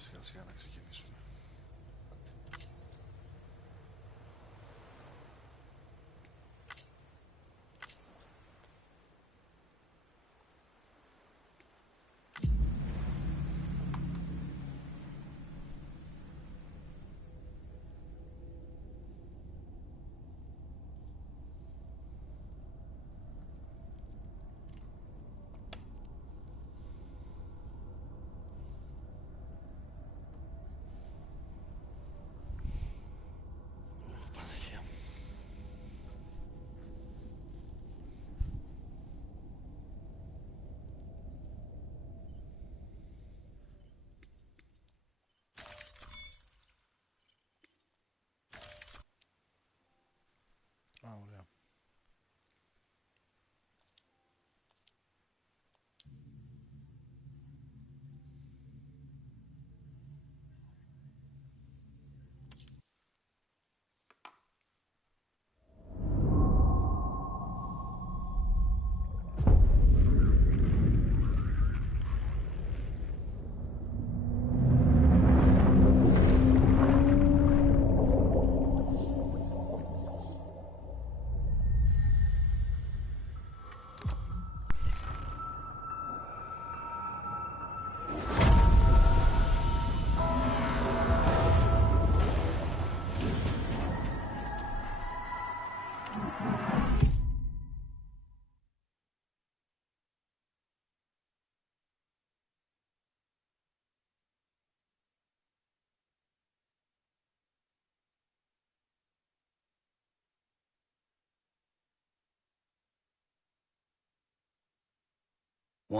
σιγά σιγά να ξεκινήσουμε. Α, ωραία.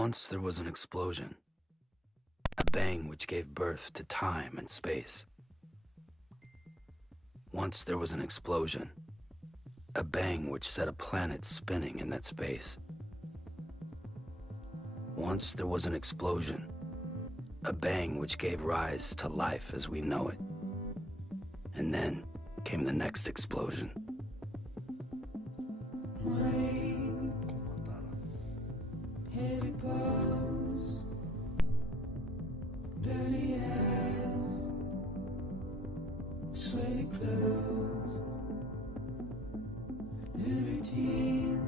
Once there was an explosion, a bang which gave birth to time and space. Once there was an explosion, a bang which set a planet spinning in that space. Once there was an explosion, a bang which gave rise to life as we know it. And then came the next explosion. Κομματάρα. Here it goes, dirty ass, sweaty clothes, the routine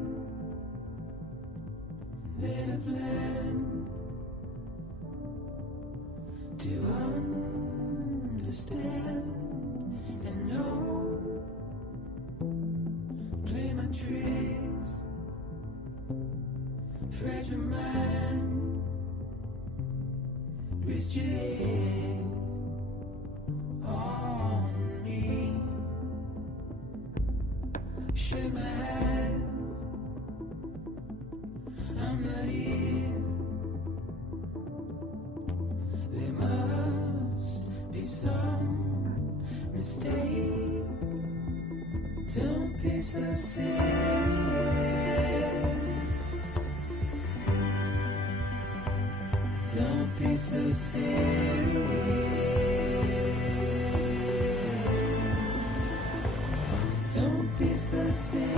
that I've learned to understand and know. Play my tricks, fragile mind, restrict on me. Shake my head, I'm not here. There must be some mistake. Don't be so serious. Don't be so serious. Don't be so serious.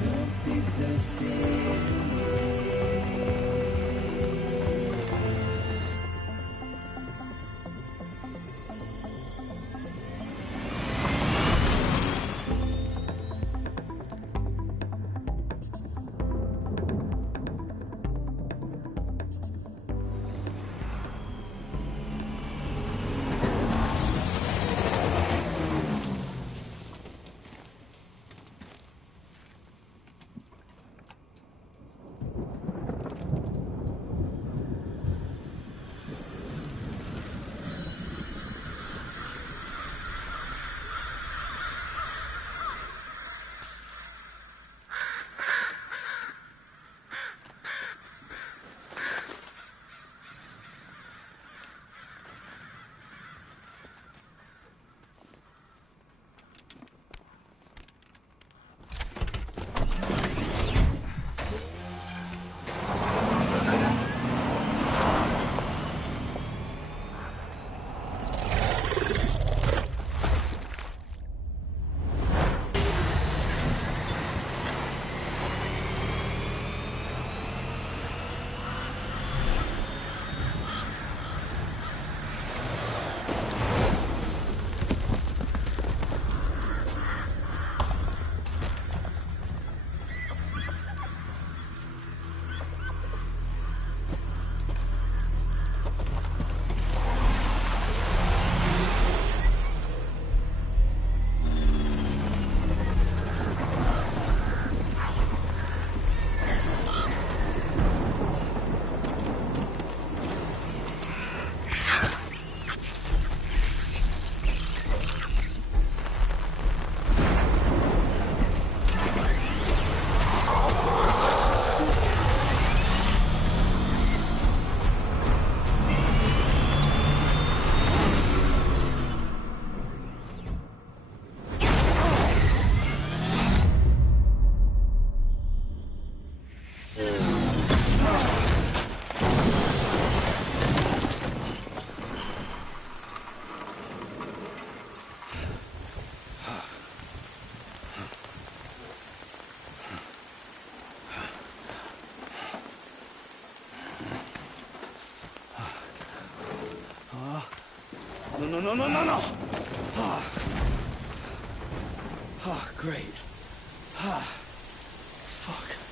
Don't be so serious. No. Ah, great. Ah, fuck.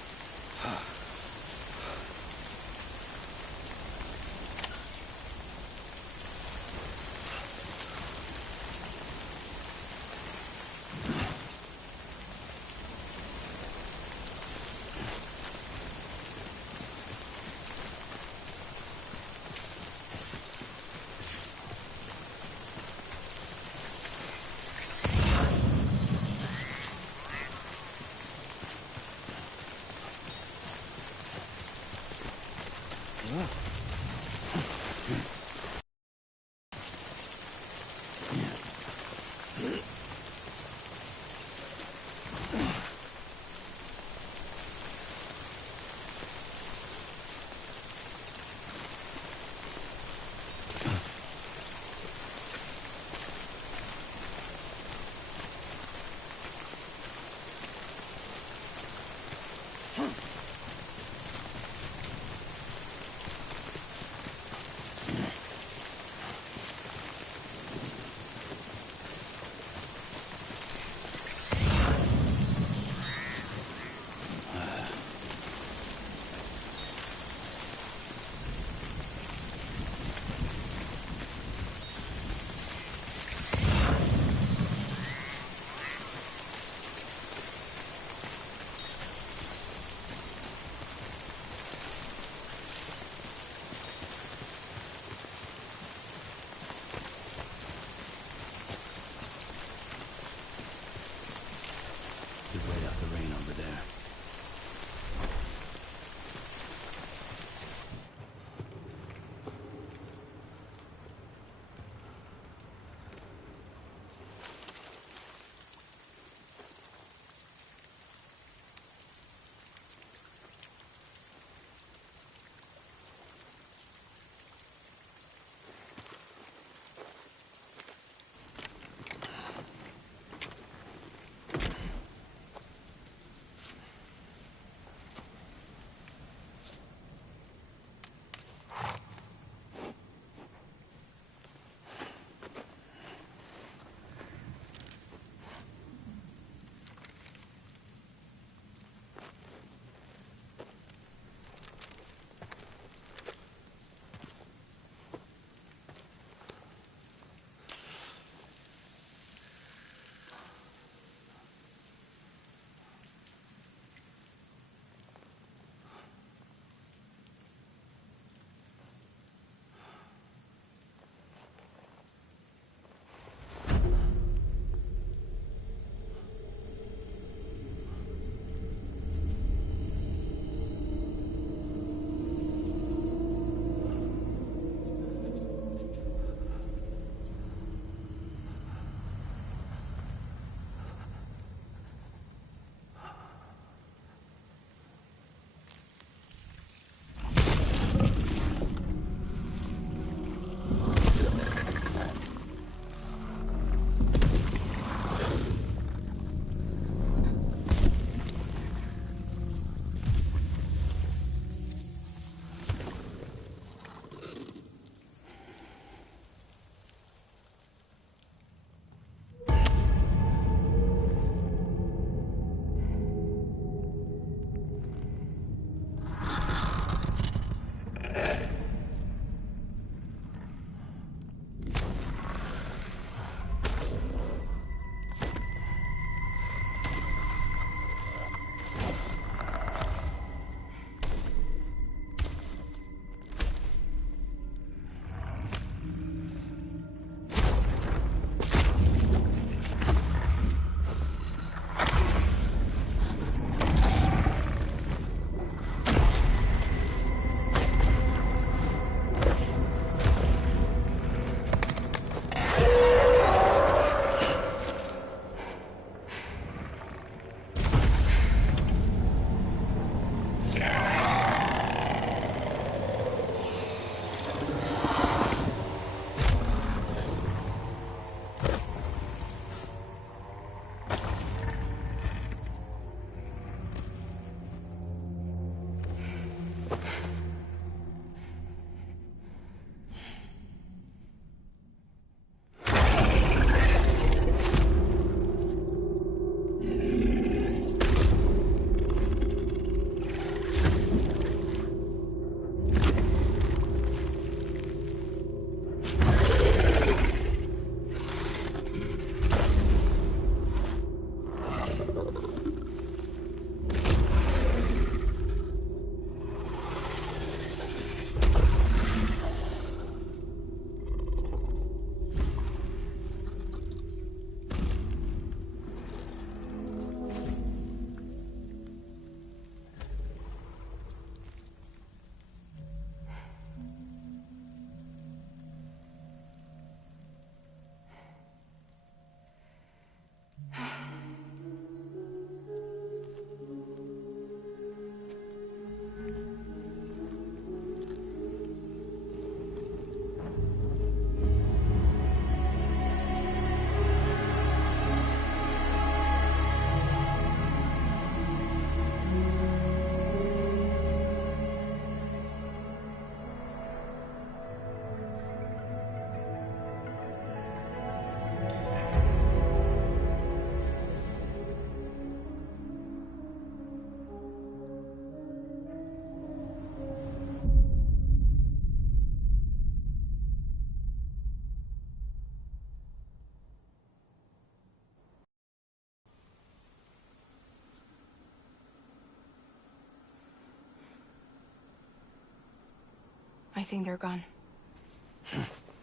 I think they're gone.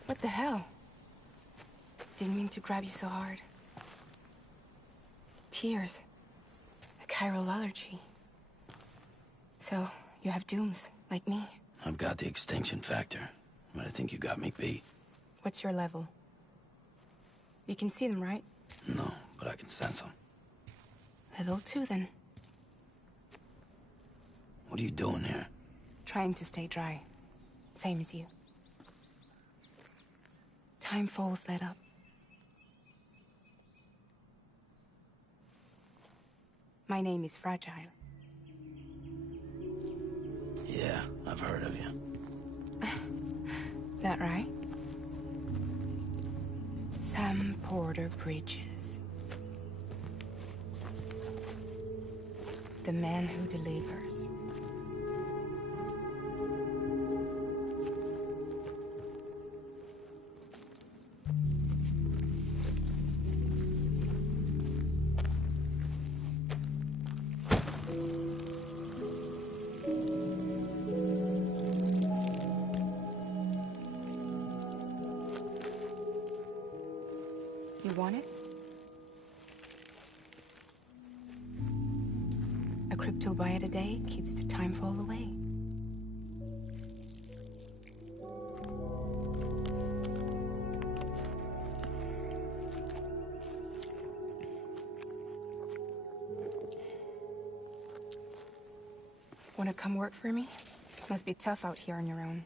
What the hell? Didn't mean to grab you so hard. Tears. A chiral allergy. So, you have dooms, like me. I've got the extinction factor, but I think you got me beat. What's your level? You can see them, right? No, but I can sense them. Level 2, then. What are you doing here? Trying to stay dry. Same as you. Time falls let up. My name is Fragile. Yeah, I've heard of you. That right? Sam Porter Bridges. The man who delivers. You want it? A crypto byte a day keeps the time fall away. Wanna come work for me? Must be tough out here on your own.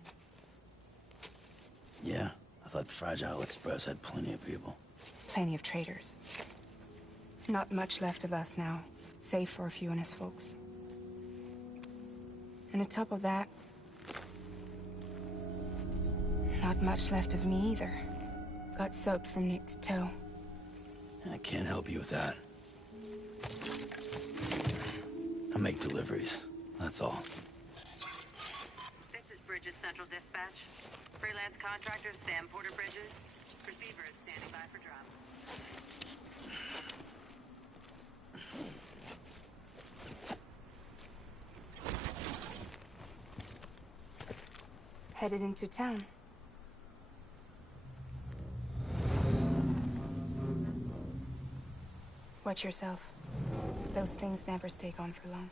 Yeah, I thought Fragile Express had plenty of people. Plenty of traitors. Not much left of us now, save for a few honest folks. And on top of that, not much left of me either. Got soaked from neck to toe. I can't help you with that. I make deliveries, that's all. This is Bridges Central Dispatch. Freelance contractor Sam Porter Bridges. Receiver is standing by for drop. Headed into town. Watch yourself. Those things never stay gone for long.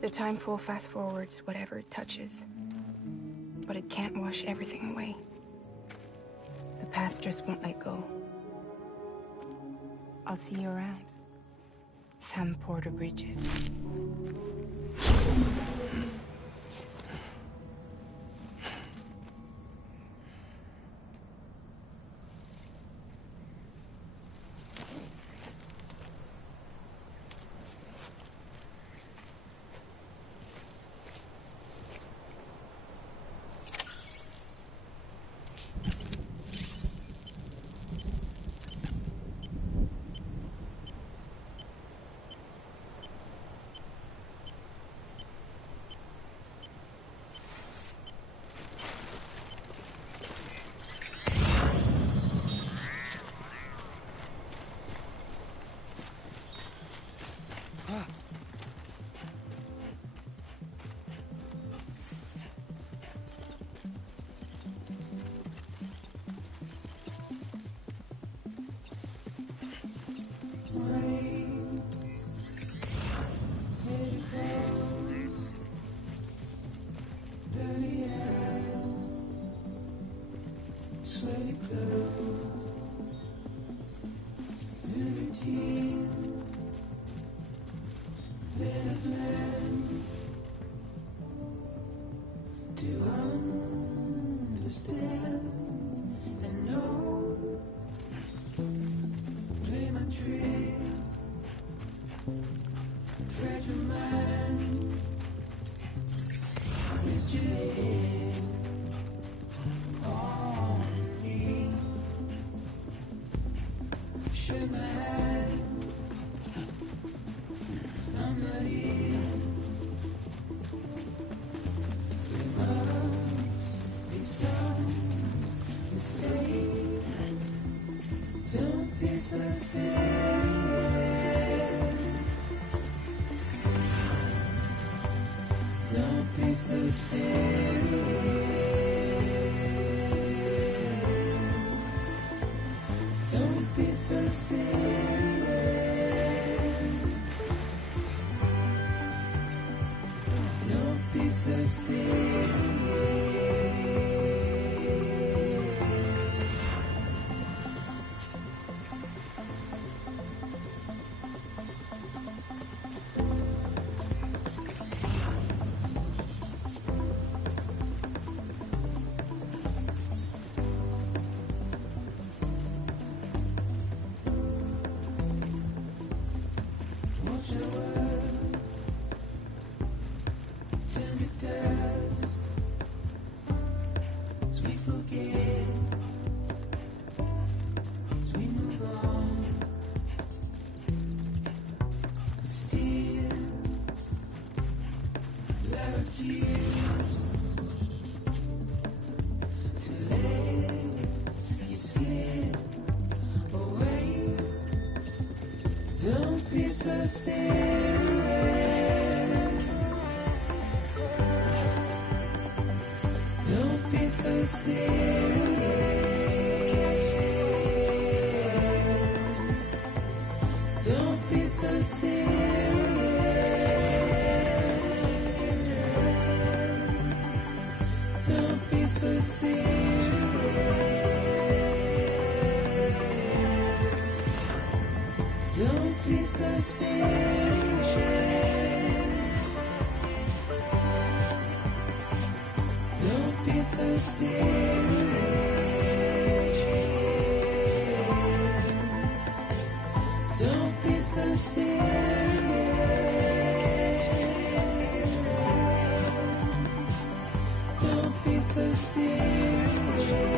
The timeful fast forwards whatever it touches. But it can't wash everything away. The past just won't let go. I'll see you around. Sam Porter Bridges. Sweaty clothes, routine, bit of land. To understand and know, play my tricks, fragile mind, mischief. On me, shake my head. so serious. Don't be so serious. Don't be so serious. Don't be so serious. Watch your words turn to dust as we forget, as we move on. But still, I refuse to let you slip away. Don't be so serious. Don't be so serious. Don't be so serious. Don't be so serious. Don't be so serious. Don't be so serious. Don't be so serious. Don't be so serious.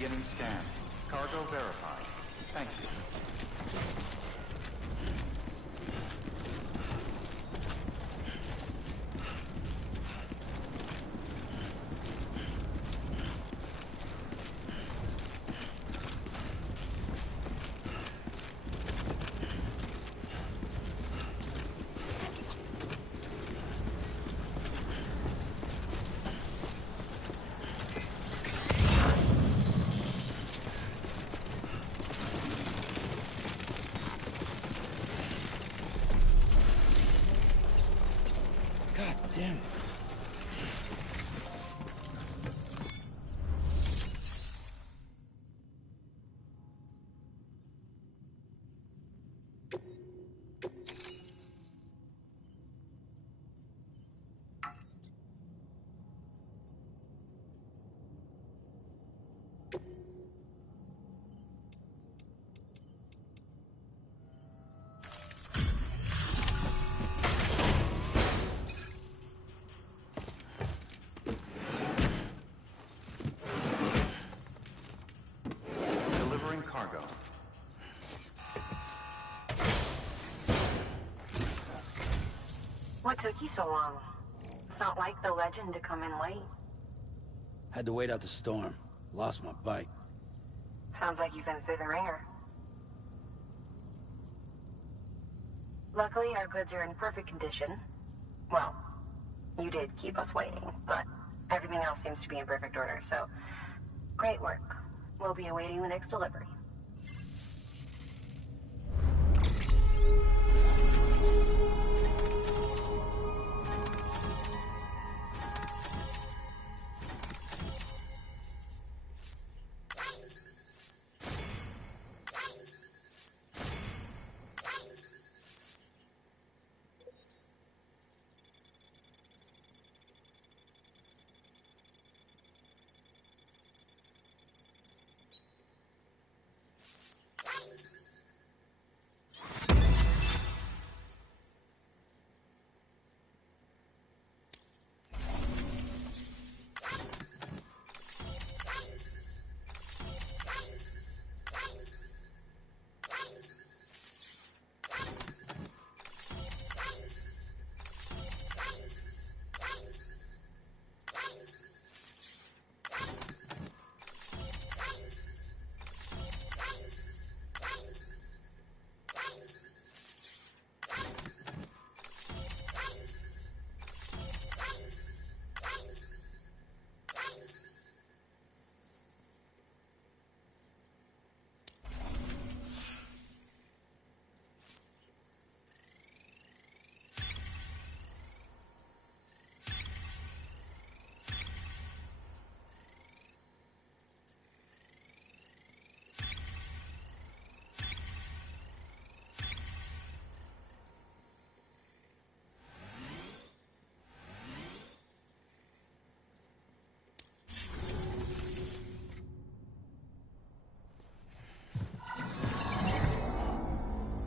Beginning scan. Cargo verified. Thank you. God damn it. Delivering cargo. What took you so long? It's not like the legend to come in late. Had to wait out the storm. Lost my bike. Sounds like you've been through the ringer. Luckily, our goods are in perfect condition. Well, you did keep us waiting, but everything else seems to be in perfect order, so great work. We'll be awaiting the next delivery.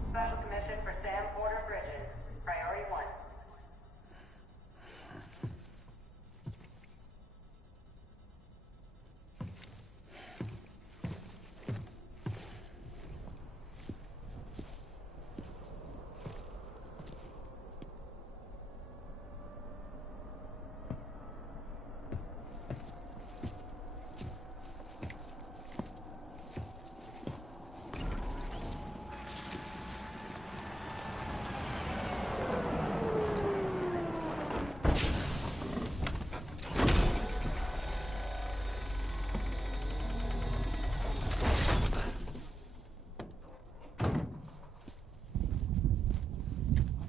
Special commission for Sam Porter Bridges. Priority 1.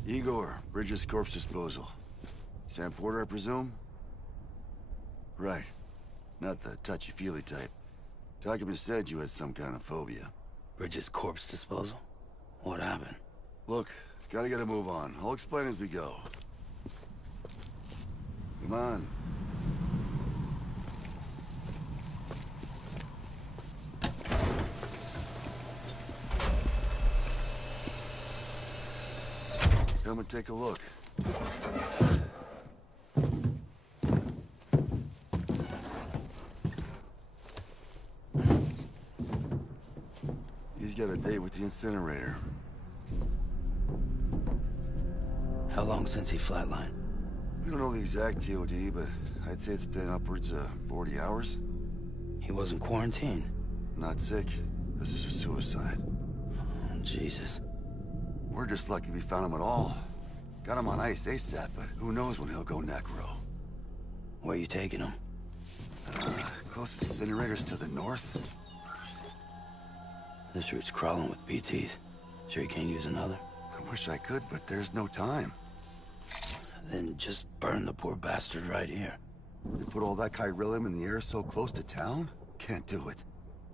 Igor, Bridges corpse disposal. Sam Porter, I presume? Right. Not the touchy-feely type. Documents said you had some kind of phobia. Bridges corpse disposal? What happened? Look, gotta get a move on. I'll explain as we go. Come on. Come and take a look. He's got a date with the incinerator. How long since he flatlined? We don't know the exact TOD, but I'd say it's been upwards of 40 hours. He wasn't quarantined. Not sick. This is a suicide. Oh, Jesus. We're just lucky we found him at all. Got him on ice ASAP, but who knows when he'll go necro. Where you taking him? Closest incinerators to the north. This route's crawling with BTs. Sure you can't use another? I wish I could, but there's no time. Then just burn the poor bastard right here. They put all that chiralium in the air so close to town? Can't do it.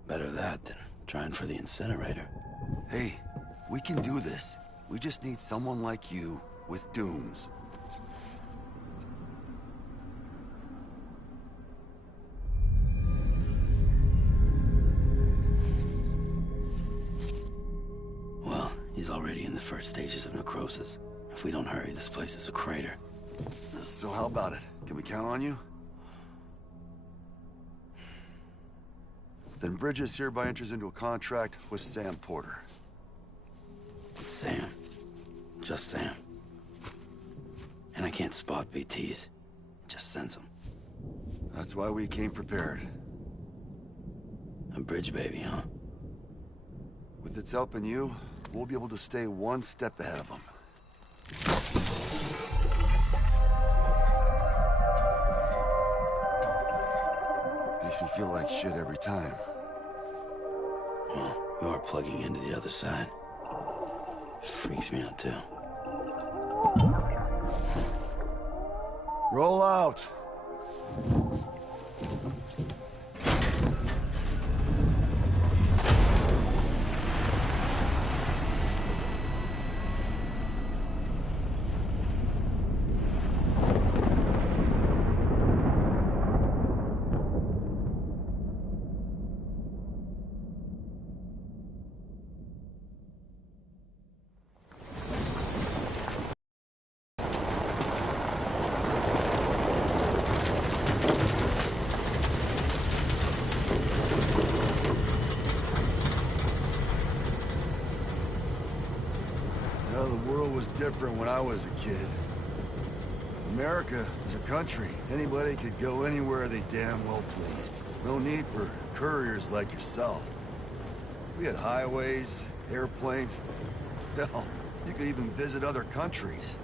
Better that than trying for the incinerator. Hey, we can do this. We just need someone like you with dooms. Well, he's already in the first stages of necrosis. If we don't hurry, this place is a crater. So how about it? Can we count on you? Then Bridges hereby enters into a contract with Sam Porter. Sam. Just Sam. And I can't spot BTs. Just sense them. That's why we came prepared. A bridge baby, huh? With its help and you, we'll be able to stay one step ahead of them. Makes me feel like shit every time. Well, you are plugging into the other side. Freaks me out, too. Roll out! Different when I was a kid. America was a country. Anybody could go anywhere they damn well pleased. No need for couriers like yourself. We had highways, airplanes. Hell, you could even visit other countries.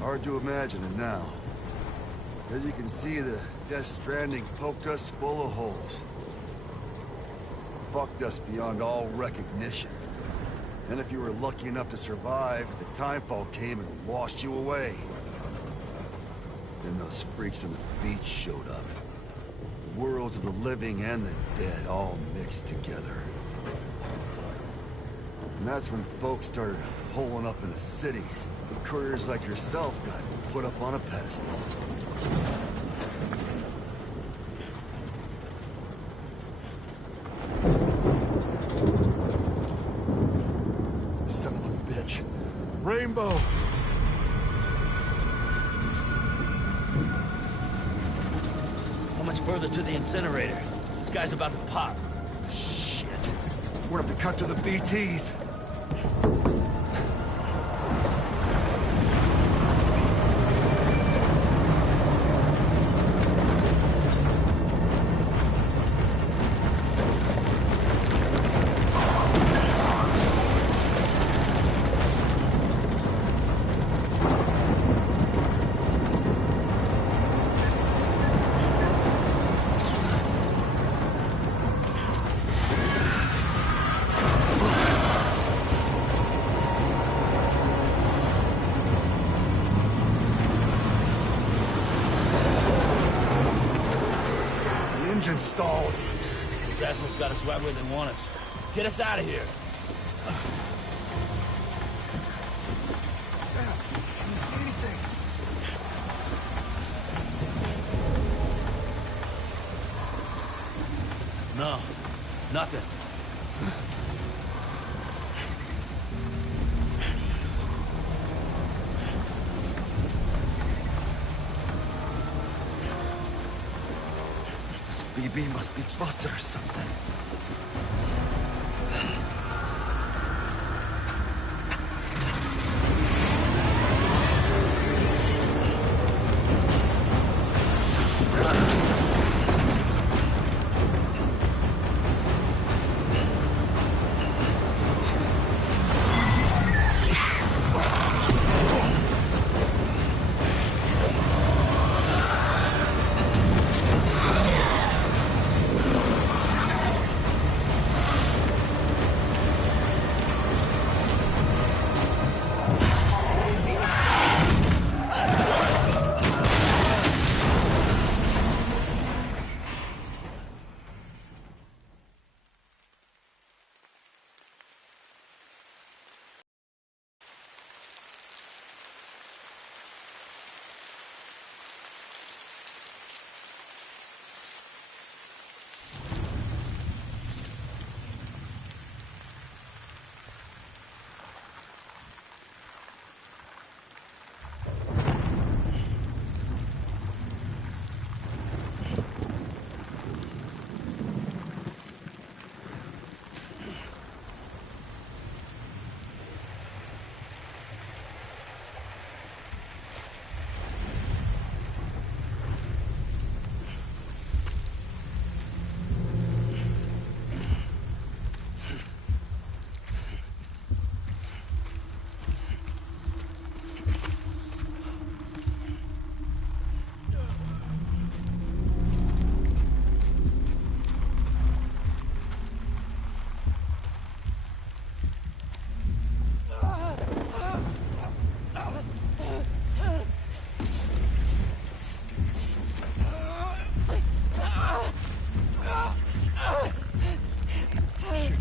Hard to imagine it now. As you can see, the Death Stranding poked us full of holes. Fucked us beyond all recognition. And if you were lucky enough to survive, the timefall came and washed you away. Then those freaks from the beach showed up. The worlds of the living and the dead all mixed together. And that's when folks started holing up in the cities. And couriers like yourself got put up on a pedestal. Rainbow! How much further to the incinerator? This guy's about to pop. Shit. We're gonna have to cut to the BTs. Engine stalled. Those assholes got us right where they want us. Get us out of here. Sam, can you see anything? No, nothing. BB must be busted or something.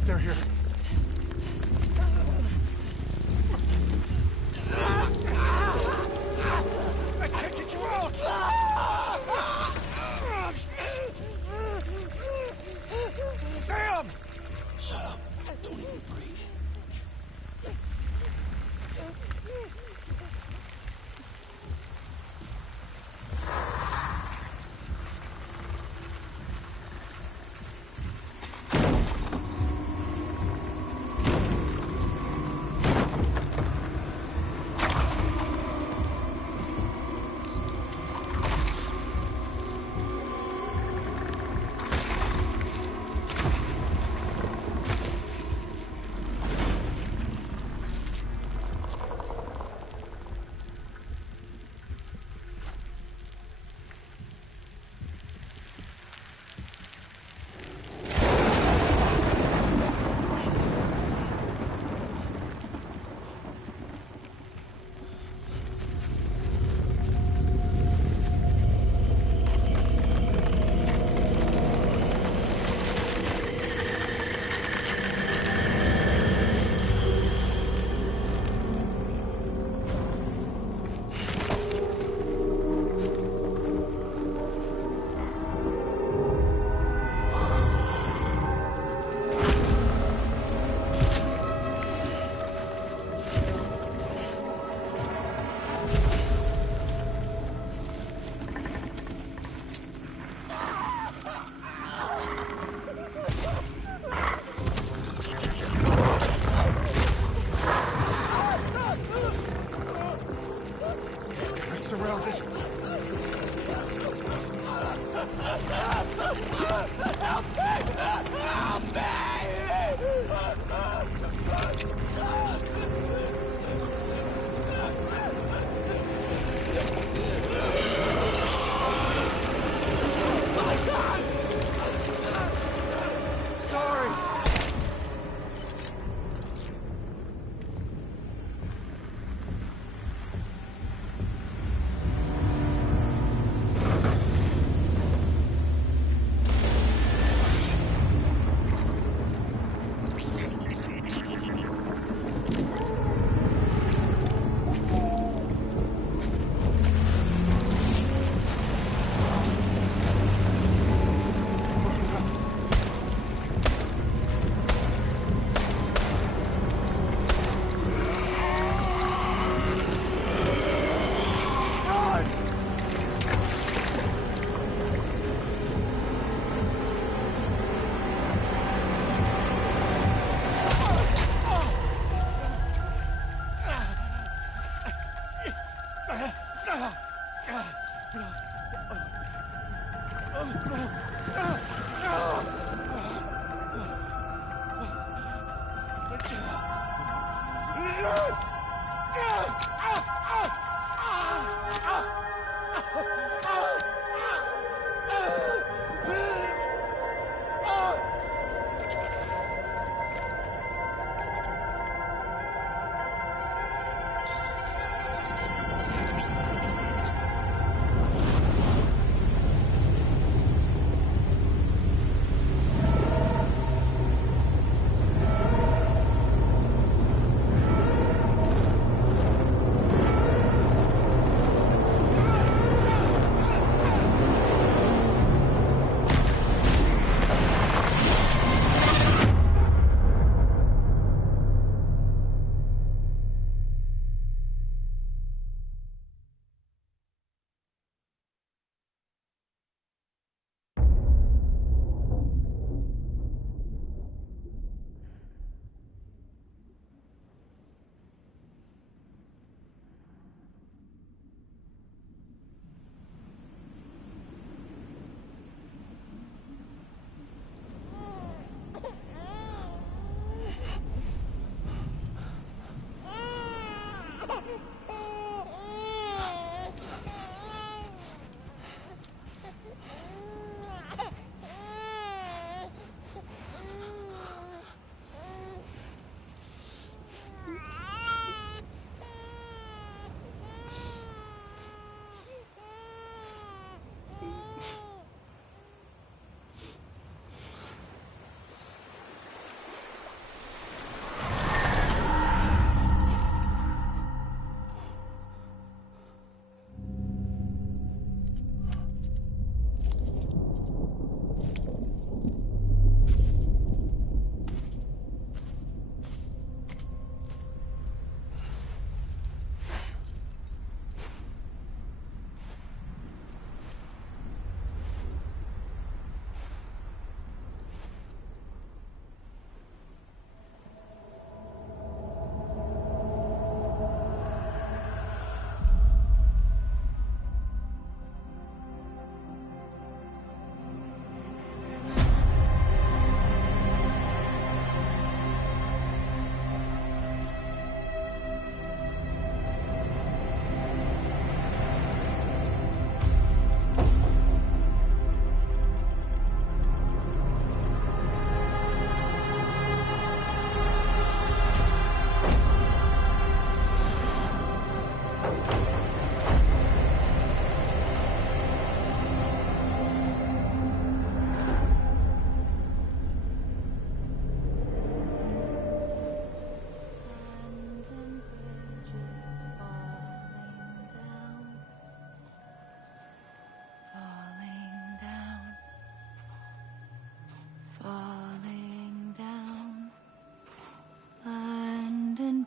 They're here. I can't get you out! Sam! Shut up. Don't even breathe.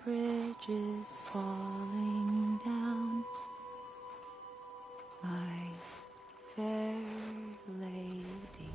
bridges falling down, my fair lady.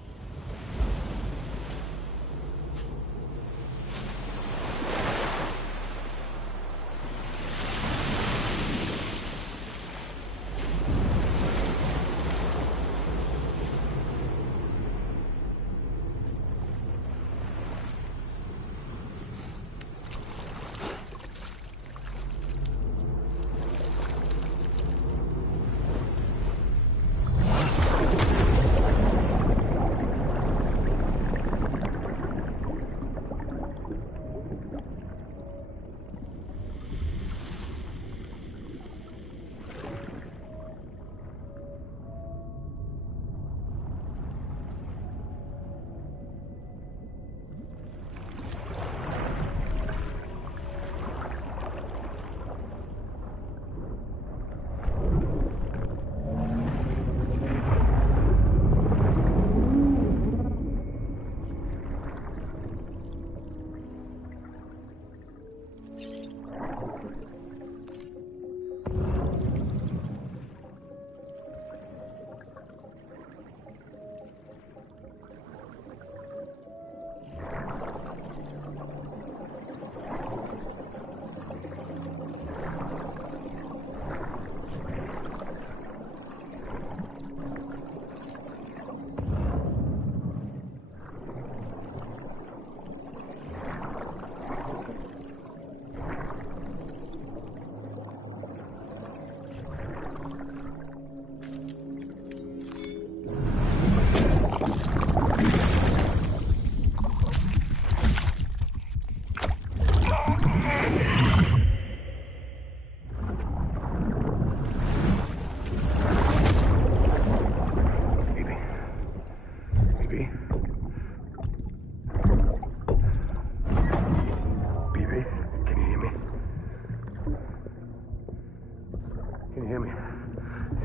me.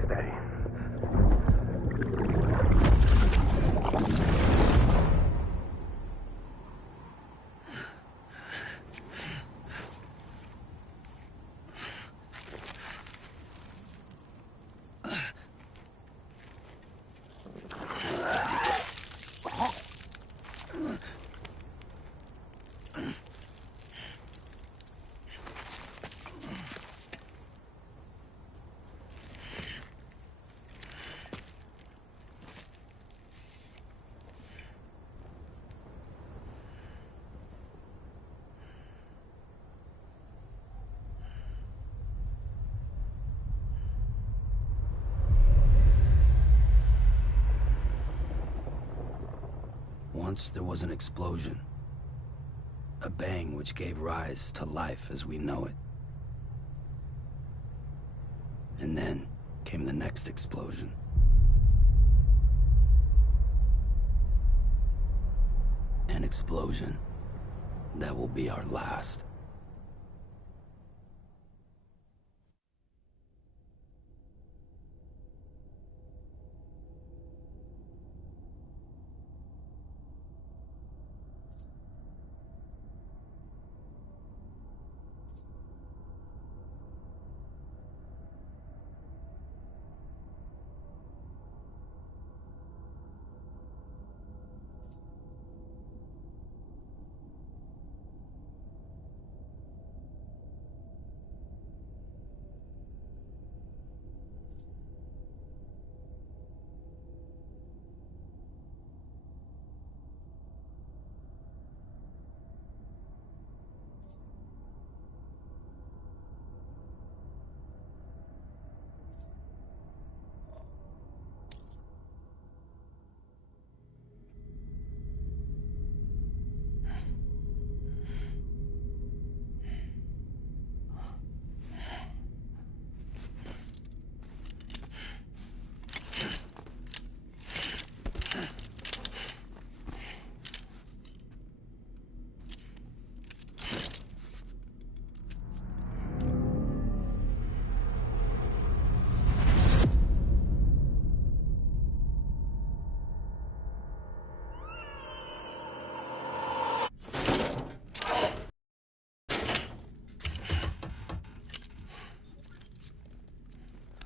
Steady. Once there was an explosion. A bang which gave rise to life as we know it. And then came the next explosion. An explosion that will be our last.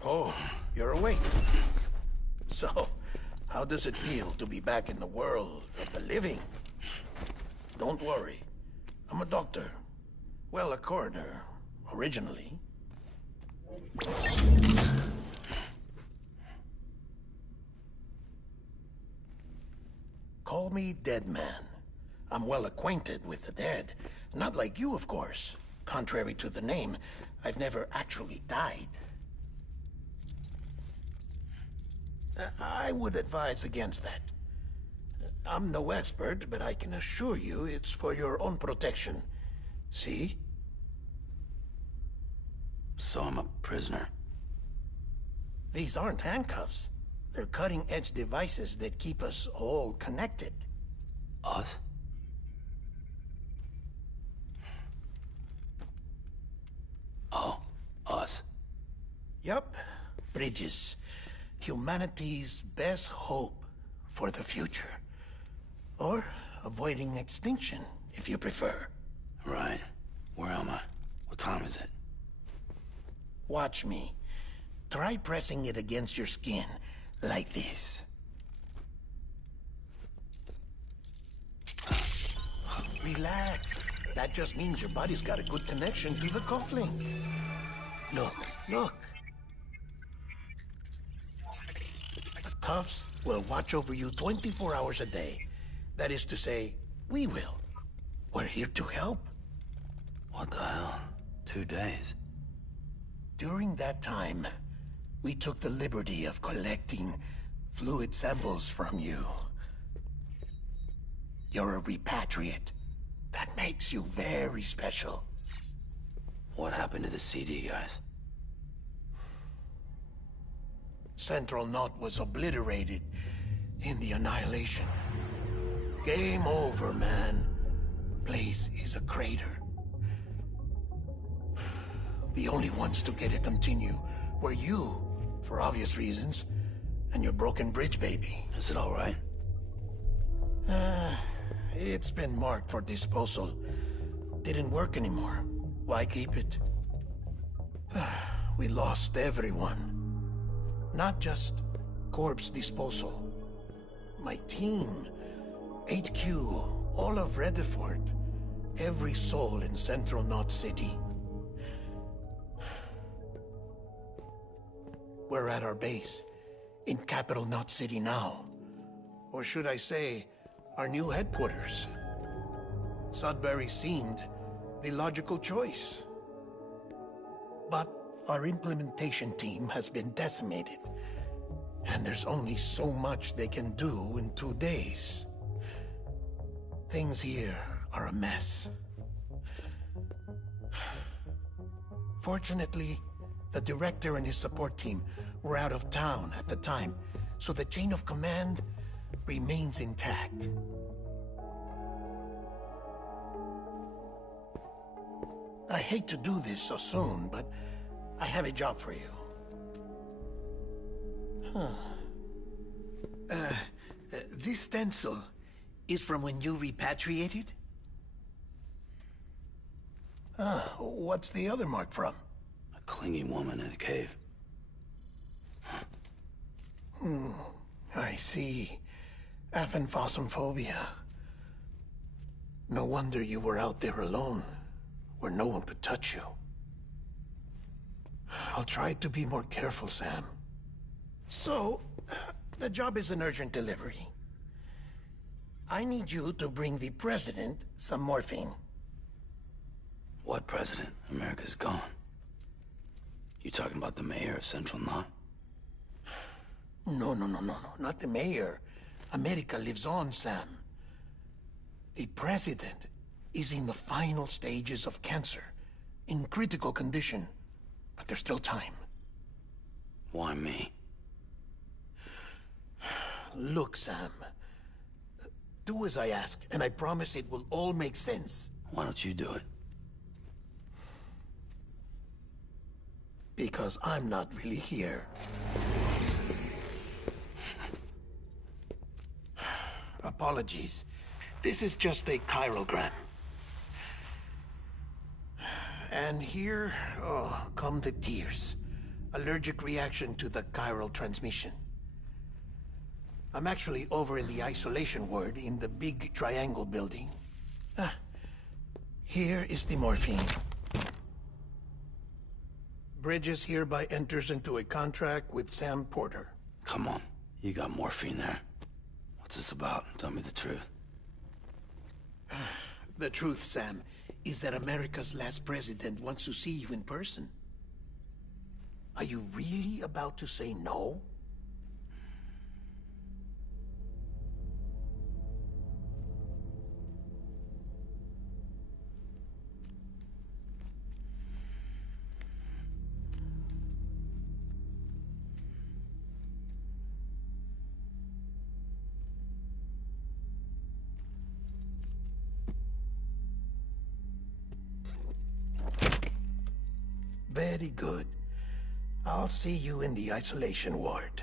Oh, you're awake. So, how does it feel to be back in the world of the living? Don't worry. I'm a doctor. Well, a coroner, originally. Call me Dead Man. I'm well acquainted with the dead. Not like you, of course. Contrary to the name, I've never actually died. I would advise against that. I'm no expert, but I can assure you it's for your own protection. See? So I'm a prisoner. These aren't handcuffs. They're cutting-edge devices that keep us all connected. Us? Oh, us. Yup. Bridges. Humanity's best hope for the future. Or avoiding extinction, if you prefer. Right. Where am I? What time is it? Watch me. Try pressing it against your skin, like this. Relax. That just means your body's got a good connection to the cufflink. Look, look. The cuffs will watch over you 24 hours a day. That is to say, we will. We're here to help. What the hell? 2 days? During that time, we took the liberty of collecting fluid samples from you. You're a repatriate. That makes you very special. What happened to the CD guys? Central Knot was obliterated in the Annihilation. Game over, man. Place is a crater. The only ones to get to continue were you, for obvious reasons, and your broken bridge baby. Is it all right? It's been marked for disposal. Didn't work anymore. Why keep it? We lost everyone. Not just corpse disposal. My team, HQ, all of Redford, every soul in Central Knot City. We're at our base, in capital Knot City now. Or should I say, our new headquarters. Sudbury seemed the logical choice. But our implementation team has been decimated, and there's only so much they can do in 2 days. Things here are a mess. Fortunately, the director and his support team were out of town at the time, so the chain of command remains intact. I hate to do this so soon, but I have a job for you. This stencil is from when you repatriated? What's the other mark from? A clingy woman in a cave. I see. Aphenphosmphobia. No wonder you were out there alone, where no one could touch you. I'll try to be more careful, Sam. So, the job is an urgent delivery. I need you to bring the president some morphine. What president? America's gone. You talking about the mayor of Central Knot? No, not the mayor. America lives on, Sam. The president is in the final stages of cancer, in critical condition, but there's still time. Why me? Look, Sam. Do as I ask, and I promise it will all make sense. Why don't you do it? Because I'm not really here. Apologies. This is just a chirogram. And here, come the tears. Allergic reaction to the chiral transmission. I'm actually over in the isolation ward in the big triangle building. Here is the morphine. Bridges hereby enters into a contract with Sam Porter. Come on. You got morphine there. What's this about? Tell me the truth. The truth, Sam, is that America's last president wants to see you in person. Are you really about to say no? Very good. I'll see you in the isolation ward.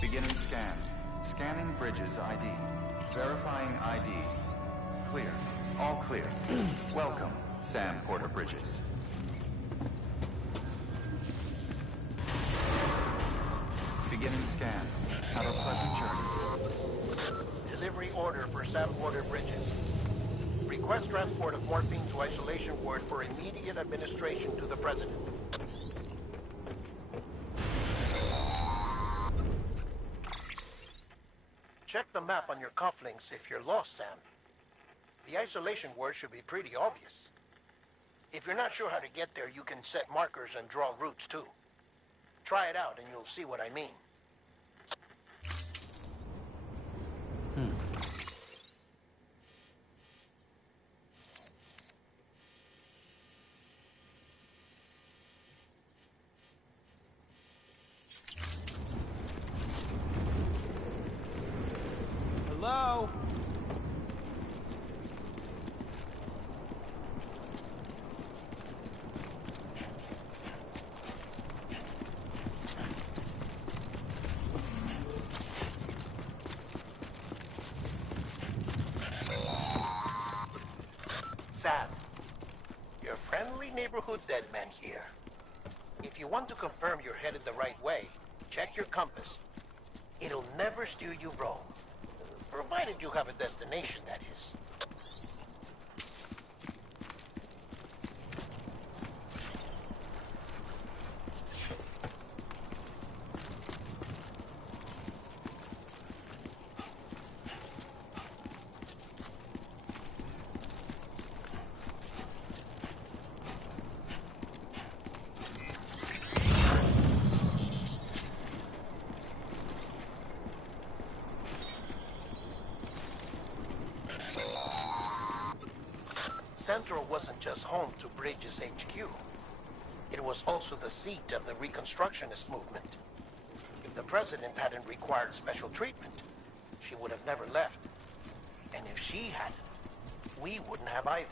Beginning scan. Scanning Bridges ID. Verifying ID. Clear. All clear. Welcome, Sam Porter Bridges. Beginning scan. Have a pleasant journey. Delivery order for Sam Porter Bridges. Request transport of morphine to isolation ward for immediate administration to the president. Check the map on your cufflinks if you're lost, Sam. The isolation word should be pretty obvious. If you're not sure how to get there, you can set markers and draw routes too. Try it out and you'll see what I mean. Hello? Sam, your friendly neighborhood dead man here. If you want to confirm you're headed the right way, check your compass. It'll never steer you wrong. Provided you have a destination, that is. Central wasn't just home to Bridges HQ. It was also the seat of the Reconstructionist movement. If the president hadn't required special treatment, she would have never left. And if she hadn't, we wouldn't have either.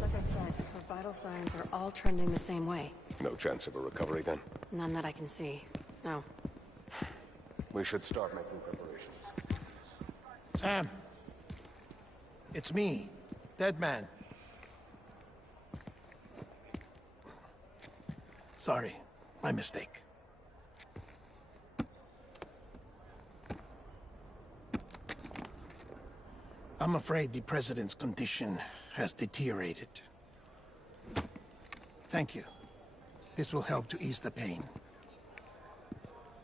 Like I said, her vital signs are all trending the same way. No chance of a recovery then? None that I can see. No. We should start making preparations. Sam! It's me, Dead Man. Sorry, my mistake. I'm afraid the president's condition has deteriorated. Thank you. This will help to ease the pain.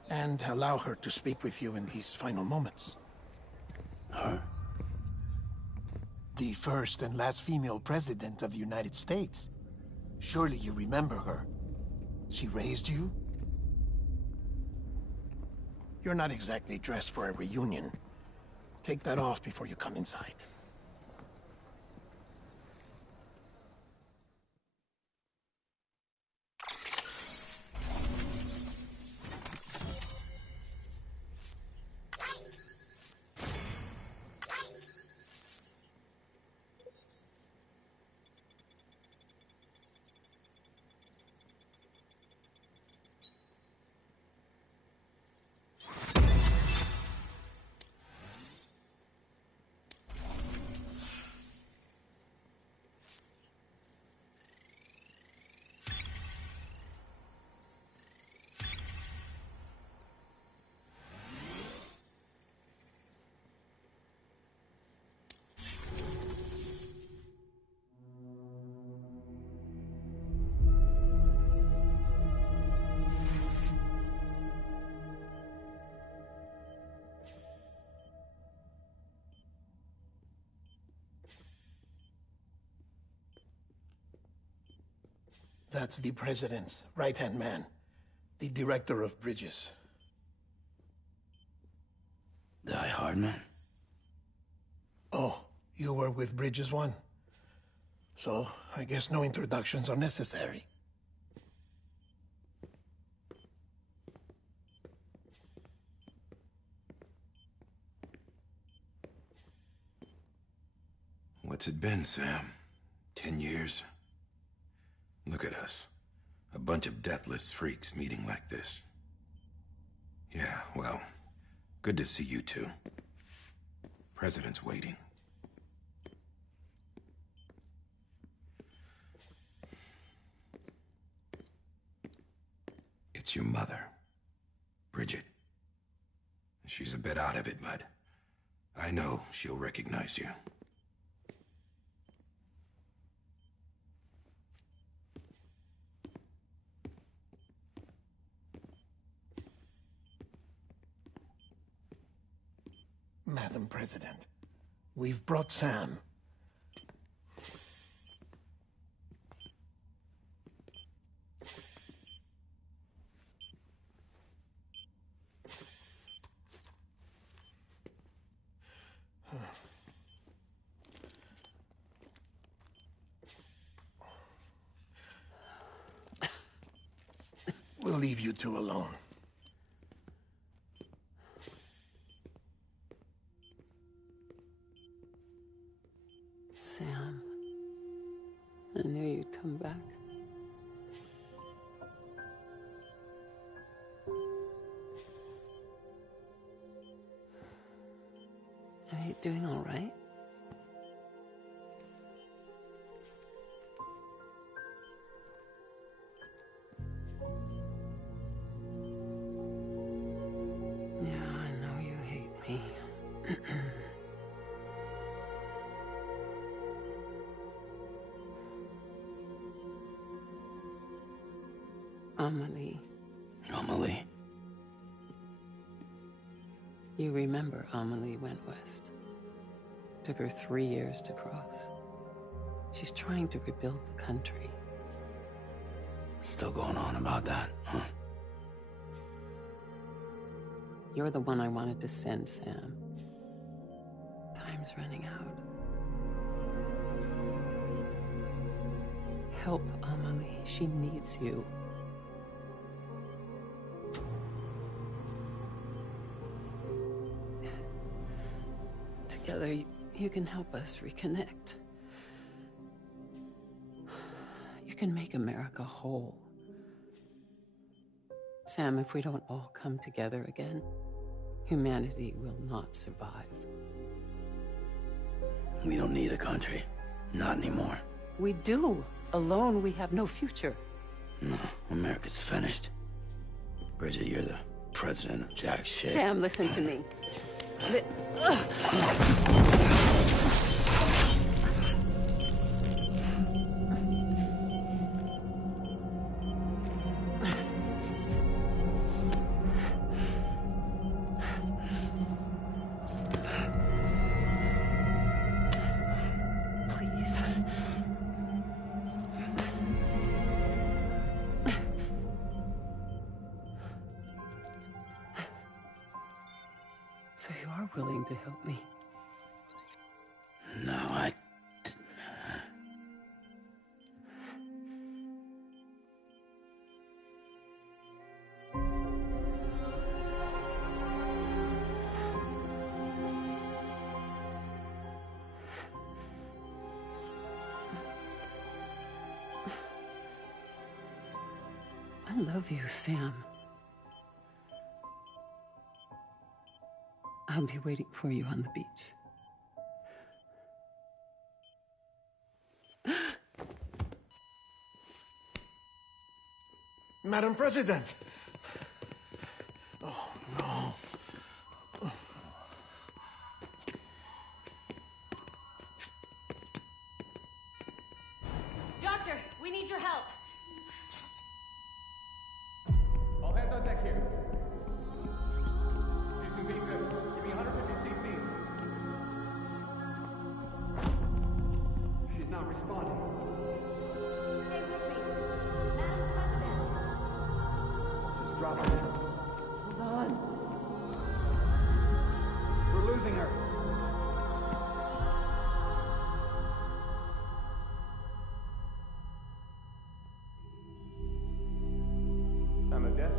And allow her to speak with you in these final moments. Her? The first and last female president of the United States. Surely you remember her. She raised you? You're not exactly dressed for a reunion. Take that off before you come inside. That's the president's right-hand man, the director of bridges. Die Hard Man? Oh, you were with Bridges 1? So, I guess no introductions are necessary. What's it been, Sam? 10 years? Look at us. A bunch of deathless freaks meeting like this. Yeah, well, good to see you two. President's waiting. It's your mother, Bridget. She's a bit out of it, but I know she'll recognize you. Madam President, we've brought Sam. We'll leave you two alone. Sam, I knew you'd come back. Are you doing all right? Yeah, I know you hate me. Amelie. Amelie? You remember Amelie went west. Took her 3 years to cross. She's trying to rebuild the country. Still going on about that, huh? You're the one I wanted to send, Sam. Time's running out. Help Amelie. She needs you. Together, you can help us reconnect. You can make America whole. Sam, if we don't all come together again, humanity will not survive. We don't need a country. Not anymore. We do. Alone, we have no future. No, America's finished. Bridget, you're the president of jack shit. Sam, listen to me. Please. So you are willing to help me? No, I... I love you, Sam. I'll be waiting for you on the beach. Madam President! Oh, no. Doctor, we need your help. All hands on deck here. Season B good. Give me 150 cc's. She's not responding. Stay with me. Madam President. Pulse is dropping. Hold on. We're losing her. Time of death?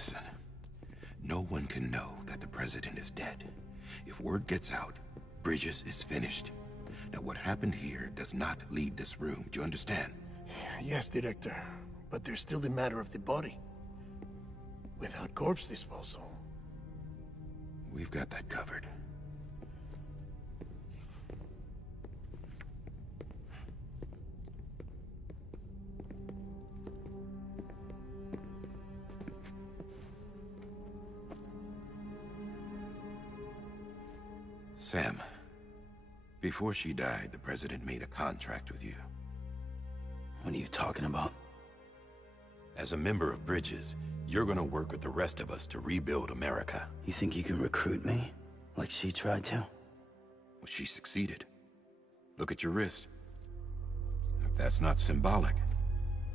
Listen, no one can know that the president is dead. If word gets out, Bridges is finished. Now, what happened here does not leave this room. Do you understand? Yes, Director. But there's still the matter of the body. Without corpse disposal. We've got that covered. Sam, before she died, the president made a contract with you. What are you talking about? As a member of Bridges, you're gonna work with the rest of us to rebuild America. You think you can recruit me? Like she tried to? Well, she succeeded. Look at your wrist. If that's not symbolic,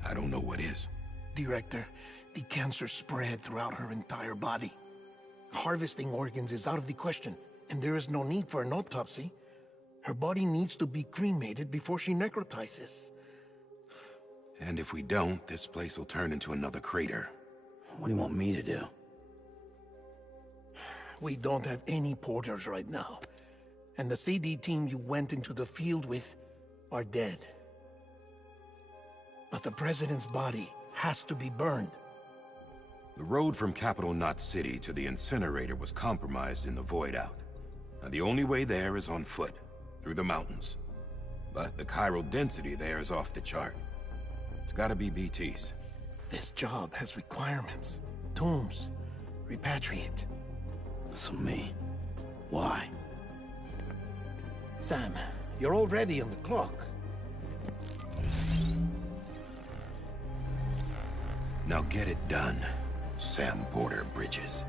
I don't know what is. Director, the cancer spread throughout her entire body. Harvesting organs is out of the question, and there is no need for an autopsy. Her body needs to be cremated before she necrotizes. And if we don't, this place will turn into another crater. What do you want me to do? We don't have any porters right now. And the CD team you went into the field with are dead. But the president's body has to be burned. The road from Capital Knot City to the incinerator was compromised in the void out. Now, the only way there is on foot, through the mountains. But the chiral density there is off the chart. It's gotta be BTs. This job has requirements. Tombs. Repatriate. So me? Why? Sam, you're already on the clock. Now get it done, Sam Porter Bridges.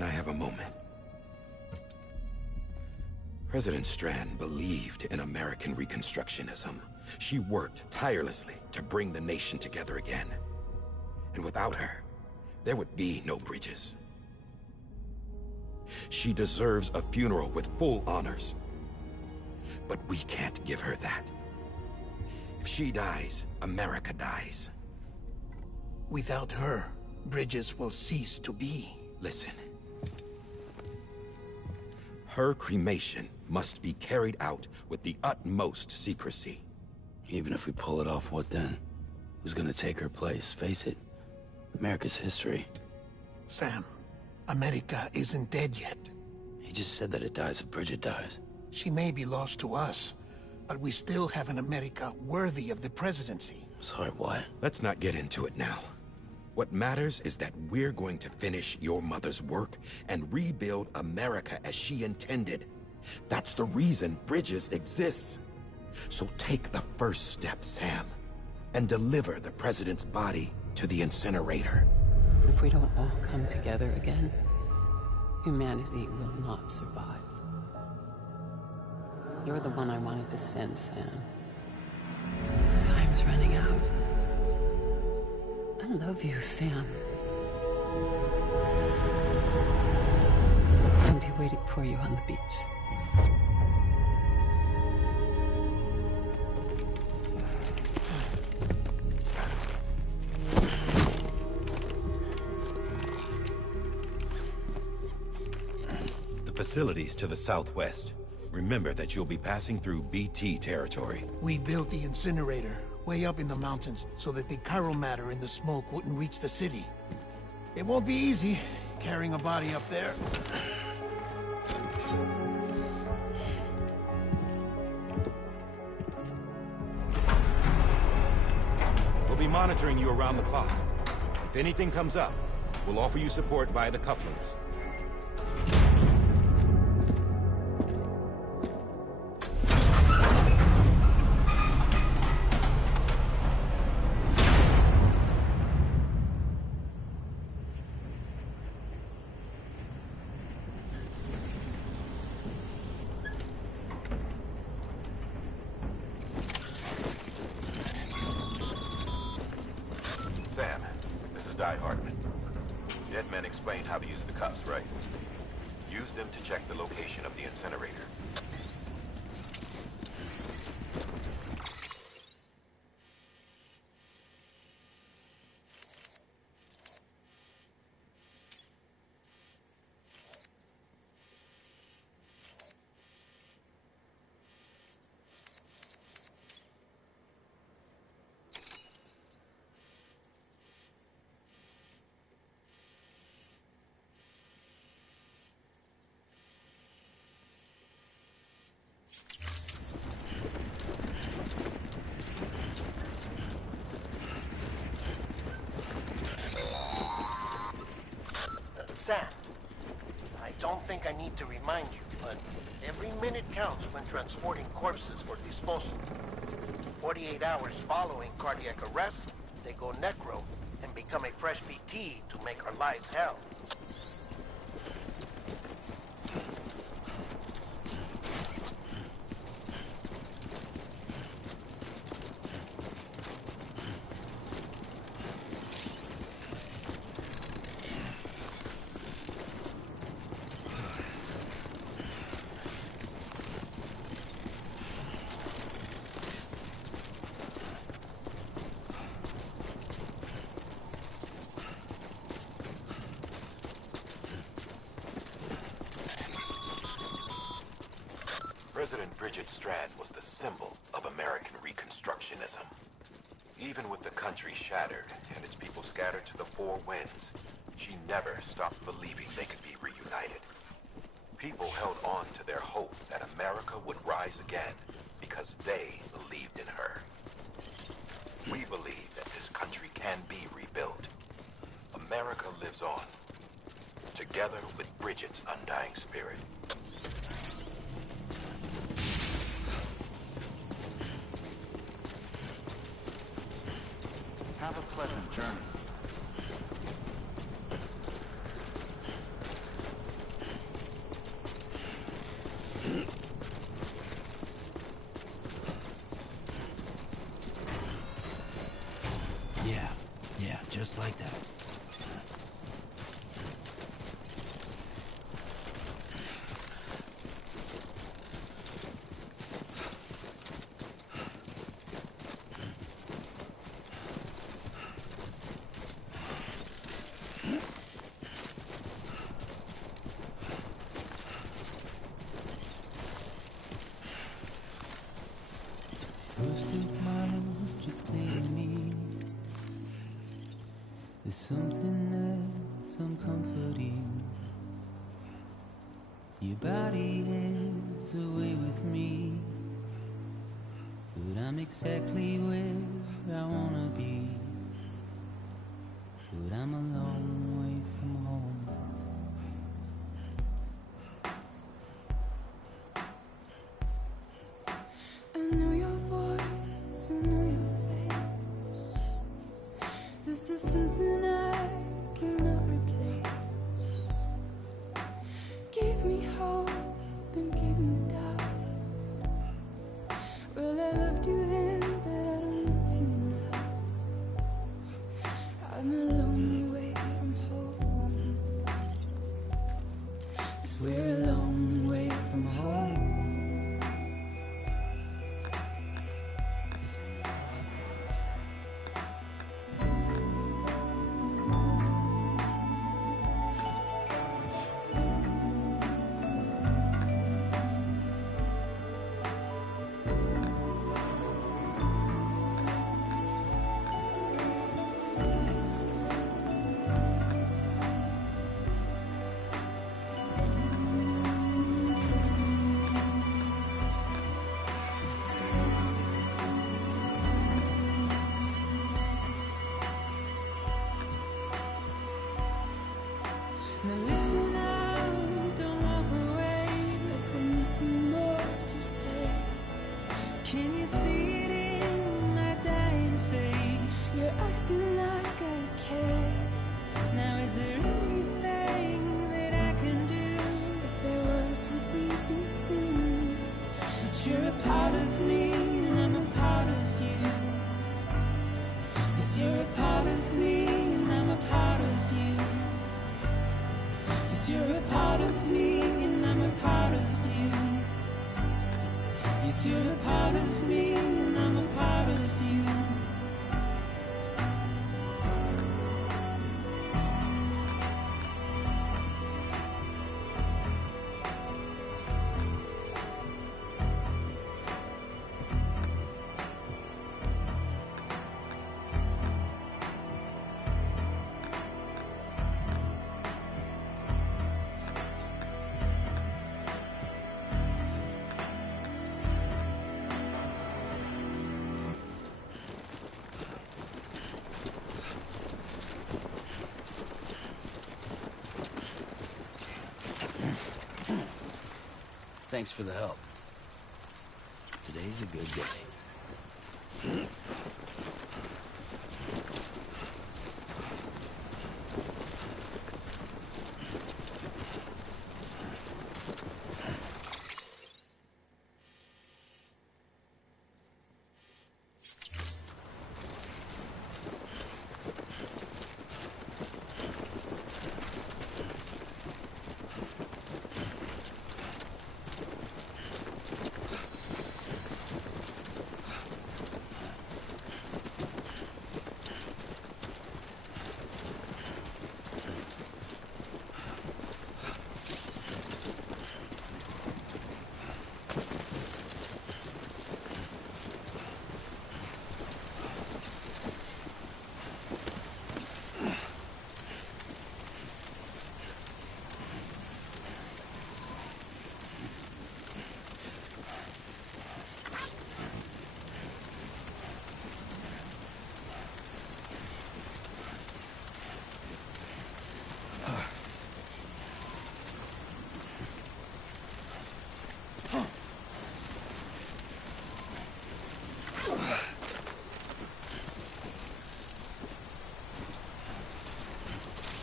Can I have a moment? President Strand believed in American Reconstructionism. She worked tirelessly to bring the nation together again. And without her, there would be no Bridges. She deserves a funeral with full honors. But we can't give her that. If she dies, America dies. Without her, Bridges will cease to be. Listen. Her cremation must be carried out with the utmost secrecy. Even if we pull it off, what then? Who's gonna take her place? Face it, America's history. Sam, America isn't dead yet. He just said that it dies if Bridget dies. She may be lost to us, but we still have an America worthy of the presidency. Sorry, what? Let's not get into it now. What matters is that we're going to finish your mother's work and rebuild America as she intended. That's the reason Bridges exists. So take the first step, Sam, and deliver the president's body to the incinerator. If we don't all come together again, humanity will not survive. You're the one I wanted to send, Sam. Time's running out. I love you, Sam. I'll be waiting for you on the beach. The facilities to the southwest. Remember that you'll be passing through BT territory. We built the incinerator way up in the mountains so that the chiral matter in the smoke wouldn't reach the city. It won't be easy carrying a body up there. We'll be monitoring you around the clock. If anything comes up, we'll offer you support via the cufflinks. man explained how to use the cuffs, right? Use them to check the location of the incinerator. Sam, I don't think I need to remind you, but every minute counts when transporting corpses for disposal. 48 hours following cardiac arrest, they go necro and become a fresh BT to make our lives hell. President Bridget Strand was the symbol of American Reconstructionism. Even with the country shattered and its people scattered to the four winds, she never stopped believing they could be reunited. People held on to their hope that America would rise again because they believed in her. We believe that this country can be rebuilt. America lives on, together with Bridget's undying spirit. Have a pleasant journey. Yeah, just like that. First with my heart, just clear me. There's something that's uncomforting. Your body has a way with me, but I'm exactly where I wanna be. But I'm a long way from home. I know your voice, I know your face. This is something I cannot replace. Give me hope and give me doubt. Well, I loved you then, but I don't love you now. I'm a long way from home. 'Cause we're a long way from home. Now listen out, don't walk away. I've got nothing more to say. Can you see it in my dying face? You're acting like I care. Now is there anything that I can do? If there was, would we be singing? But you're a part of me and I'm a part of you. Yes, you're a part of me and I'm a part of you. Yes, you're a part of me, and I'm a part of you. Yes, you're a part of me, and I'm a part of you. Thanks for the help. Today's a good day.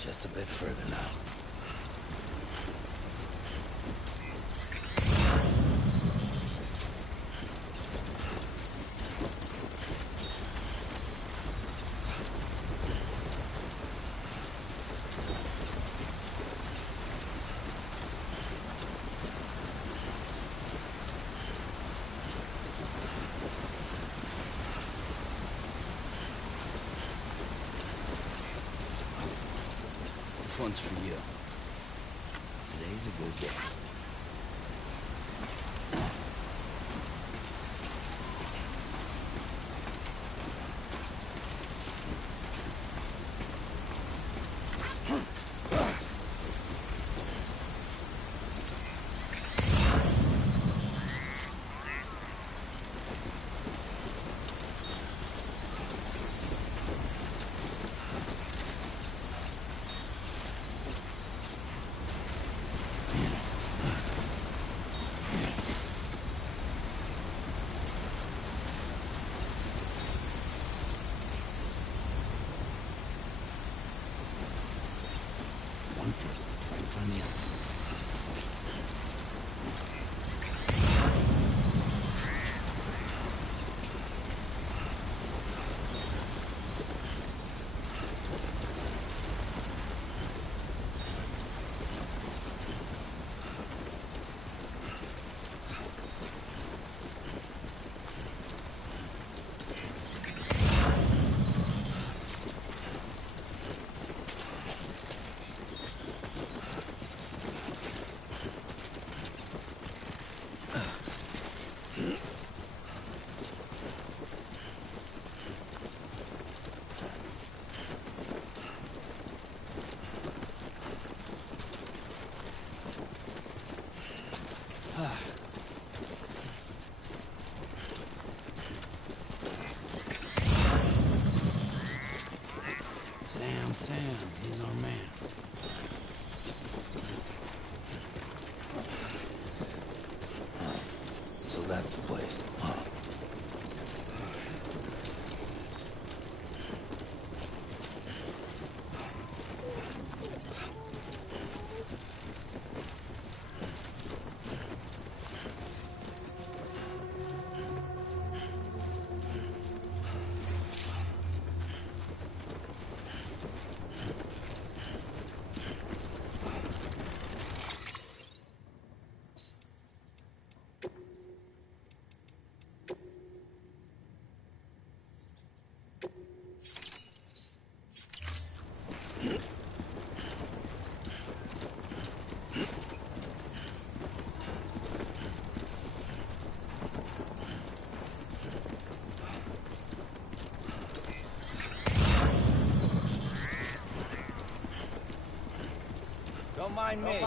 Just a bit further now. This one's for you. Today's a good day. One foot right in front of the other. Sam, he's our man. So that's the place, huh? mind me.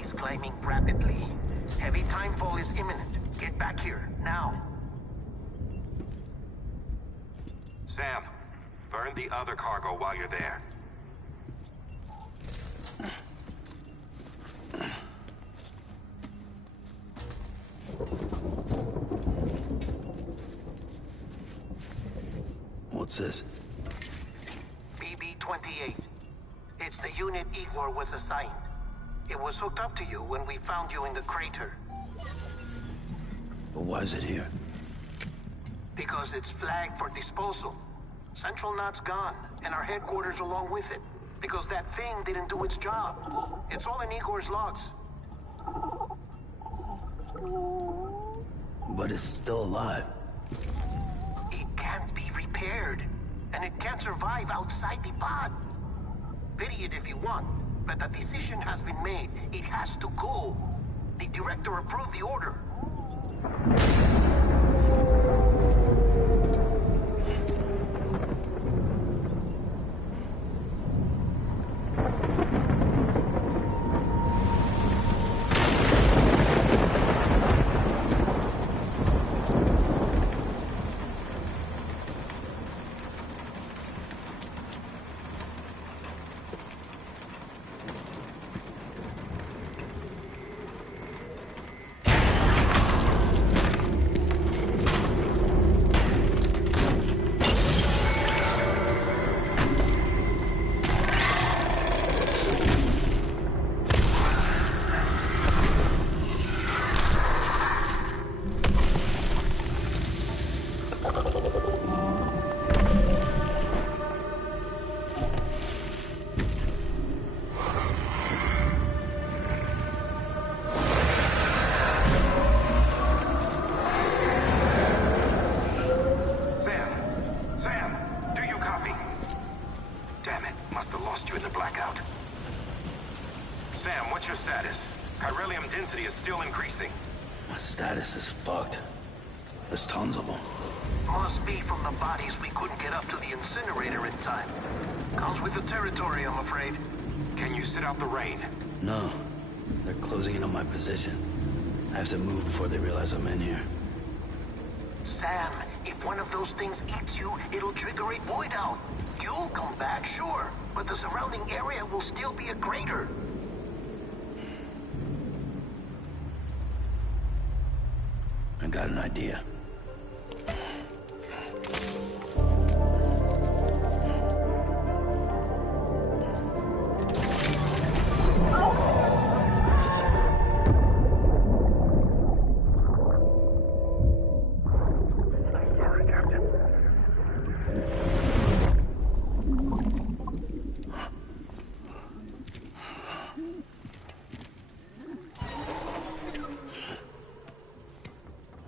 Is climbing rapidly. Heavy timefall is imminent. Get back here, now. Sam, burn the other cargo while you're there. What's this? BB-28. It's the unit Igor was assigned. It was hooked up to you when we found you in the crater. But why is it here? Because it's flagged for disposal. Central Knot's gone, and our headquarters along with it. Because that thing didn't do its job. It's all in Igor's logs. But it's still alive. It can't be repaired, and it can't survive outside the pod. Pity it if you want. But the decision has been made. It has to go. The director approved the order. Status is fucked. There's tons of them. Must be from the bodies we couldn't get up to the incinerator in time. Comes with the territory, I'm afraid. Can you sit out the rain? No. They're closing in on my position. I have to move before they realize I'm in here. Sam, if one of those things eats you, it'll trigger a void out. You'll come back, sure, but the surrounding area will still be a crater. I got an idea.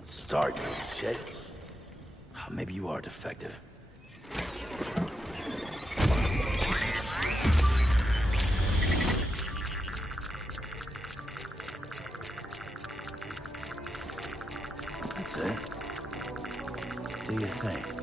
Start, you shit. Maybe you You are defective. That's it. Do your thing.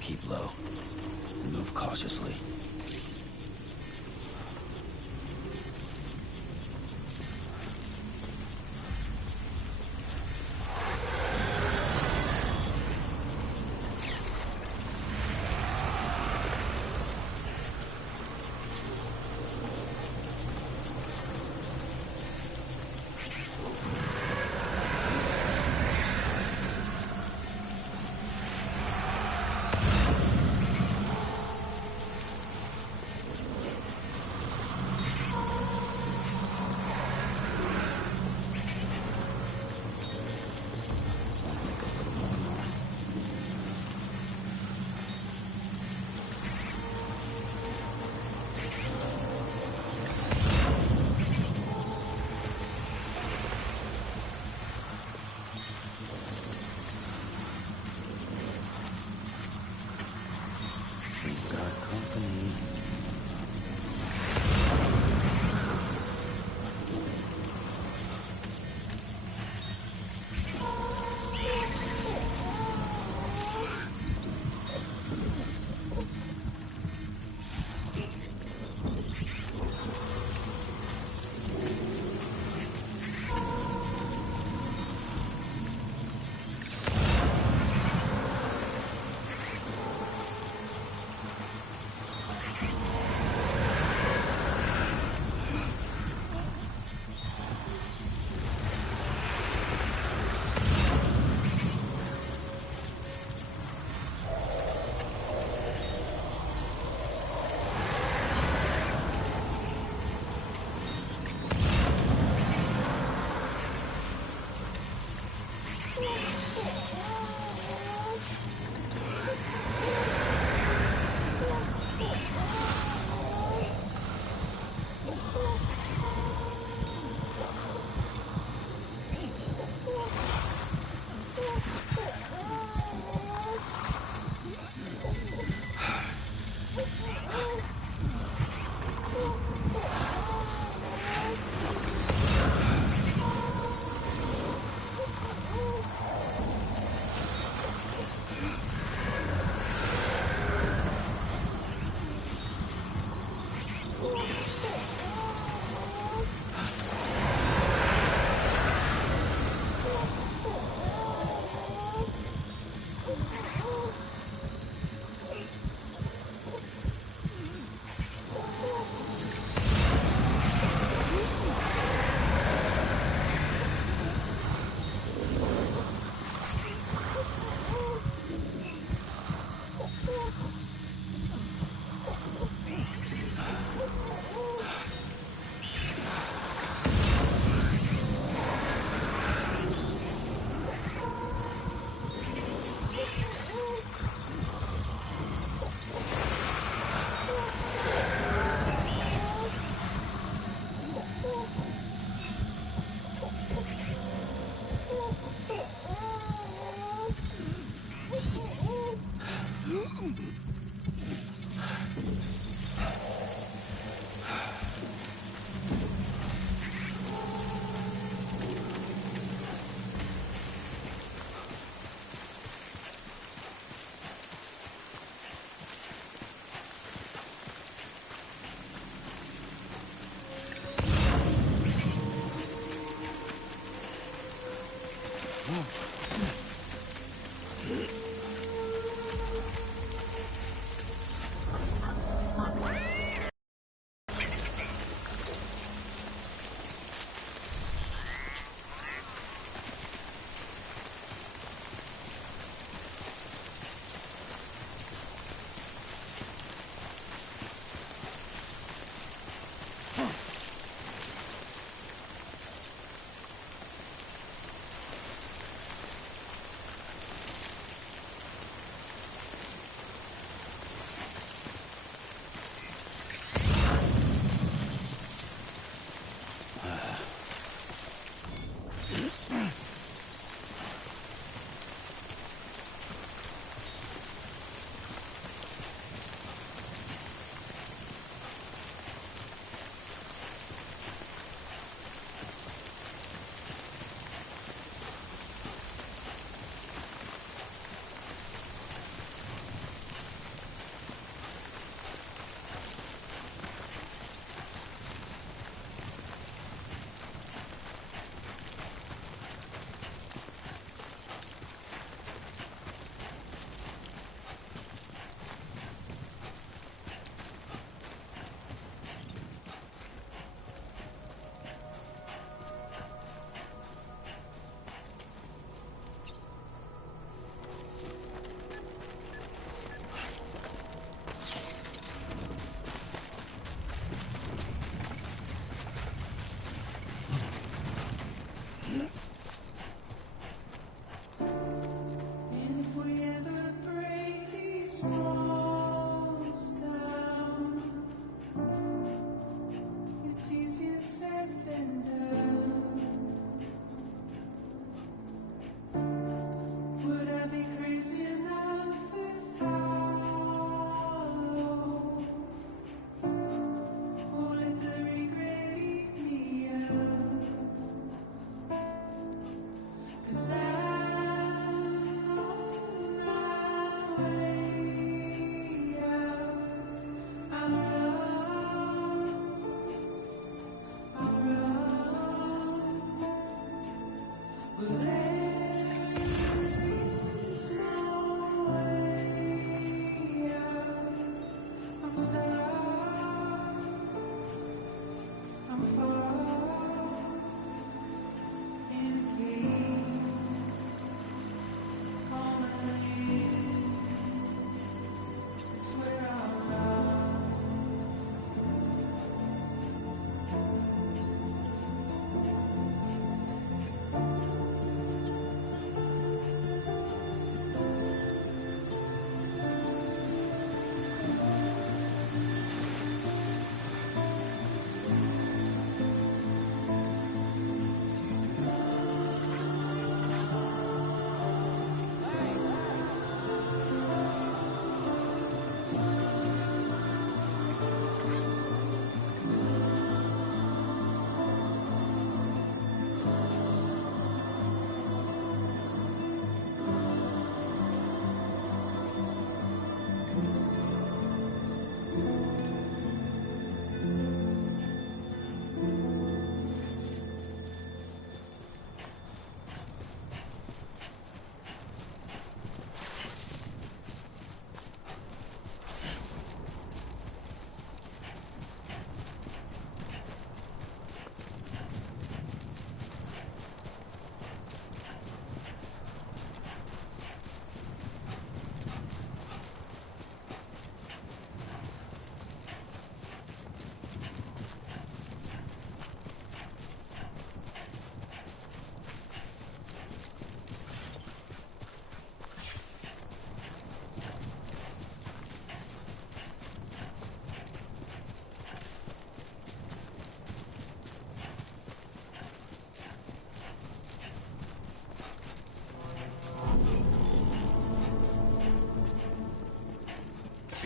Keep low. Move cautiously.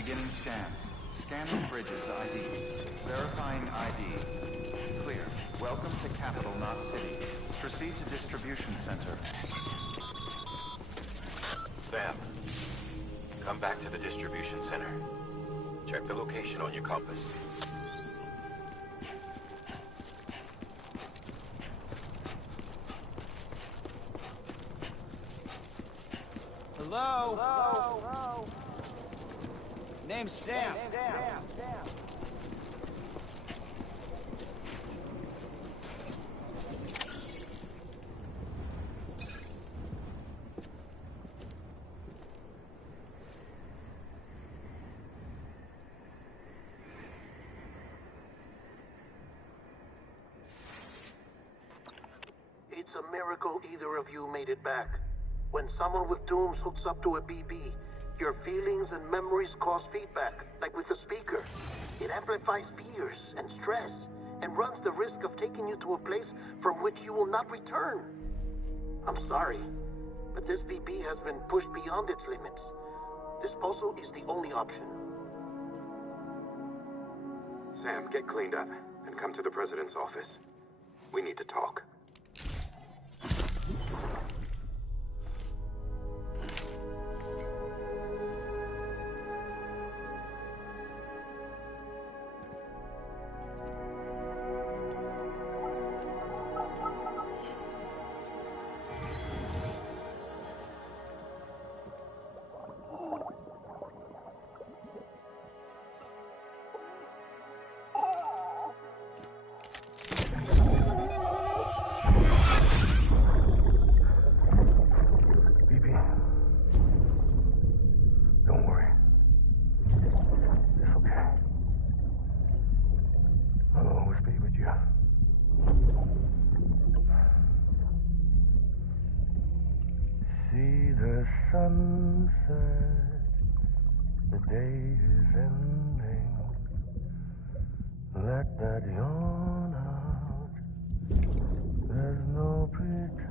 Beginning scan. Scanning bridges ID. Verifying ID. Clear. Welcome to Capital, not City. Proceed to distribution center. Sam, come back to the distribution center. Check the location on your compass. Hello? Hello? Name's Sam. It's a miracle either of you made it back. When someone with dooms hooks up to a BB, your feelings and memories cause feedback, like with a speaker. It amplifies fears and stress, and runs the risk of taking you to a place from which you will not return. I'm sorry, but this BB has been pushed beyond its limits. Disposal is the only option. Sam, get cleaned up and come to the president's office. We need to talk. Sunset, the day is ending. Let that yawn out. There's no pretending.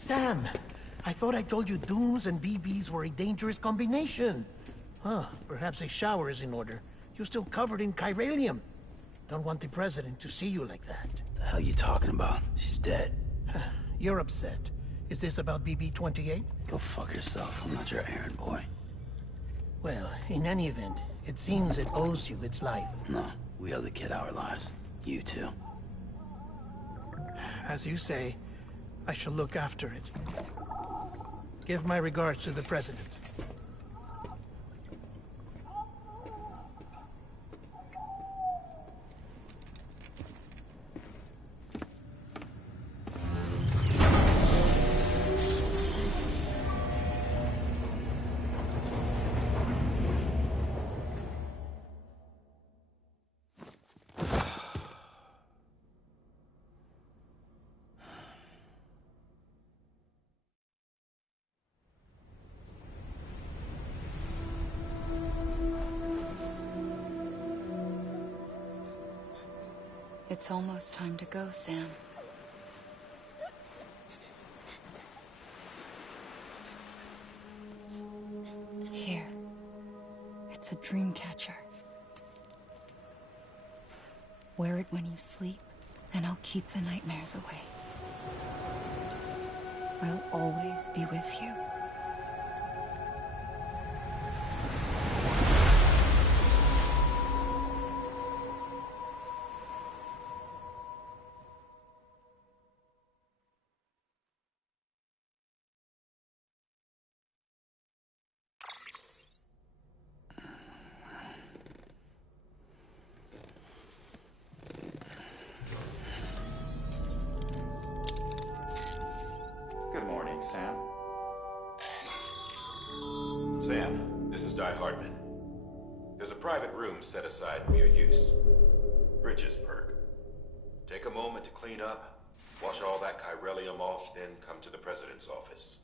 Sam, I thought I told you dooms and BBs were a dangerous combination. Huh, perhaps a shower is in order. You're still covered in chiralium. Don't want the president to see you like that. The hell you talking about? She's dead. You're upset. Is this about BB-28? Go fuck yourself. I'm not your errand boy. Well, in any event, it seems it owes you its life. No, we owe the kid our lives. You too. As you say, I shall look after it. Give my regards to the president. It's almost time to go, Sam. Here. It's a dream catcher. Wear it when you sleep, and I'll keep the nightmares away. I'll always be with you. Good morning, Sam. Sam, this is Di Hardman. There's a private room set aside for your use. Bridges perk. Take a moment to clean up, wash all that chiralium off, then come to the President's office.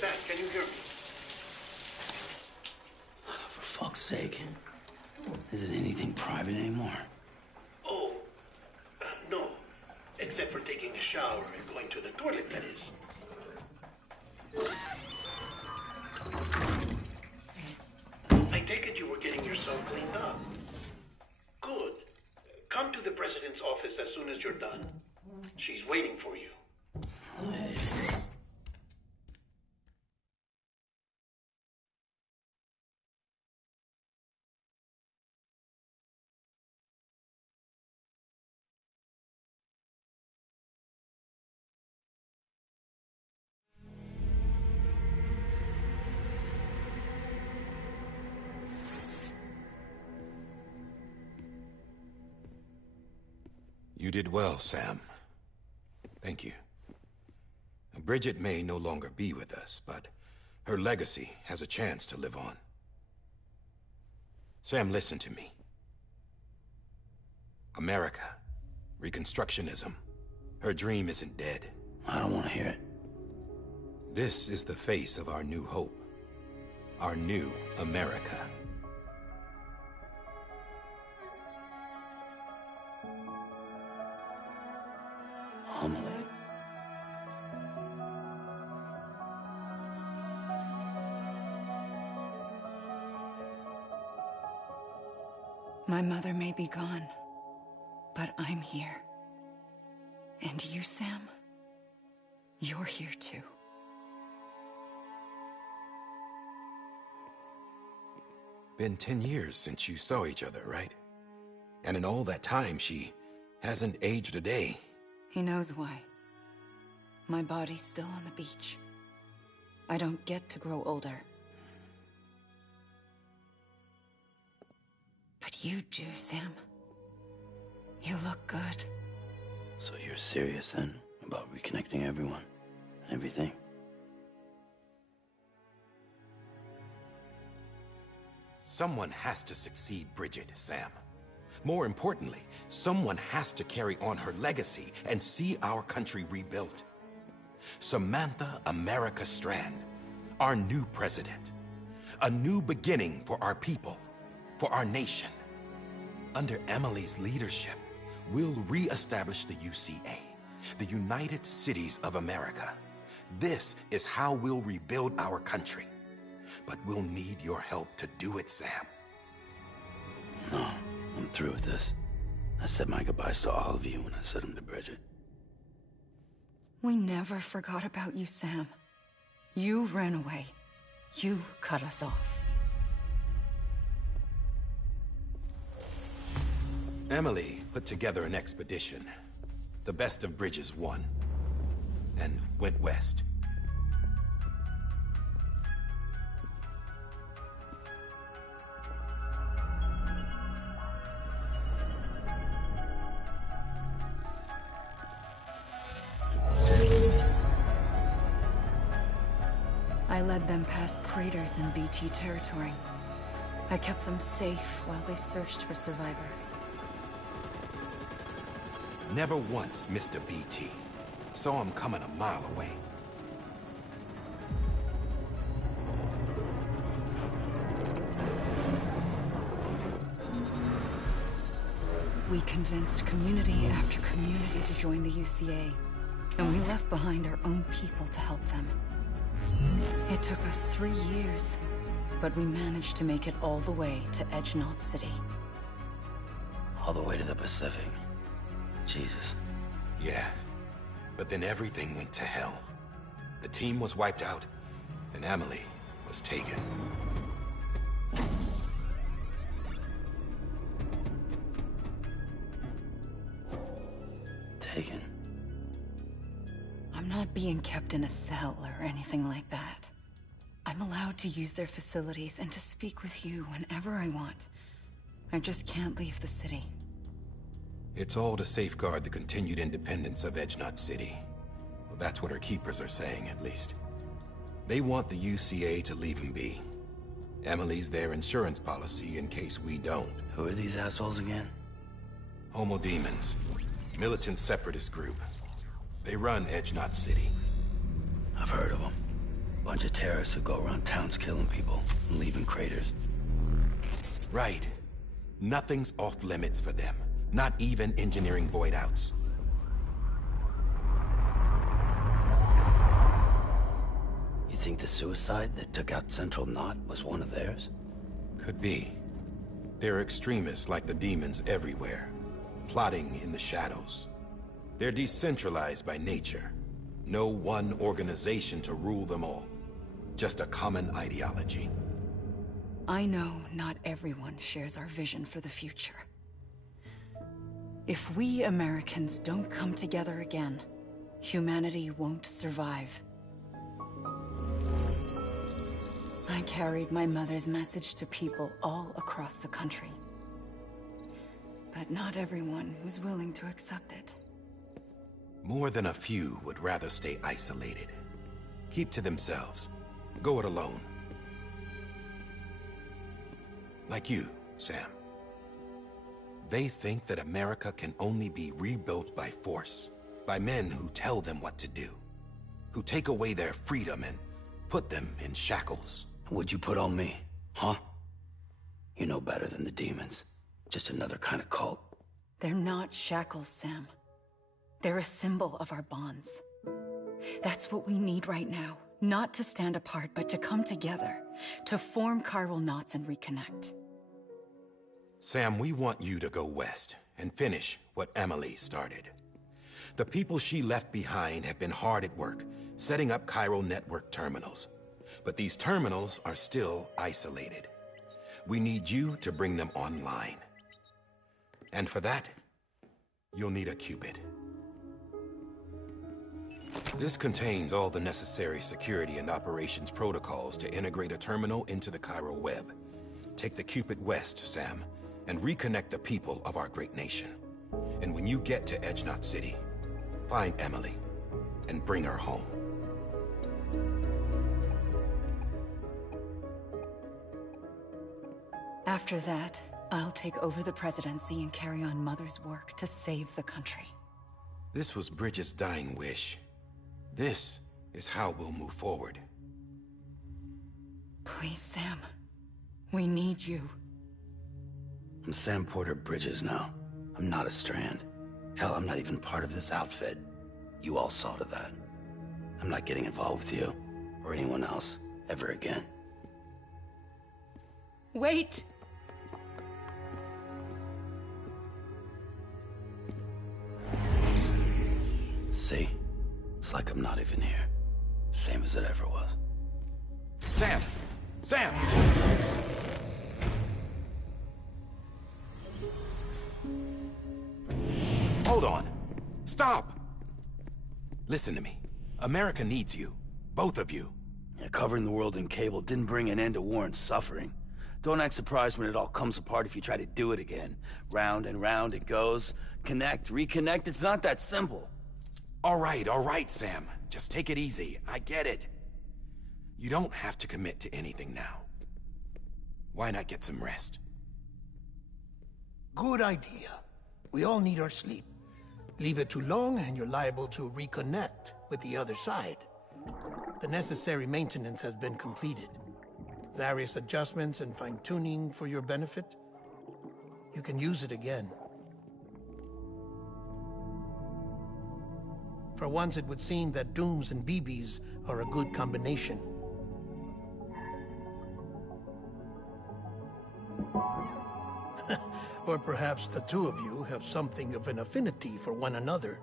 Sam, can you hear me? For fuck's sake. Isn't anything private anymore? Oh, no. Except for taking a shower and going to the toilet, that is. I take it you were getting yourself cleaned up. Good. Come to the President's office as soon as you're done. She's waiting for you. You did well, Sam. Thank you. Bridget may no longer be with us, but her legacy has a chance to live on. Sam, listen to me. America, Reconstructionism, her dream isn't dead. I don't want to hear it. This is the face of our new hope. Our new America. Amelie. My mother may be gone, but I'm here. And you, Sam? You're here too. Been 10 years since you saw each other, right? And in all that time, she hasn't aged a day. He knows why. My body's still on the beach. I don't get to grow older. But you do, Sam. You look good. So you're serious then about reconnecting everyone and everything? Someone has to succeed Bridget, Sam. More importantly, someone has to carry on her legacy and see our country rebuilt. Samantha America Strand, our new president. A new beginning for our people, for our nation. Under Emily's leadership, we'll re-establish the UCA, the United Cities of America. This is how we'll rebuild our country. But we'll need your help to do it, Sam. No, I'm through with this. I said my goodbyes to all of you when I said them to Bridget. We never forgot about you, Sam. You ran away. You cut us off. Emily put together an expedition. The best of Bridges won. And went west. I led them past craters in BT territory. I kept them safe while they searched for survivors. Never once missed a BT. Saw him coming a mile away. We convinced community after community to join the UCA, and we left behind our own people to help them. It took us 3 years, but we managed to make it all the way to Edgenot City. All the way to the Pacific. Jesus. Yeah, but then everything went to hell. The team was wiped out, and Emily was taken. Taken? I'm not being kept in a cell or anything like that. I'm allowed to use their facilities and to speak with you whenever I want. I just can't leave the city. It's all to safeguard the continued independence of Edgenot City. Well, that's what our keepers are saying, at least. They want the UCA to leave him be. Emily's their insurance policy in case we don't. Who are these assholes again? Homo Demons. Militant separatist group. They run Edgenot City. I've heard of them. Bunch of terrorists who go around towns killing people and leaving craters. Right. Nothing's off limits for them. Not even engineering void outs. You think the suicide that took out Central Knot was one of theirs? Could be. There are extremists like the demons everywhere, plotting in the shadows. They're decentralized by nature. No one organization to rule them all. Just a common ideology. I know not everyone shares our vision for the future. If we Americans don't come together again, humanity won't survive. I carried my mother's message to people all across the country. But not everyone was willing to accept it. More than a few would rather stay isolated. Keep to themselves. Go it alone. Like you, Sam. They think that America can only be rebuilt by force, by men who tell them what to do, who take away their freedom and put them in shackles. What'd you put on me, huh? You know better than the demons. Just another kind of cult. They're not shackles, Sam. They're a symbol of our bonds. That's what we need right now. Not to stand apart, but to come together, to form chiral knots and reconnect. Sam, we want you to go west and finish what Emily started. The people she left behind have been hard at work, setting up chiral network terminals. But these terminals are still isolated. We need you to bring them online. And for that, you'll need a Cupid. This contains all the necessary security and operations protocols to integrate a terminal into the chiral web. Take the Cupid west, Sam, and reconnect the people of our great nation. And when you get to Edge-Knot City, find Emily and bring her home. After that, I'll take over the presidency and carry on Mother's work to save the country. This was Bridget's dying wish. This is how we'll move forward. Please, Sam. We need you. I'm Sam Porter Bridges now. I'm not a Strand. Hell, I'm not even part of this outfit. You all saw to that. I'm not getting involved with you, or anyone else, ever again. Wait! See? It's like I'm not even here. Same as it ever was. Sam! Sam! Hold on. Stop! Listen to me. America needs you. Both of you. Yeah, covering the world in cable didn't bring an end to war and suffering. Don't act surprised when it all comes apart if you try to do it again. Round and round it goes. Connect, reconnect, it's not that simple. All right, Sam. Just take it easy. I get it. You don't have to commit to anything now. Why not get some rest? Good idea. We all need our sleep. Leave it too long and you're liable to reconnect with the other side. The necessary maintenance has been completed. Various adjustments and fine-tuning for your benefit. You can use it again. For once, it would seem that Dooms and BBs are a good combination. Or perhaps the two of you have something of an affinity for one another.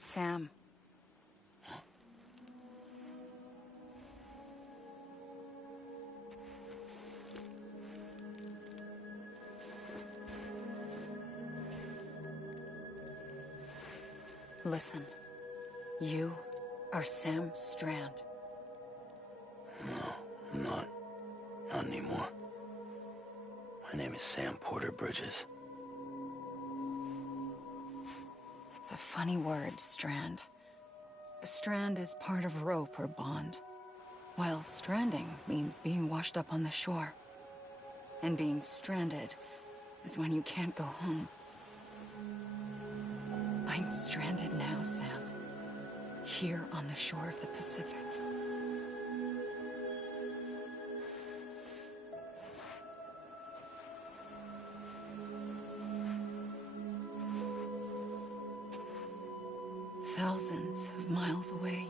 Sam. Listen. You are Sam Strand. No, I'm not. Not anymore. My name is Sam Porter Bridges. It's a funny word, Strand. A strand is part of rope or bond, while stranding means being washed up on the shore. And being stranded is when you can't go home. I'm stranded now, Sam. Here on the shore of the Pacific. Thousands of miles away,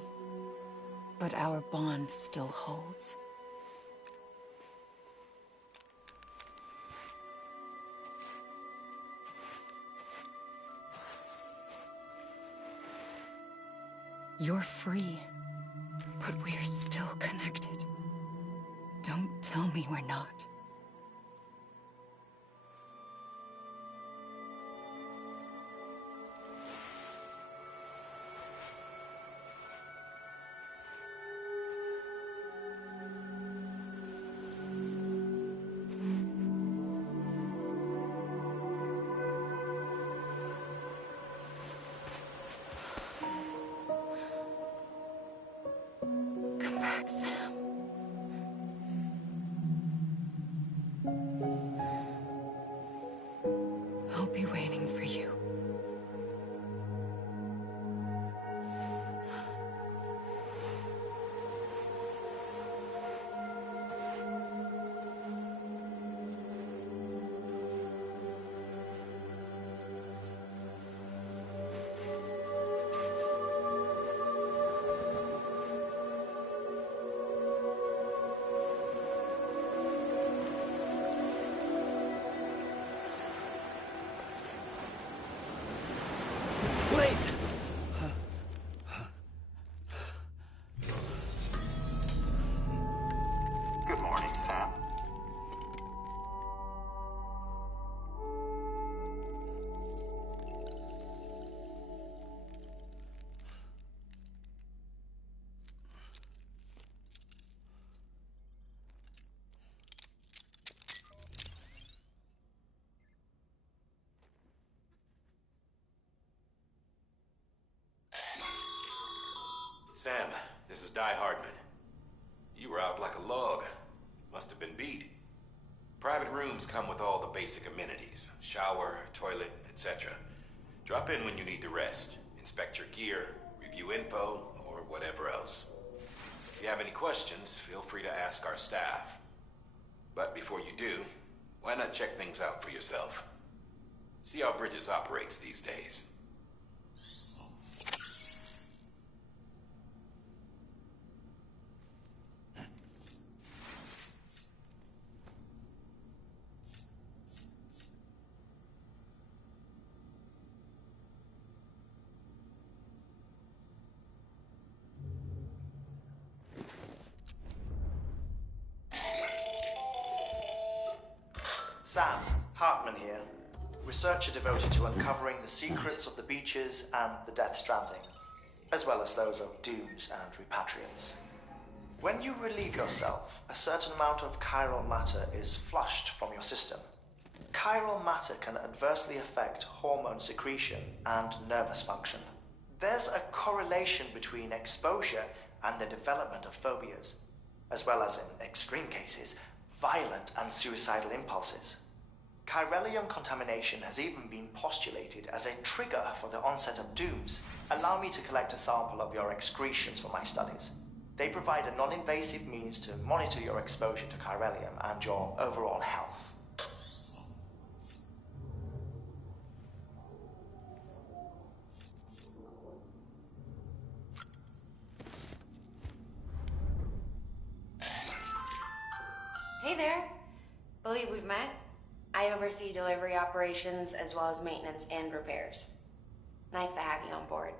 but our bond still holds. You're free, but we're still connected. Don't tell me we're not. I'll be waiting for you. Good morning, Sam. Sam, this is Di Hardman. You were out like a log. Must have been beat. Private rooms come with all the basic amenities. Shower, toilet, etc. Drop in when you need to rest. Inspect your gear, review info, or whatever else. If you have any questions, feel free to ask our staff. But before you do, why not check things out for yourself? See how Bridges operates these days. Sam, Hartman here, researcher devoted to uncovering the secrets of the beaches and the Death Stranding, as well as those of dooms and repatriates. When you relieve yourself, a certain amount of chiral matter is flushed from your system. Chiral matter can adversely affect hormone secretion and nervous function. There's a correlation between exposure and the development of phobias, as well as, in extreme cases, violent and suicidal impulses. Chiralium contamination has even been postulated as a trigger for the onset of dooms. Allow me to collect a sample of your excretions for my studies. They provide a non-invasive means to monitor your exposure to chiralium and your overall health. Hey there. Believe we've met. I oversee delivery operations as well as maintenance and repairs. Nice to have you on board.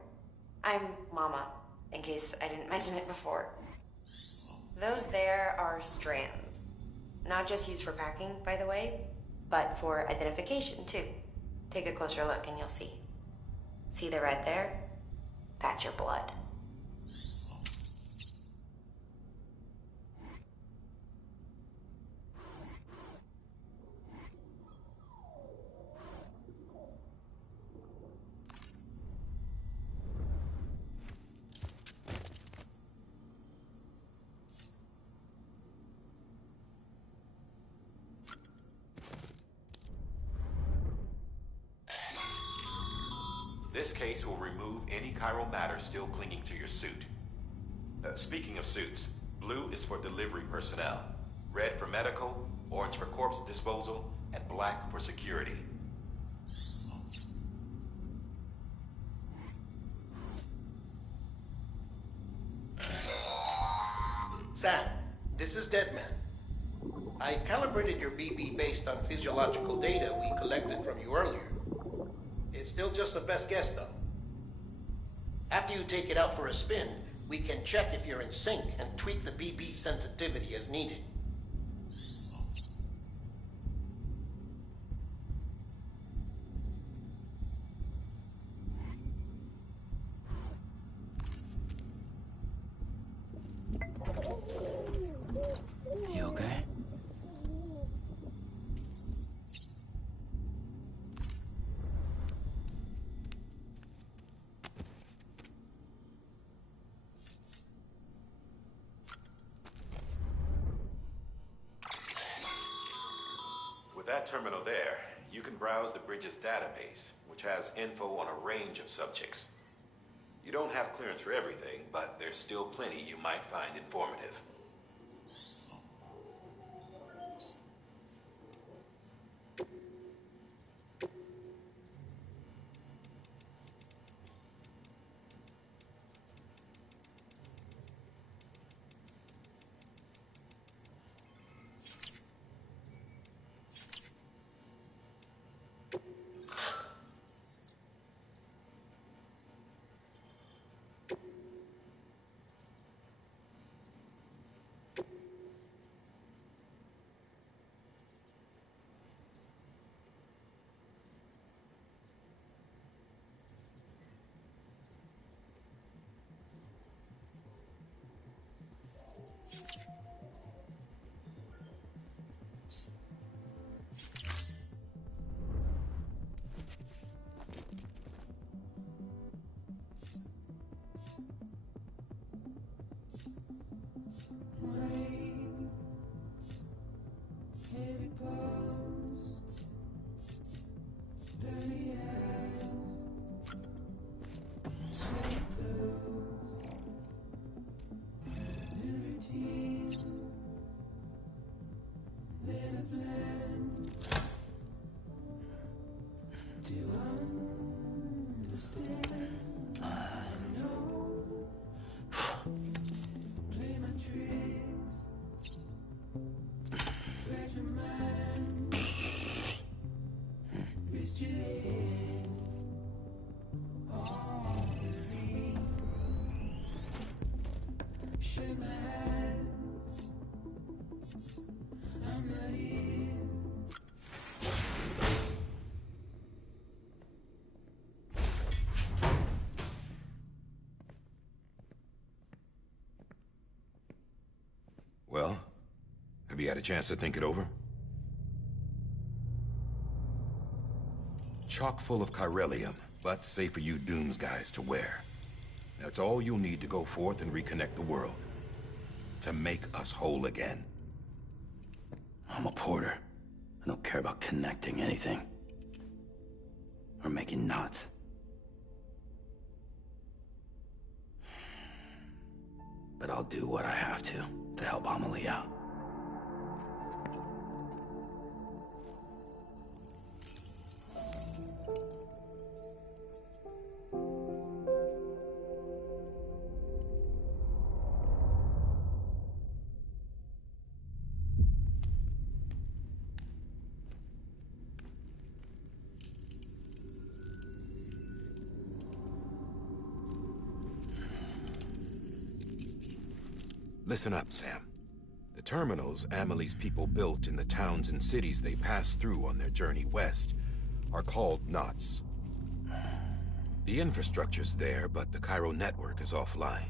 I'm Mama, in case I didn't mention it before. Those there are strands. Not just used for packing, by the way, but for identification too. Take a closer look and you'll see. See the red there? That's your blood. This case will remove any chiral matter still clinging to your suit. Speaking of suits, blue is for delivery personnel, red for medical, orange for corpse disposal, and black for security. Sam, this is Deadman. I calibrated your BB based on physiological data we collected from you earlier. It's still just a best guess, though. After you take it out for a spin, we can check if you're in sync and tweak the BB sensitivity as needed. You okay? that terminal there, you can browse the bridge's database, which has info on a range of subjects. You don't have clearance for everything, but there's still plenty you might find informative. Well, have you had a chance to think it over? Chock full of chiralium, but safe for you Dooms guys to wear. That's all you'll need to go forth and reconnect the world. To make us whole again. I'm a porter. I don't care about connecting anything. Or making knots. But I'll do what I have to help Amelie out. Listen up, Sam. The terminals Amelie's people built in the towns and cities they passed through on their journey west are called knots. The infrastructure's there, but the Cairo network is offline.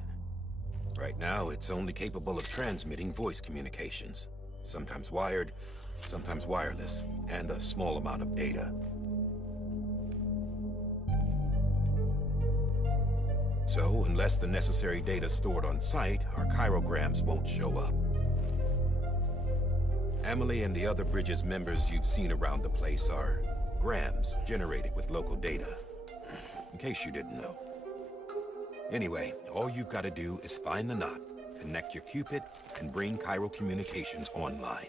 Right now, it's only capable of transmitting voice communications. Sometimes wired, sometimes wireless, and a small amount of data. So, unless the necessary data's stored on site, our chirograms won't show up. Amelie and the other Bridges members you've seen around the place are grams generated with local data. In case you didn't know. Anyway, all you've got to do is find the knot, connect your Cupid, and bring Cairo communications online.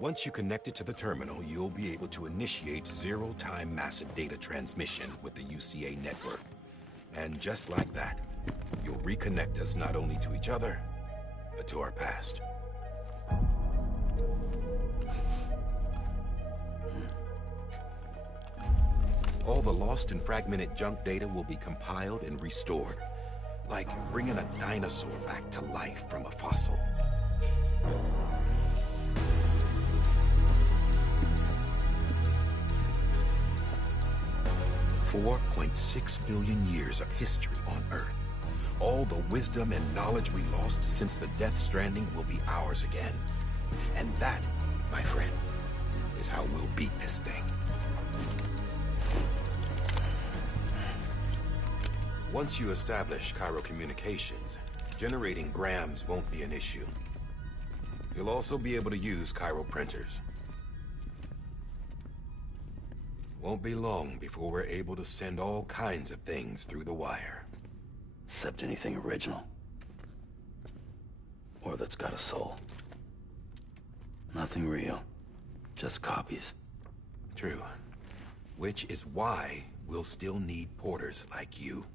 Once you connect it to the terminal, you'll be able to initiate zero-time massive data transmission with the UCA network. And just like that, you'll reconnect us not only to each other, but to our past. All the lost and fragmented junk data will be compiled and restored, like bringing a dinosaur back to life from a fossil. 4.6 billion years of history on Earth. All the wisdom and knowledge we lost since the Death Stranding will be ours again. And that, my friend, is how we'll beat this thing. Once you establish Cairo communications, generating grams won't be an issue. You'll also be able to use Cairo printers. Won't be long before we're able to send all kinds of things through the wire. Except anything original. Or that's got a soul. Nothing real. Just copies. True. Which is why we'll still need porters like you.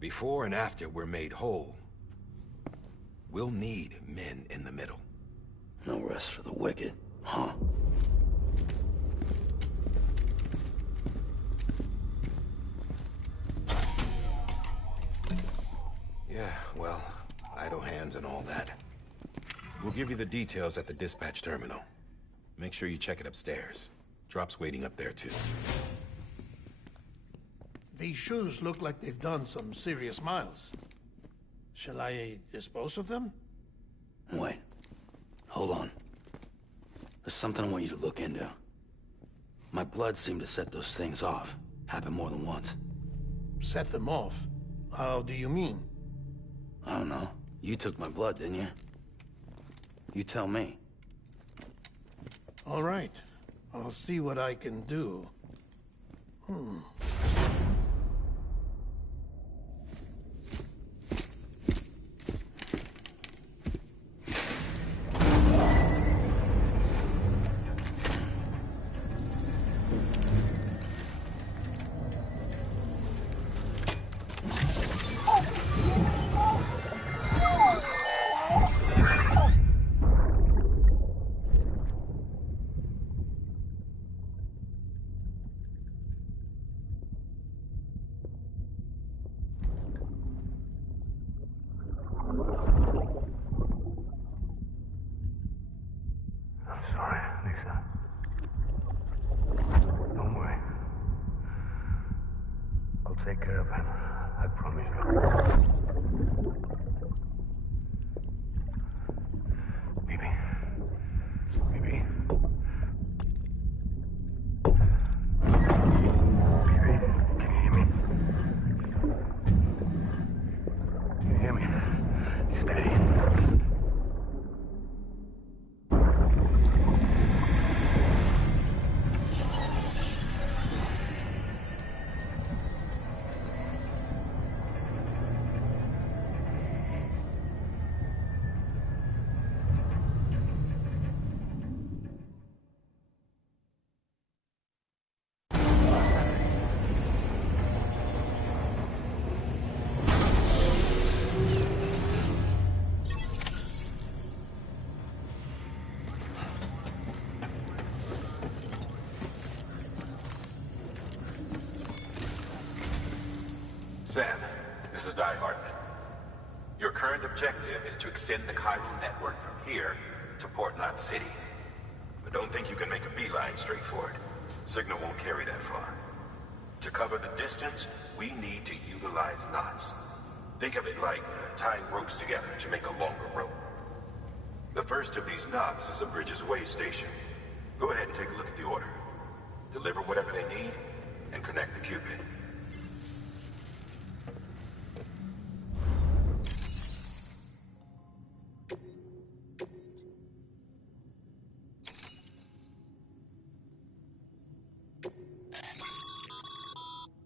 Before and after we're made whole, we'll need men in the middle. No rest for the wicked, huh? Yeah, well, idle hands and all that. We'll give you the details at the dispatch terminal. Make sure you check it upstairs. Drop's waiting up there, too. These shoes look like they've done some serious miles. Shall I dispose of them? Wait. Hold on. There's something I want you to look into. My blood seemed to set those things off. Happened more than once. Set them off? How do you mean? I don't know. You took my blood, didn't you? You tell me. All right. I'll see what I can do. Sorry, Lisa. Don't worry. I'll take care of it. I promise you. Baby. Baby. Baby, can you hear me? Can you hear me? Steady. Sam, this is Di Hartman. Your current objective is to extend the Chiral network from here to Port Knot City. But don't think you can make a beeline straight for it. Signal won't carry that far. To cover the distance, we need to utilize knots. Think of it like tying ropes together to make a longer rope. The first of these knots is a Bridges way station. Go ahead and take a look at the order. Deliver whatever they need, and connect the Cupid.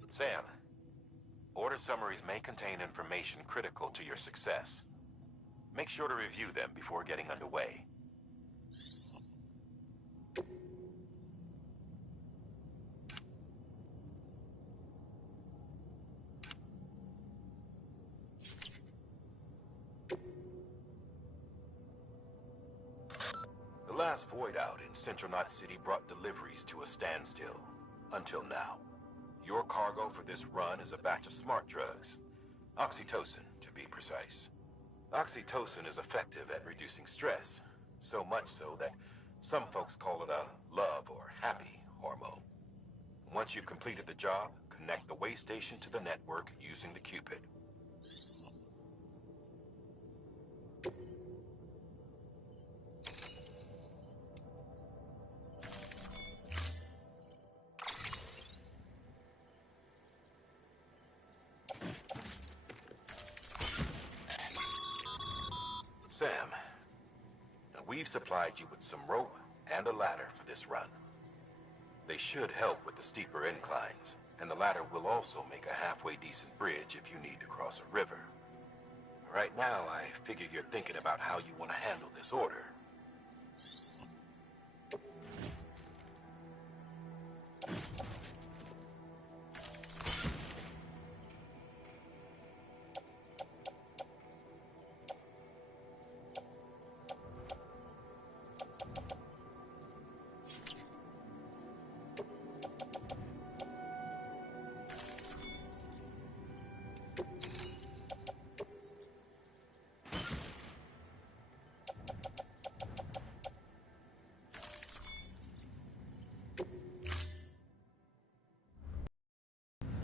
Sam, order summaries may contain information critical to your success. Make sure to review them before getting underway. The last void out in Central Knot City brought deliveries to a standstill. Until now. Your cargo for this run is a batch of smart drugs. Oxytocin, to be precise. Oxytocin is effective at reducing stress. So much so that some folks call it a love or happy hormone. Once you've completed the job, connect the way station to the network using the Cupid. Sam, we've supplied you with some rope and a ladder for this run. They should help with the steeper inclines, and the latter will also make a halfway decent bridge if you need to cross a river. Right now, I figure you're thinking about how you want to handle this order.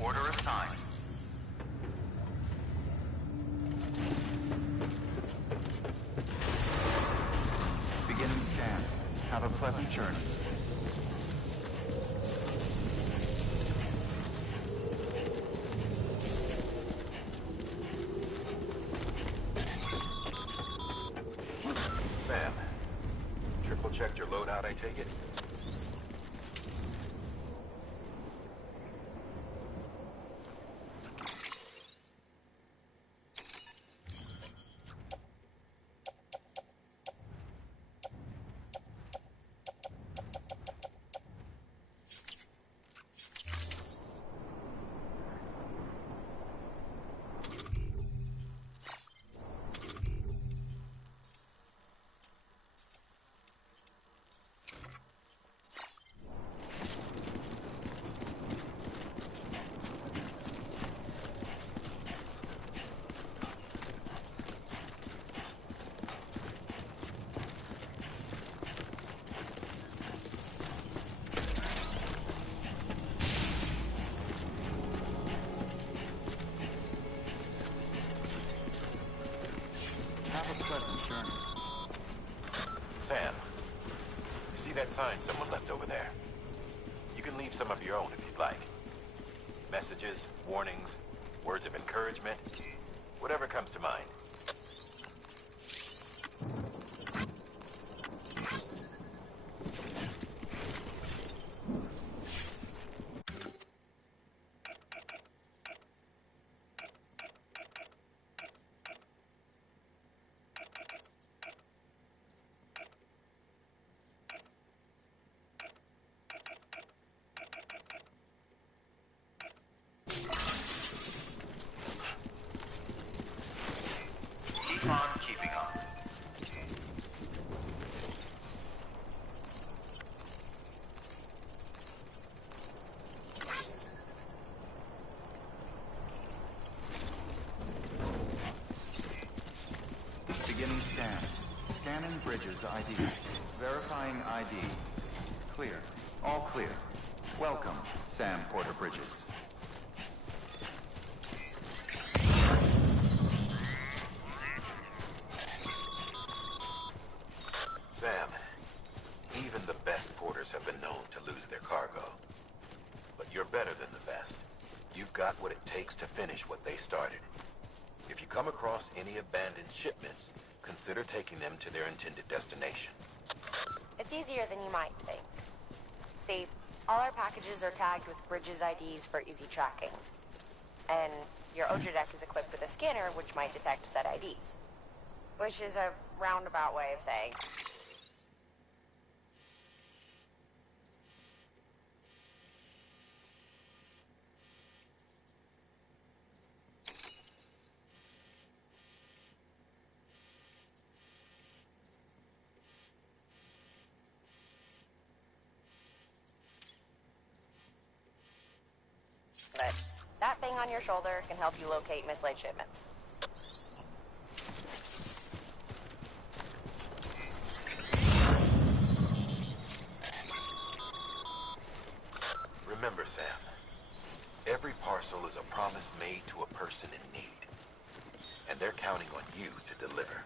Order assigned. Beginning scan. Have a pleasant journey. Sam, triple checked your loadout, I take it? Sam, you see that sign someone left over there? You can leave some of your own if you'd like. Messages, warnings, words of encouragement, whatever comes to mind. Keep on keeping on. Beginning scan. Scanning Bridges ID. Verifying ID. Clear. All clear. Welcome, Sam Porter Bridges. Sam, even the best porters have been known to lose their cargo. But you're better than the best. You've got what it takes to finish what they started. If you come across any abandoned shipments, consider taking them to their intended destination. It's easier than you might think. See, all our packages are tagged with Bridges IDs for easy tracking. And your Oja deck is equipped with a scanner which might detect said IDs. Which is a roundabout way of saying but that thing on your shoulder can help you locate mislaid shipments. Remember, Sam, every parcel is a promise made to a person in need. And they're counting on you to deliver.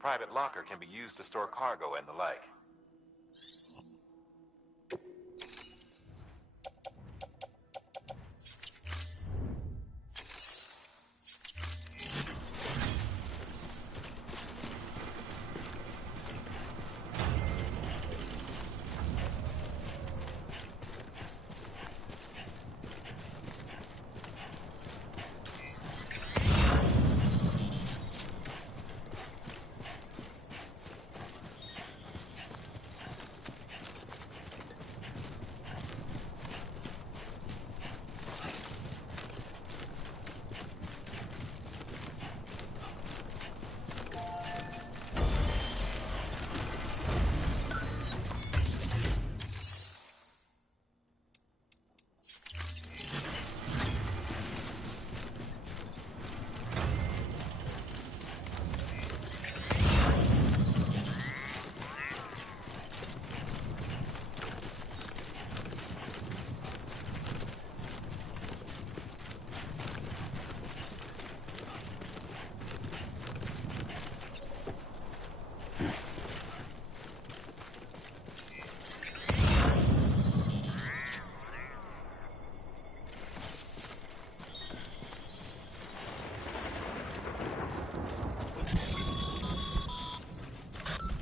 private locker can be used to store cargo and the like.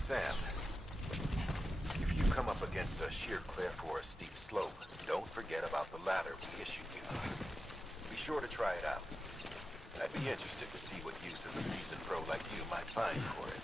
Sam, if you come up against a sheer cliff or a steep slope, don't forget about the ladder we issued you. Be sure to try it out. I'd be interested to see what use a seasoned pro like you might find for it.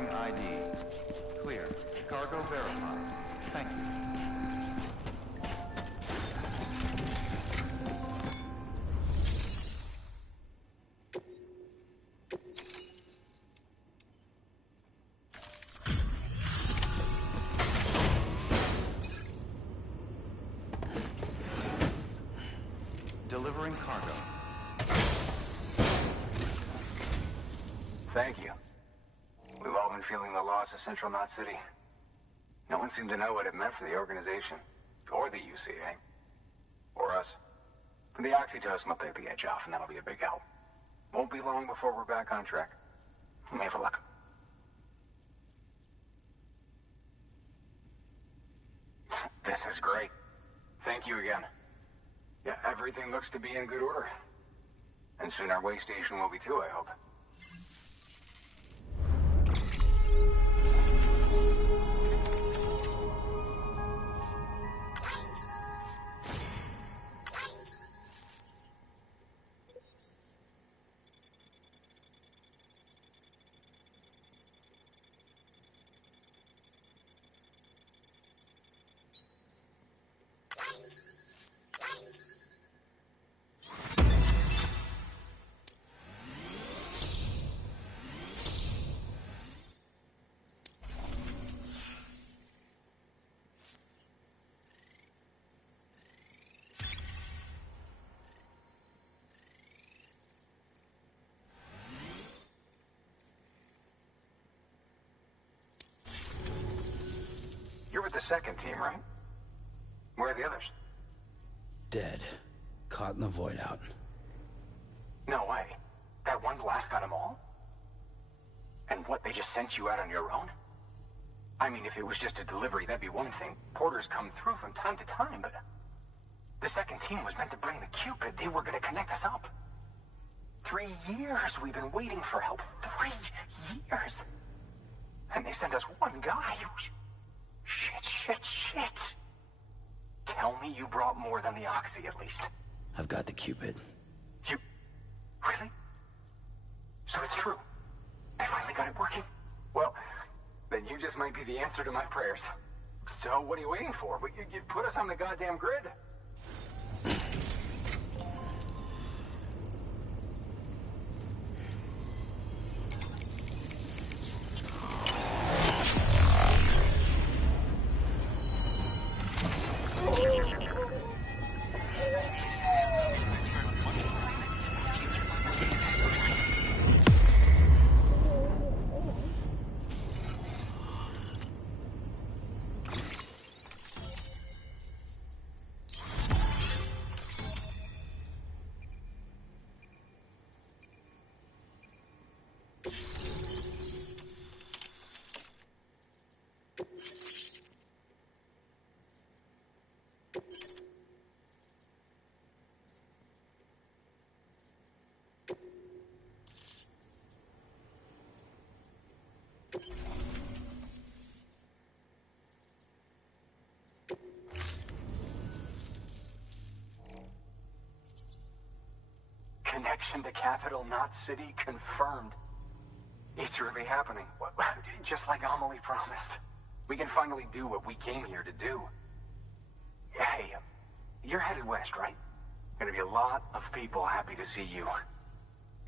Verifying ID. Clear. Cargo verified. Thank you. Delivering cargo. Thank you. We've all been feeling the loss of Central Knot City. No one seemed to know what it meant for the organization, or the UCA, or us. For the oxytocin will take the edge off, and that'll be a big help. Won't be long before we're back on track. We may have luck. This is great. Thank you again. Yeah, everything looks to be in good order. And soon our way station will be too, I hope. You're with the second team, right? Where are the others? Dead. Caught in the void out. No way. That one blast got them all? And what, they just sent you out on your own? I mean, if it was just a delivery, that'd be one thing. Porters come through from time to time, but... The second team was meant to bring the Cupid. They were gonna connect us up. 3 years we've been waiting for help. 3 years! And they sent us one guy. Shit. Tell me you brought more than the Oxy, at least. I've got the Cupid. You... Really? So it's true. They finally got it working. Well, then you just might be the answer to my prayers. So what are you waiting for? You put us on the goddamn grid. Connection to Capital Knot City confirmed. It's really happening. Just like Amelie promised. We can finally do what we came here to do. Hey, you're headed west, right? Gonna be a lot of people happy to see you.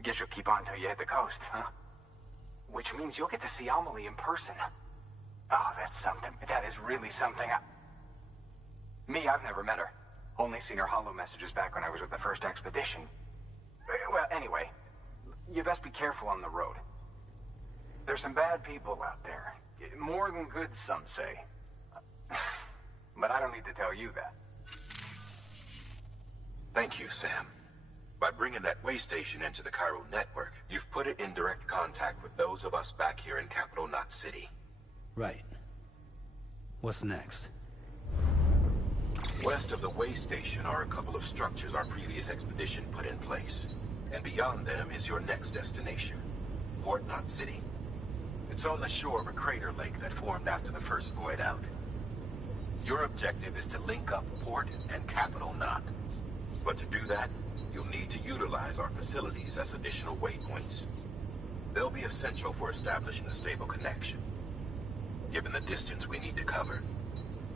Guess you'll keep on till you hit the coast, huh? Which means you'll get to see Amelie in person. Oh, that's something. That is really something. Me, I've never met her. Only seen her holo messages back when I was with the first expedition. Well, anyway, you best be careful on the road. There's some bad people out there. More than good, some say. But I don't need to tell you that. Thank you, Sam. By bringing that way station into the Cairo network, you've put it in direct contact with those of us back here in Capital Knot City. Right. What's next? West of the way station are a couple of structures our previous expedition put in place. And beyond them is your next destination, Port Knot City. It's on the shore of a crater lake that formed after the first void out. Your objective is to link up Port and Capital Knot. But to do that, you'll need to utilize our facilities as additional waypoints. They'll be essential for establishing a stable connection. Given the distance we need to cover,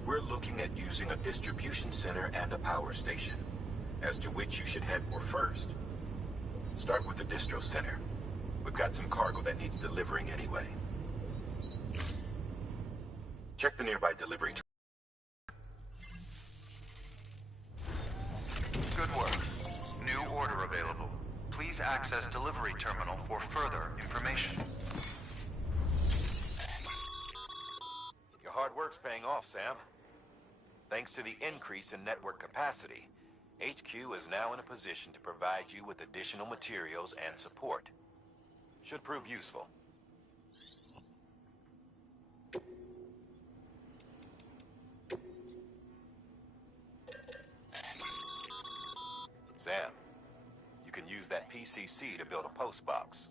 we're looking at using a distribution center and a power station, as to which you should head for first. Start with the distro center. We've got some cargo that needs delivering anyway. Check the nearby delivery. Good work. New order available. Please access delivery terminal for further information. Your hard work's paying off, Sam. Thanks to the increase in network capacity, HQ is now in a position to provide you with additional materials and support. Should prove useful. Sam, you can use that PCC to build a post box.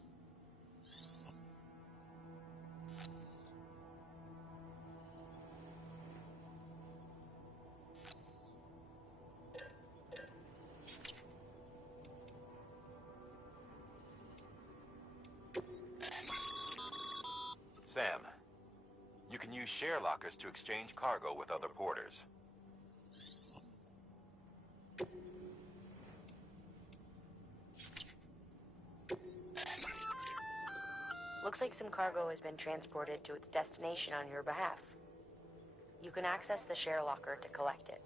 Sam, you can use share lockers to exchange cargo with other porters. Looks like some cargo has been transported to its destination on your behalf. You can access the share locker to collect it.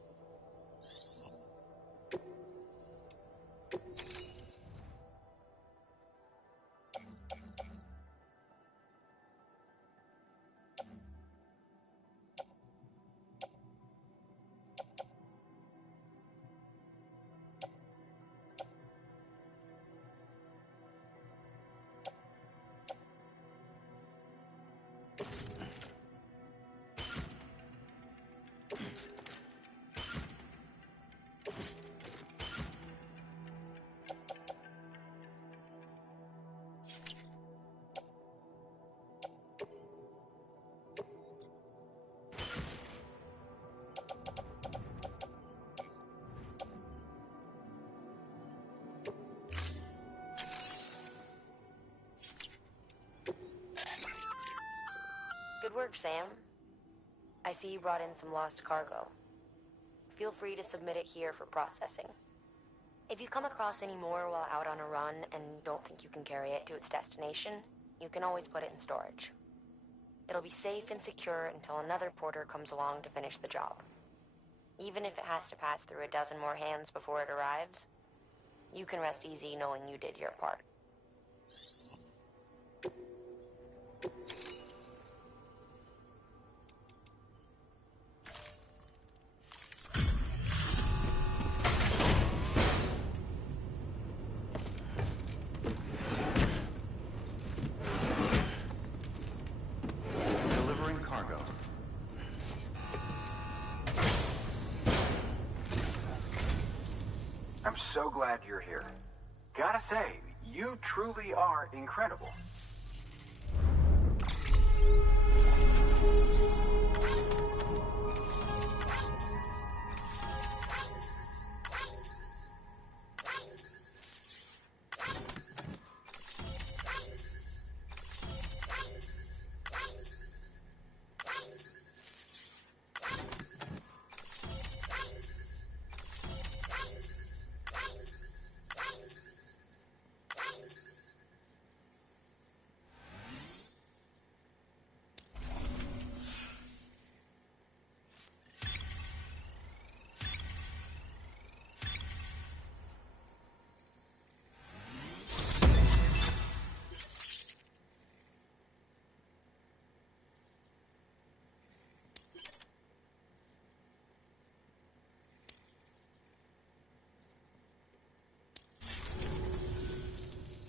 Good work, Sam. I see you brought in some lost cargo. Feel free to submit it here for processing. If you come across any more while out on a run and don't think you can carry it to its destination, you can always put it in storage. It'll be safe and secure until another porter comes along to finish the job. Even if it has to pass through a dozen more hands before it arrives, you can rest easy knowing you did your part. Delivering cargo. I'm so glad you're here. Gotta say, you truly are incredible.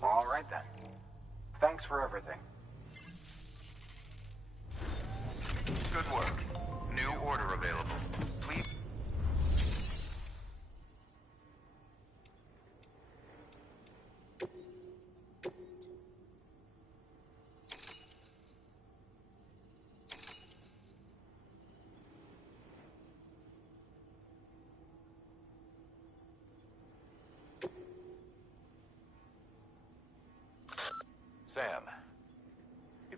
All right then. Thanks for everything. Good work. New order available. Please. Sam,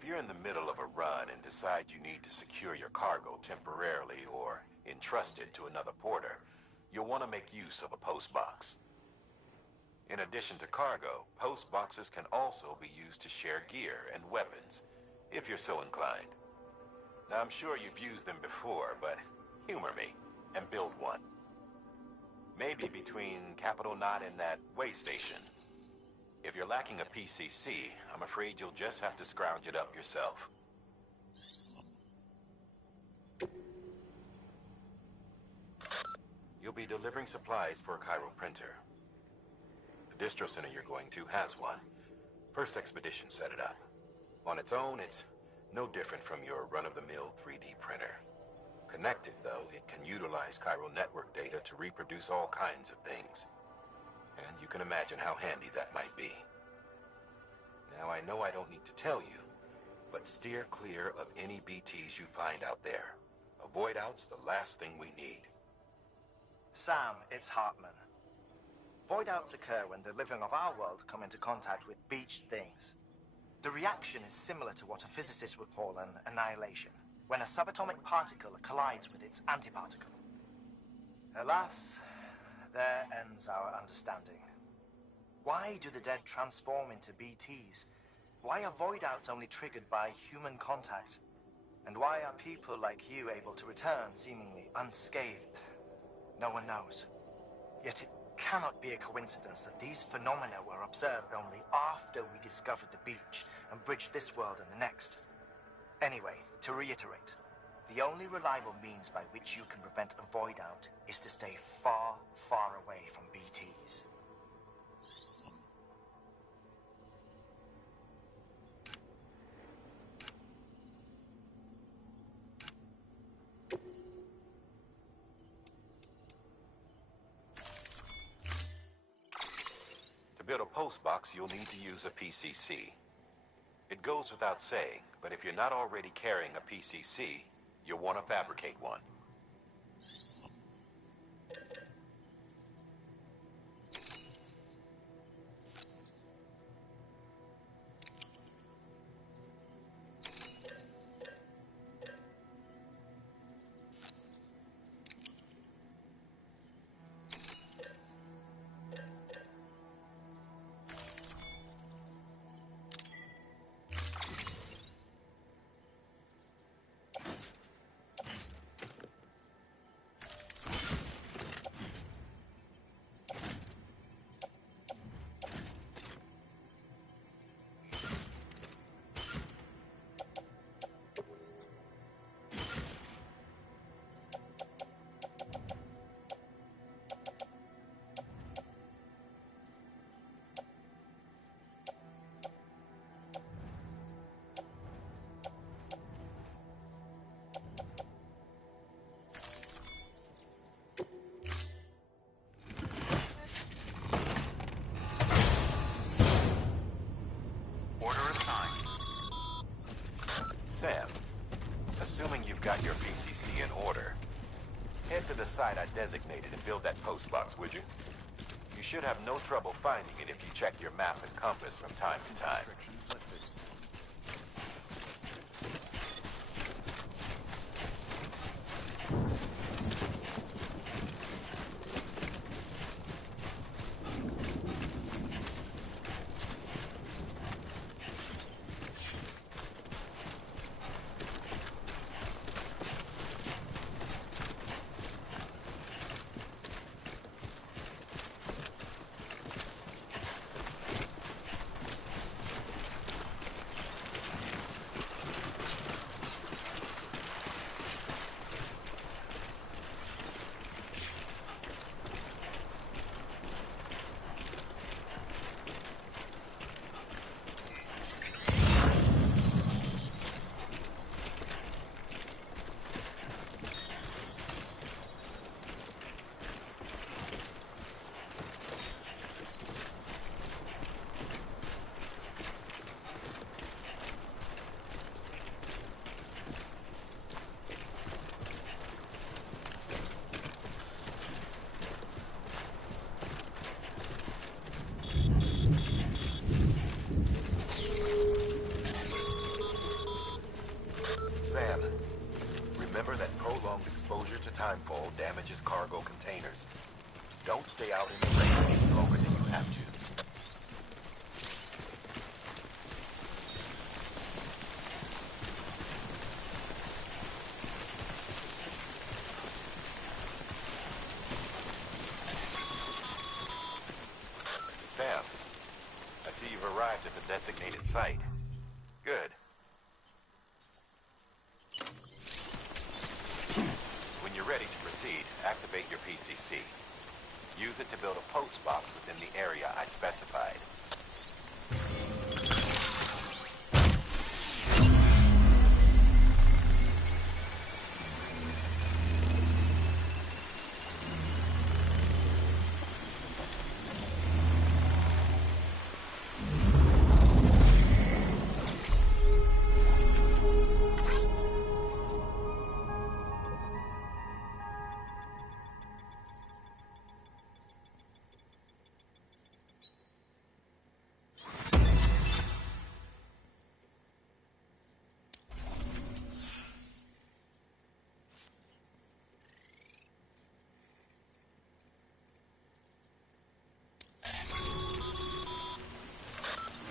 If you're in the middle of a run and decide you need to secure your cargo temporarily or entrust it to another porter, you'll want to make use of a post box. In addition to cargo, post boxes can also be used to share gear and weapons, if you're so inclined. Now, I'm sure you've used them before, but humor me and build one. Maybe between Capital Knot and that way station. If you're lacking a PCC, I'm afraid you'll just have to scrounge it up yourself. You'll be delivering supplies for a Cairo printer. The distro center you're going to has one. First Expedition set it up. On its own, it's no different from your run-of-the-mill 3D printer. Connected, though, it can utilize Cairo network data to reproduce all kinds of things. And you can imagine how handy that might be. Now, I know I don't need to tell you, but steer clear of any BTs you find out there. Avoid out's the last thing we need. Sam, it's Hartman. Void outs occur when the living of our world come into contact with beached things. The reaction is similar to what a physicist would call an annihilation, when a subatomic particle collides with its antiparticle. Alas, there ends our understanding. Why do the dead transform into BTs? Why are void outs only triggered by human contact? And why are people like you able to return seemingly unscathed? No one knows. Yet it cannot be a coincidence that these phenomena were observed only after we discovered the beach and bridged this world and the next. Anyway, to reiterate, the only reliable means by which you can prevent a void out is to stay far, far away from BTs. To build a post box, you'll need to use a PCC. It goes without saying, but if you're not already carrying a PCC, you'll want to fabricate one. Sam, assuming you've got your PCC in order, head to the site I designated and build that post box, would you? You should have no trouble finding it if you check your map and compass from time to time. cargo containers. Don't stay out in the rain any longer than you have to. Sam, I see you've arrived at the designated site. Good. When you're ready to proceed, activate your PCC. Use it to build a post box within the area I specified.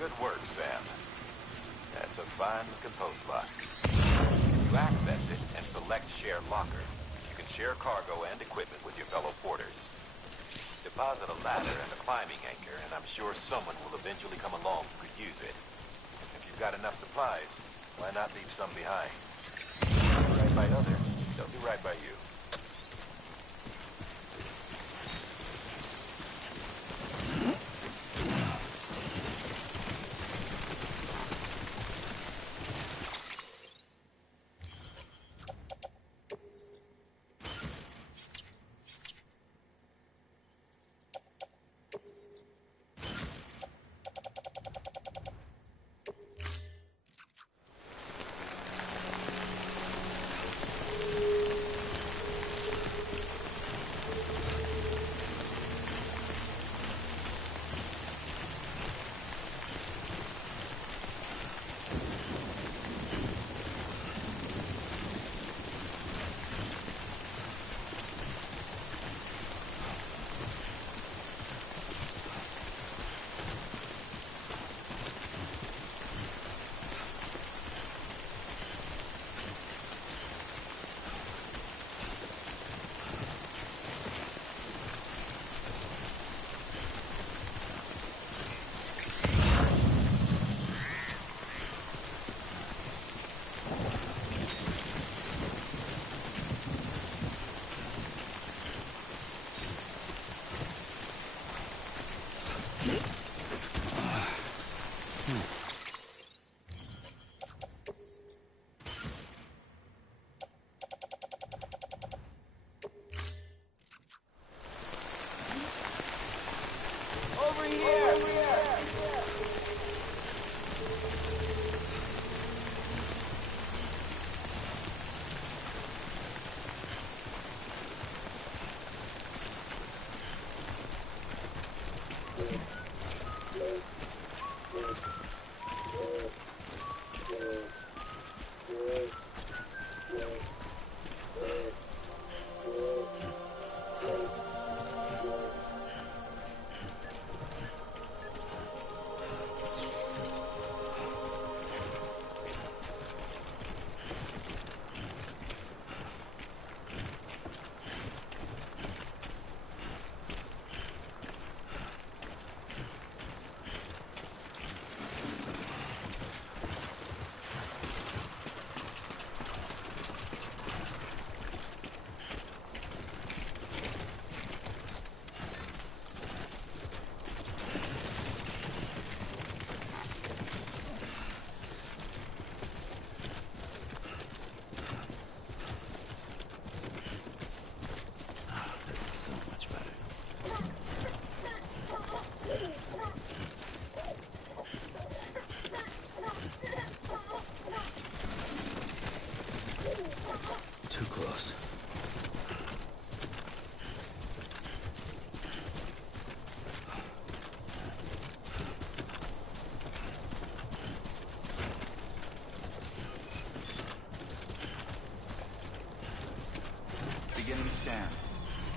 Good work, Sam. That's a fine-looking post box. You access it and select Share Locker. You can share cargo and equipment with your fellow porters. Deposit a ladder and a climbing anchor, and I'm sure someone will eventually come along who could use it. If you've got enough supplies, why not leave some behind? Do right by others, they'll do right by you.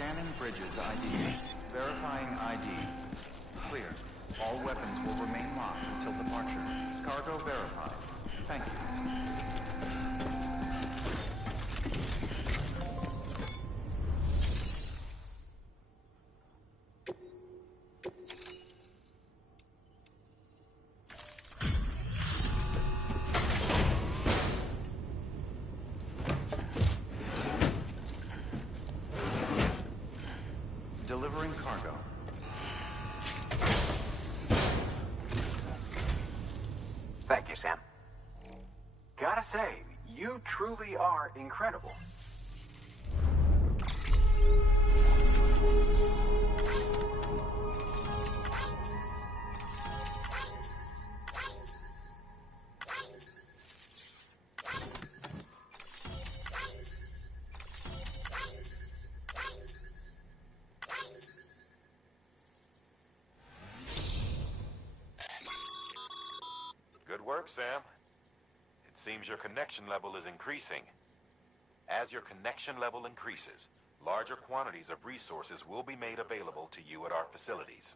Scanning Bridges ID. Verifying ID. Clear. All weapons will remain locked until departure. Cargo verified. Thank you. Delivering cargo. Thank you, Sam. Gotta say, you truly are incredible. Good work, Sam. It seems your connection level is increasing. As your connection level increases, larger quantities of resources will be made available to you at our facilities.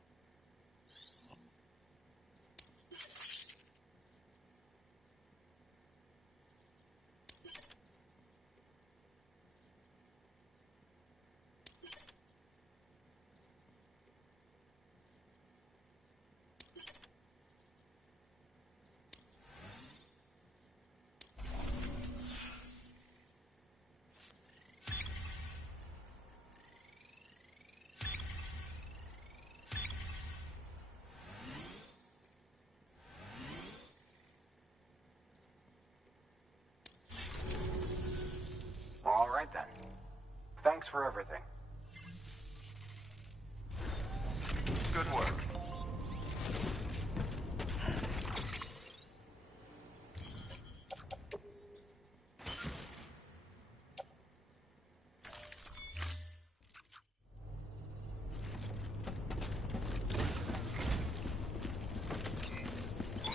All right then. Thanks for everything. Good work.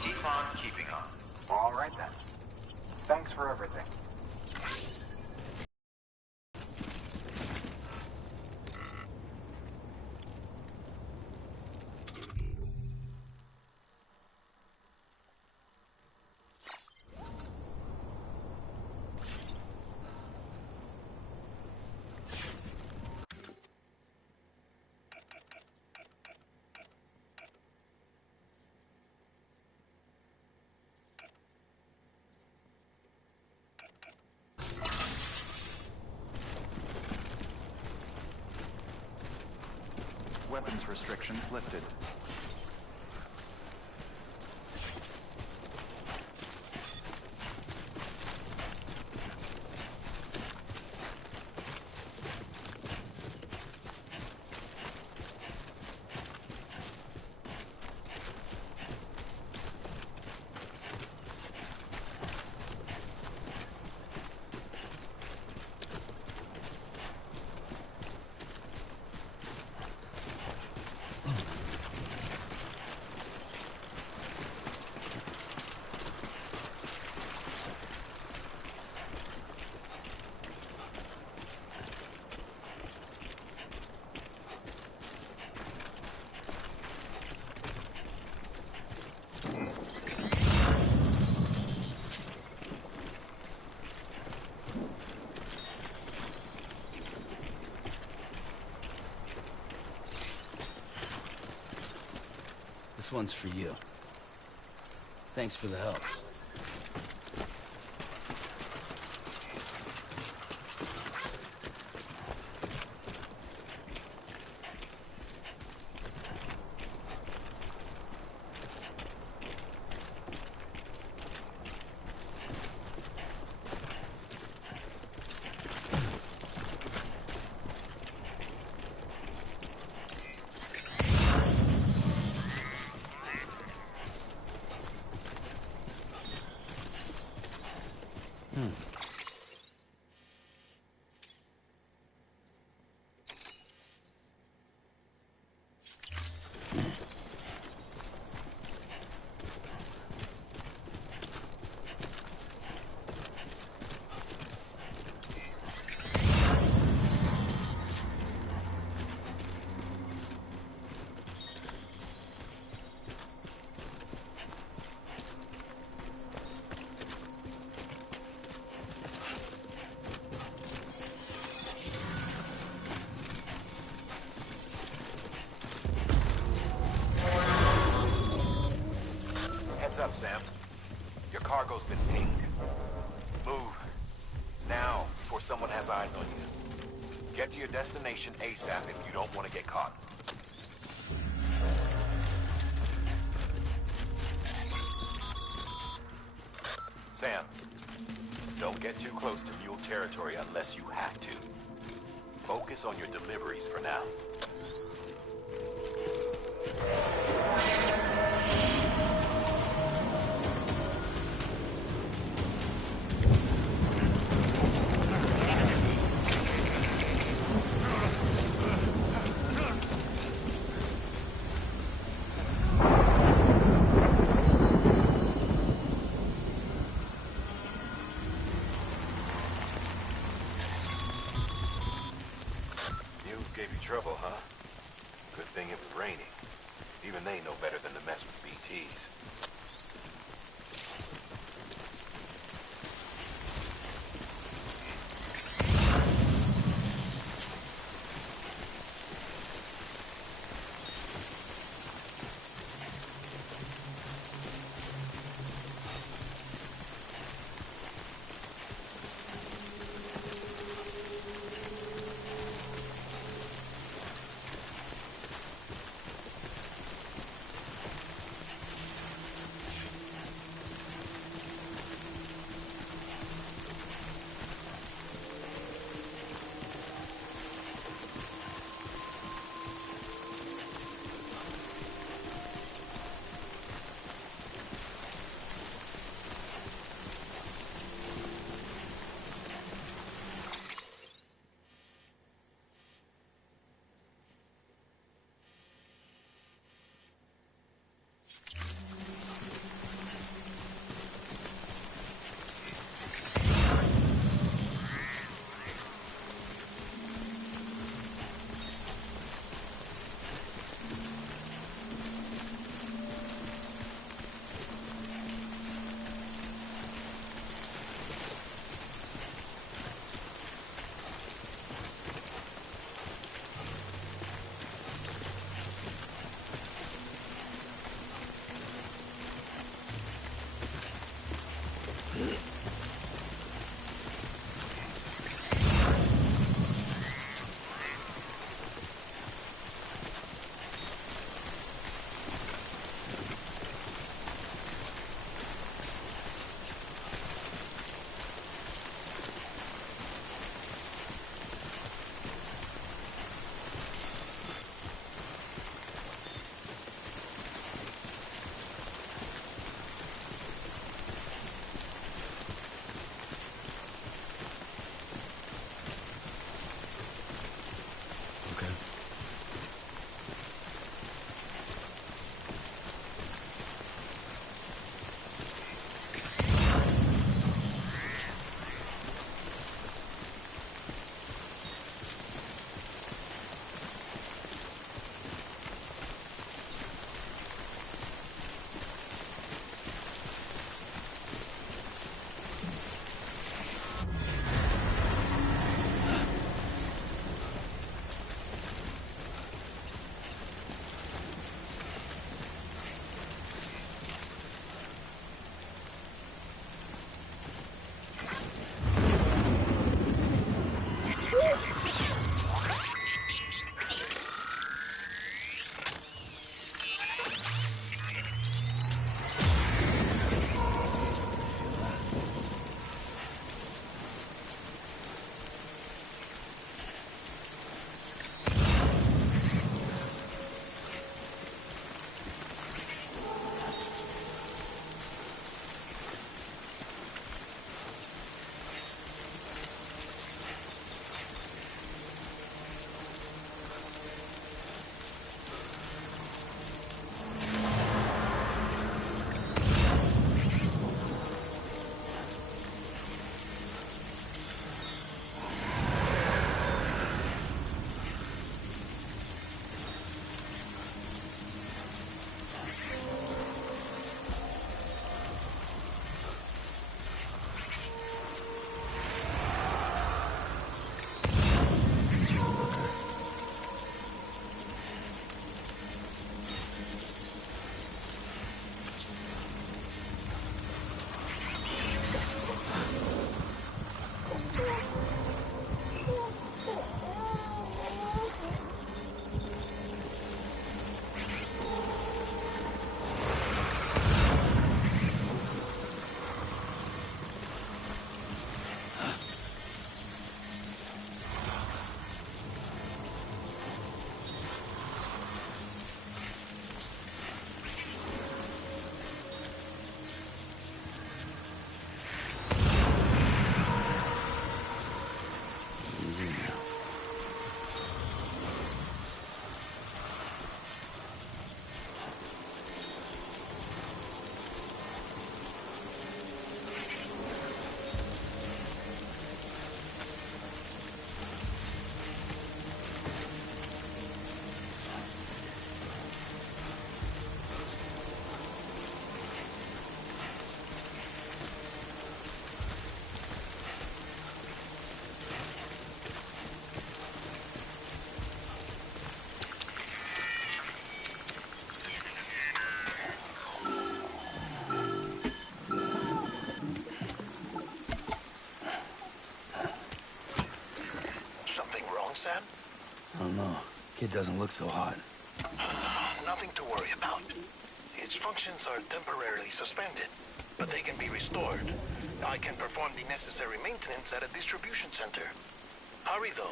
Keep on keeping on. All right then. Thanks for everything. Weapons restrictions lifted. This one's for you. Thanks for the help. Sam. Your cargo's been pinged. Move. Now, before someone has eyes on you. Get to your destination ASAP if you don't want to get caught. Sam, don't get too close to mule territory unless you have to. Focus on your deliveries for now. Gave you trouble, huh? Good thing it was raining. Even they know better than to mess with BTs. Kid doesn't look so hot. Nothing to worry about. Its functions are temporarily suspended, but they can be restored. I can perform the necessary maintenance at a distribution center. Hurry, though.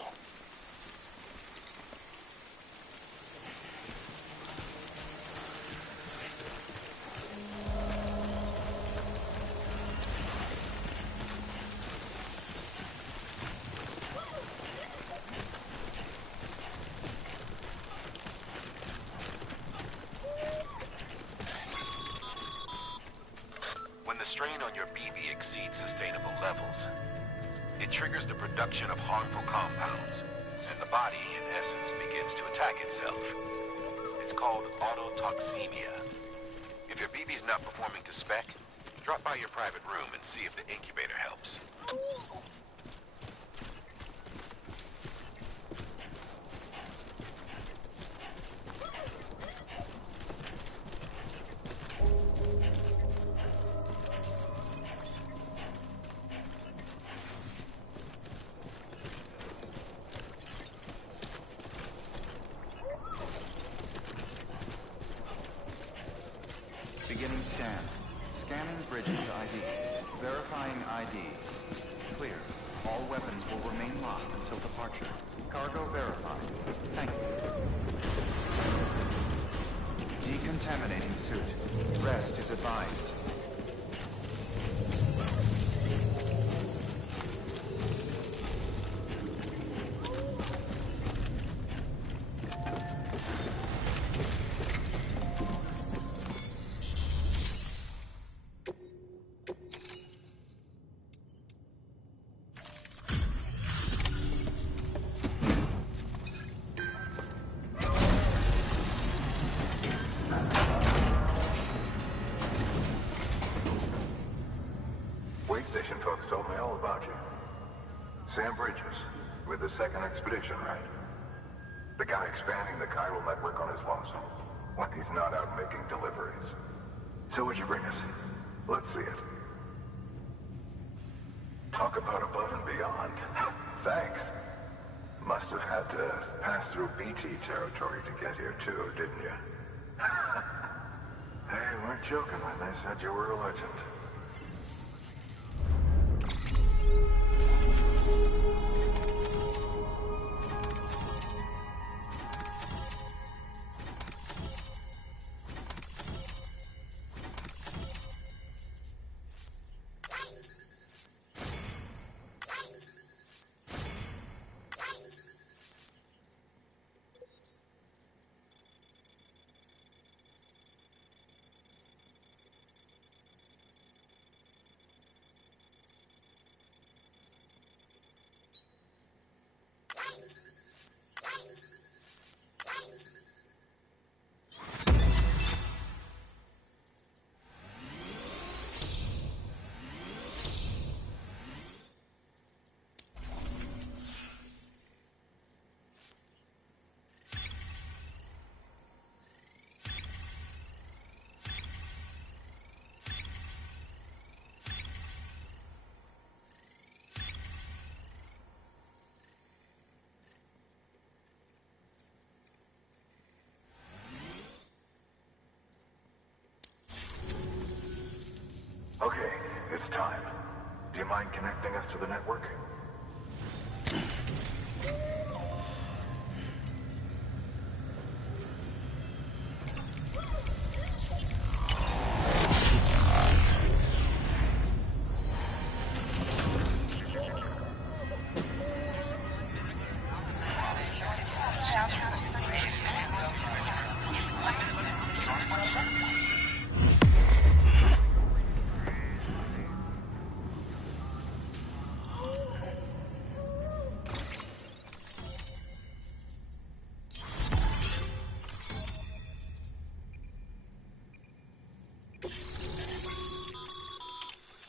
When the strain on your BB exceeds sustainable levels, it triggers the production of harmful compounds, and the body, in essence, begins to attack itself. It's called autotoxemia. If your BB's not performing to spec, drop by your private room and see if the incubator helps. Beginning scan. Scanning Bridges ID. Verifying ID. Clear. All weapons will remain locked until departure. Cargo verified. Thank you. Decontaminating suit. Rest is advised. Wait station folks told me all about you. Sam Bridges, with the second expedition, right? The guy expanding the chiral network on his lonesome, when he's not out making deliveries. So what'd you bring us? Let's see it. Talk about above and beyond. Thanks. Must have had to pass through BT territory to get here too, didn't you? They weren't joking when they said you were a legend. Okay, it's time. Do you mind connecting us to the network?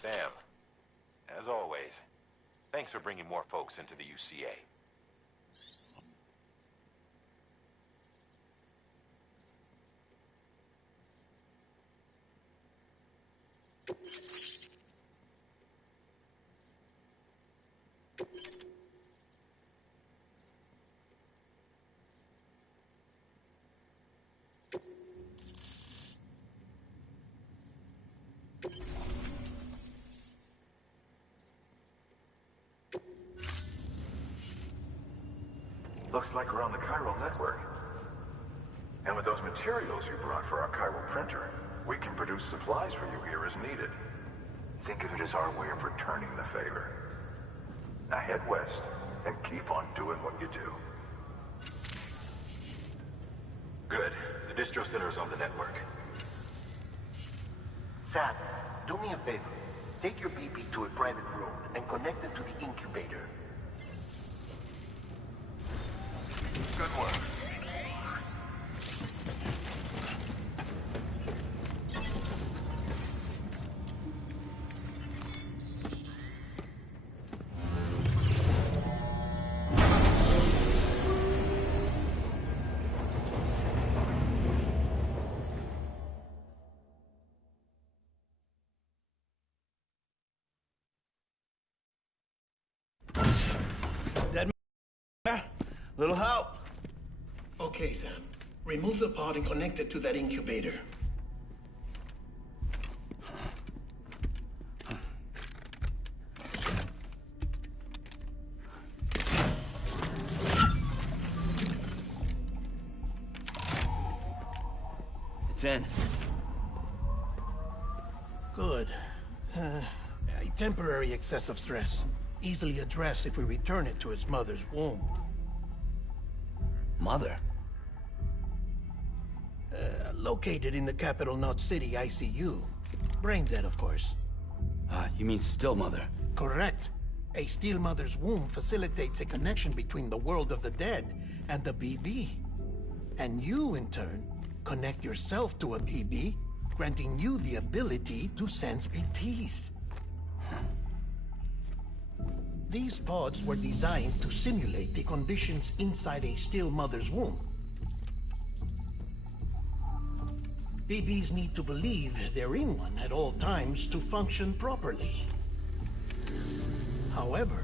Sam, as always, thanks for bringing more folks into the UCA. Looks like we're on the chiral network. And with those materials you brought for our chiral printer, we can produce supplies for you here as needed. Think of it as our way of returning the favor. Now head west and keep on doing what you do. Good. The distro center is on the network. Sam, do me a favor. Take your BB to a private room and connect it to the incubator. Good work. Little help. Okay, Sam. Remove the pod and connect it to that incubator. It's in. Good. A temporary excessive stress. Easily addressed if we return it to its mother's womb. Mother? Located in the capital Knot City ICU. Brain dead, of course. You mean still mother? Correct. A still mother's womb facilitates a connection between the world of the dead and the BB. And you, in turn, connect yourself to a BB, granting you the ability to sense BTs. These pods were designed to simulate the conditions inside a still mother's womb. BBs need to believe they're in one at all times to function properly. However,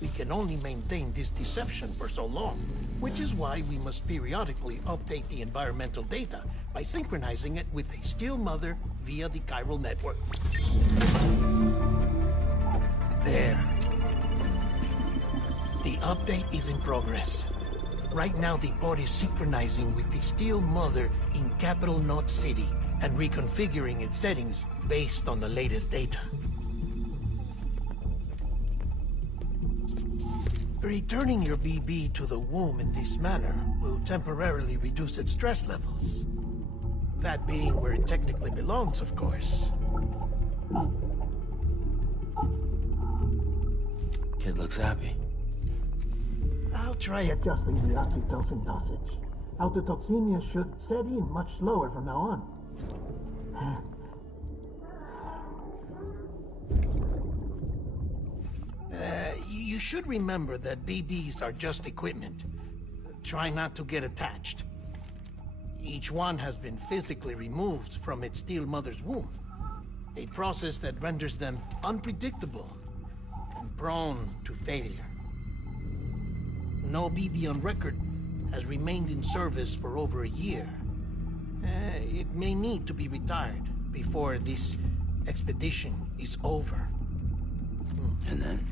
we can only maintain this deception for so long, which is why we must periodically update the environmental data by synchronizing it with a still mother via the chiral network. There. The update is in progress. Right now, the pod is synchronizing with the still mother in capital Knot City and reconfiguring its settings based on the latest data. Returning your BB to the womb in this manner will temporarily reduce its stress levels. That being where it technically belongs, of course. Kid looks happy. I'll try adjusting the oxytocin dosage. Autotoxemia should set in much slower from now on. You should remember that BBs are just equipment. Try not to get attached. Each one has been physically removed from its still mother's womb. A process that renders them unpredictable and prone to failure. No BB on record has remained in service for over a year. It may need to be retired before this expedition is over. And then?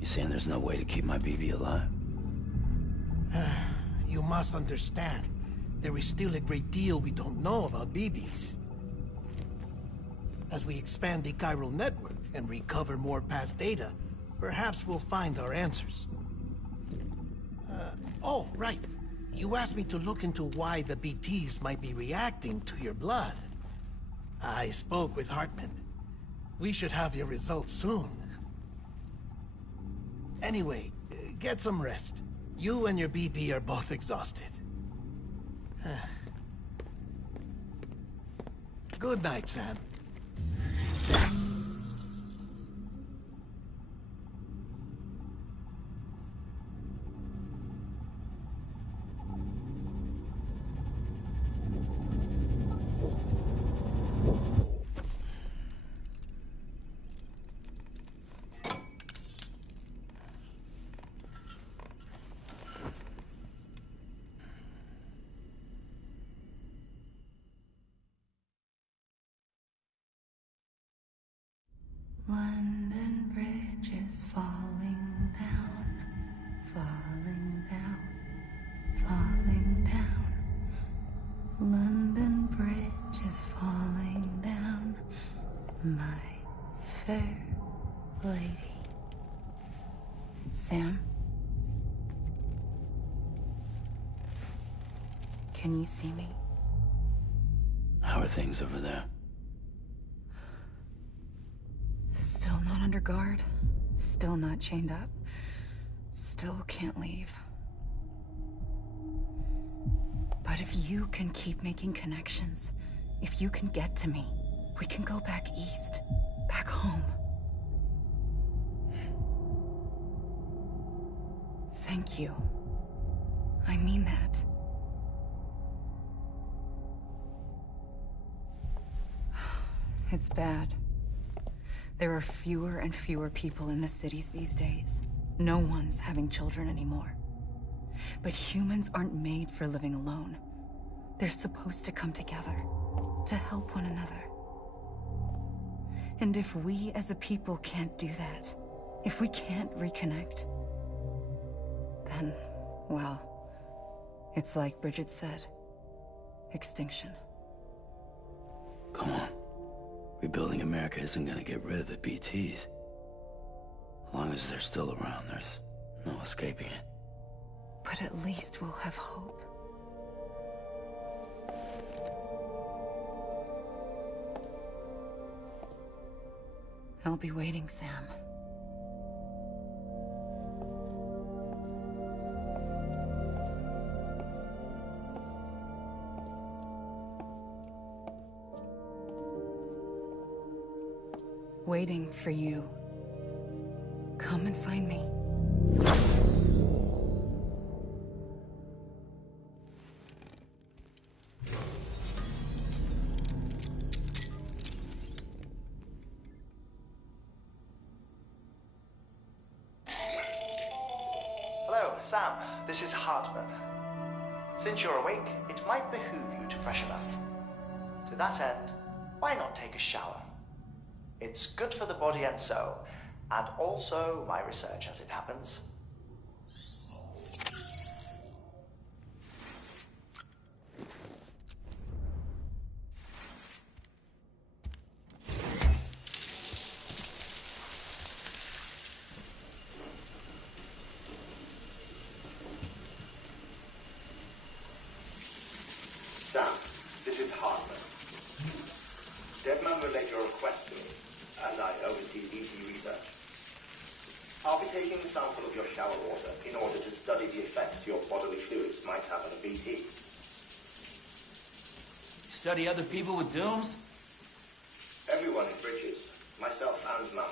You saying there's no way to keep my BB alive? You must understand, there is still a great deal we don't know about BBs. As we expand the chiral network and recover more past data, perhaps we'll find our answers. Oh, right. You asked me to look into why the BTs might be reacting to your blood. I spoke with Hartman. We should have your results soon. Anyway, get some rest. You and your BB are both exhausted. Good night, Sam. London Bridge is falling down, falling down, falling down. London Bridge is falling down, my fair lady. Sam? Can you see me? How are things over there? Still not under guard. Still not chained up. Still can't leave. But if you can keep making connections, if you can get to me, we can go back east. Back home. Thank you. I mean that. It's bad. There are fewer and fewer people in the cities these days. No one's having children anymore. But humans aren't made for living alone. They're supposed to come together, to help one another. And if we as a people can't do that, if we can't reconnect, then, well, it's like Bridget said, extinction. Come on. Rebuilding America isn't gonna get rid of the BTs. As long as they're still around, there's no escaping it. But at least we'll have hope. I'll be waiting, Sam. Waiting for you. Come and find me. Hello, Sam. This is Hartman. Since you're awake, it might behoove you to freshen up. To that end, why not take a shower? It's good for the body and soul, and also my research as it happens. Sam, this is Hartman. Deadman relayed your request to me, as I oversee BT research. I'll be taking a sample of your shower water in order to study the effects your bodily fluids might have on a BT. Study other people with dooms? Everyone in Bridges, myself and Mama.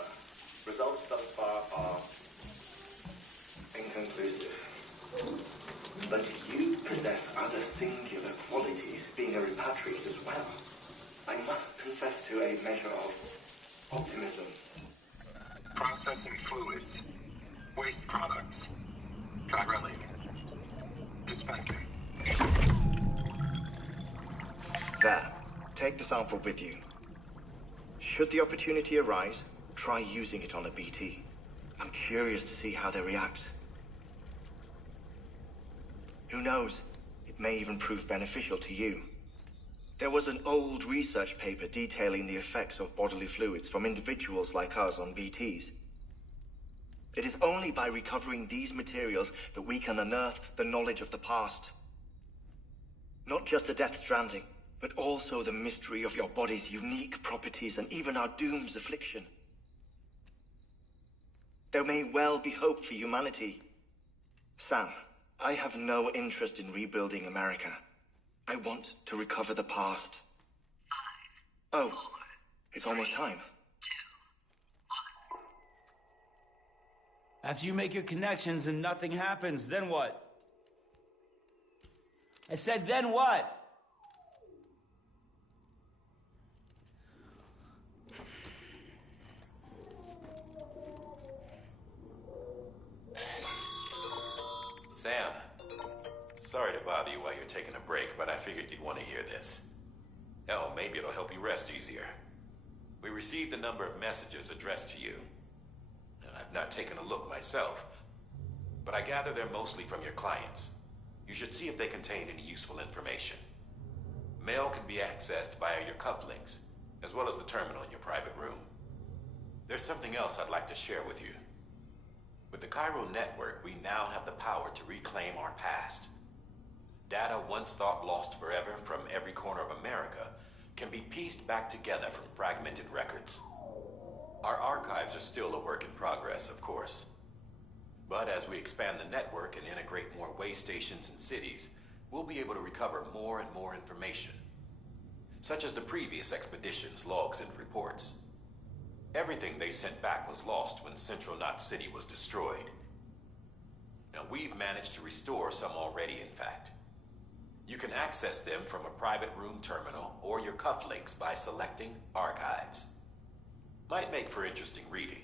Results thus far are inconclusive. But you possess other singular qualities, being a repatriate as well. I must confess to a measure of optimism. Processing fluids. Waste products. Chirelli. Dispensing. There. Take the sample with you. Should the opportunity arise, try using it on a BT. I'm curious to see how they react. Who knows? It may even prove beneficial to you. There was an old research paper detailing the effects of bodily fluids from individuals like us on BTs. It is only by recovering these materials that we can unearth the knowledge of the past. Not just the Death Stranding, but also the mystery of your body's unique properties and even our doom's affliction. There may well be hope for humanity. Sam, I have no interest in rebuilding America. I want to recover the past. 5, oh, 4, it's almost time. 2, 1. After you make your connections and nothing happens, then what? I said, then what? Sam, sorry to bother you while you're taking a break, but I figured you'd want to hear this. Hell, maybe it'll help you rest easier. We received a number of messages addressed to you. I've not taken a look myself, but I gather they're mostly from your clients. You should see if they contain any useful information. Mail can be accessed via your cufflinks, as well as the terminal in your private room. There's something else I'd like to share with you. With the Chiral network, we now have the power to reclaim our past. Data once thought lost forever from every corner of America can be pieced back together from fragmented records. Our archives are still a work in progress, of course. But as we expand the network and integrate more way stations and cities, we'll be able to recover more and more information, such as the previous expedition's logs and reports. Everything they sent back was lost when Central Knot City was destroyed. Now, we've managed to restore some already, in fact. You can access them from a private room terminal or your cufflinks by selecting Archives. Might make for interesting reading.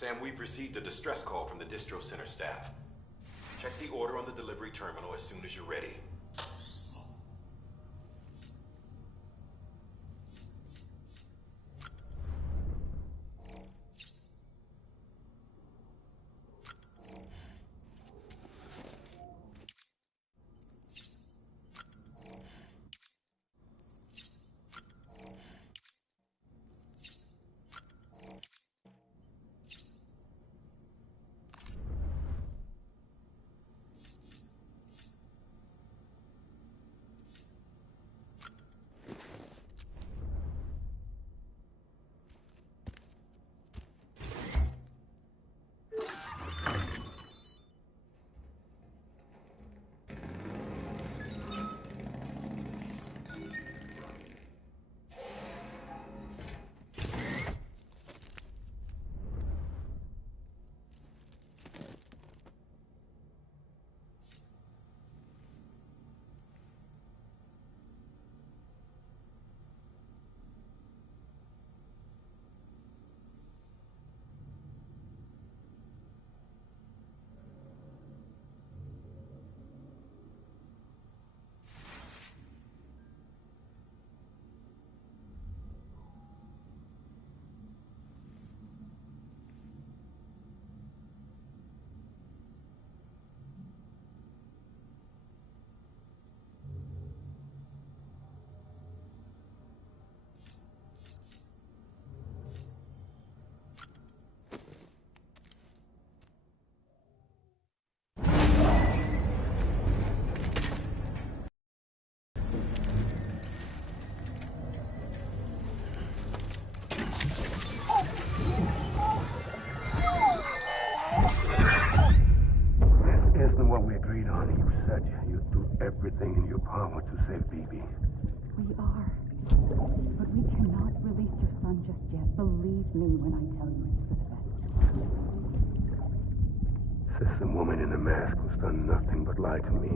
Sam, we've received a distress call from the distro center staff. Check the order on the delivery terminal as soon as you're ready. Everything in your power to save BB. We are. But we cannot release your son just yet. Believe me when I tell you it's for the best. System woman in the mask who's done nothing but lie to me.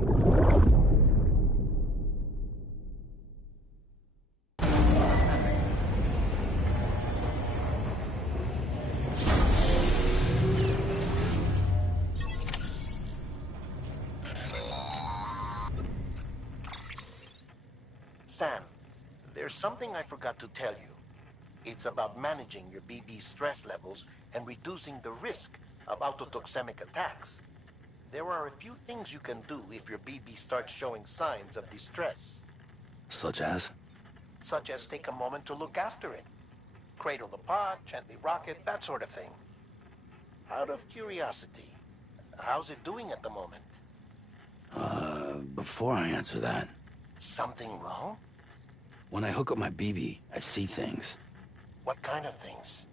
Sam, there's something I forgot to tell you. It's about managing your BB stress levels and reducing the risk of autotoxemic attacks. There are a few things you can do if your BB starts showing signs of distress. Such as? Such as take a moment to look after it. Cradle the pod, gently rock it, that sort of thing. Out of curiosity, how's it doing at the moment? Before I answer that... Something wrong? When I hook up my BB, I see things. What kind of things?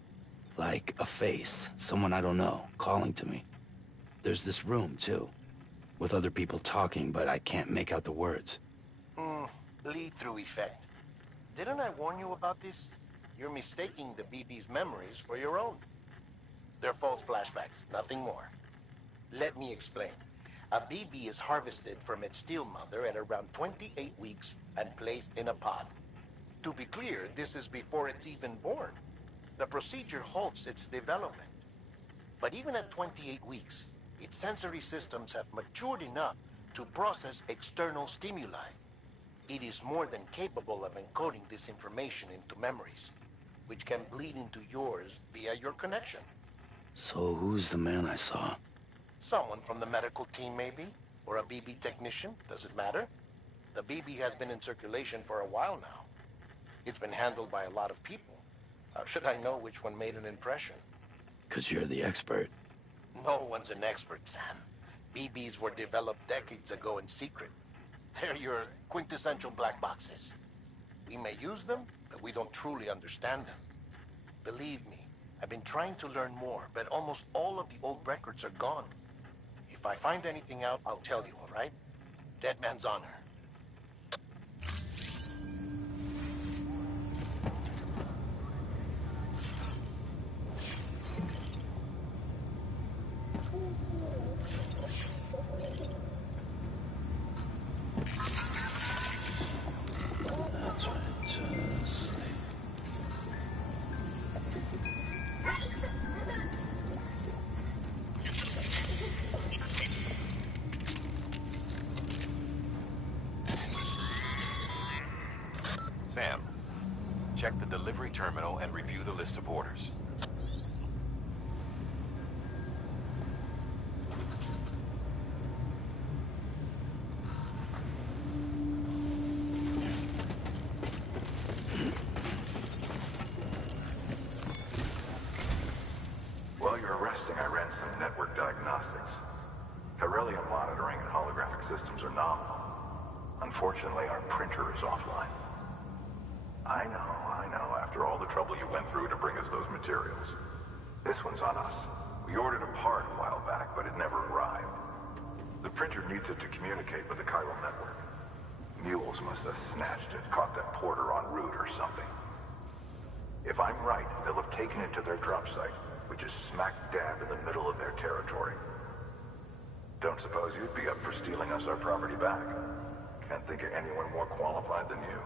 Like a face, someone I don't know, calling to me. There's this room, too, with other people talking, but I can't make out the words. Lead-through effect. Didn't I warn you about this? You're mistaking the BB's memories for your own. They're false flashbacks, nothing more. Let me explain. A BB is harvested from its steel mother at around 28 weeks and placed in a pod. To be clear, this is before it's even born. The procedure halts its development. But even at 28 weeks, its sensory systems have matured enough to process external stimuli. It is more than capable of encoding this information into memories, which can bleed into yours via your connection. So who's the man I saw? Someone from the medical team, maybe? Or a BB technician? Does it matter? The BB has been in circulation for a while now. It's been handled by a lot of people. How should I know which one made an impression? 'Cause you're the expert. No one's an expert, Sam. BBs were developed decades ago in secret. They're your quintessential black boxes. We may use them, but we don't truly understand them. Believe me, I've been trying to learn more, but almost all of the old records are gone. If I find anything out, I'll tell you, all right? Dead man's honor. Sam, check the delivery terminal and review the list of orders. While you're resting, I ran some network diagnostics. Beryllium monitoring and holographic systems are nominal. Unfortunately, our printer is offline. I know. After all the trouble you went through to bring us those materials. This one's on us. We ordered a part a while back, but it never arrived. The printer needs it to communicate with the chiral network. Mules must have snatched it, caught that porter en route or something. If I'm right, they'll have taken it to their drop site, which is smack dab in the middle of their territory. Don't suppose you'd be up for stealing us our property back? Can't think of anyone more qualified than you.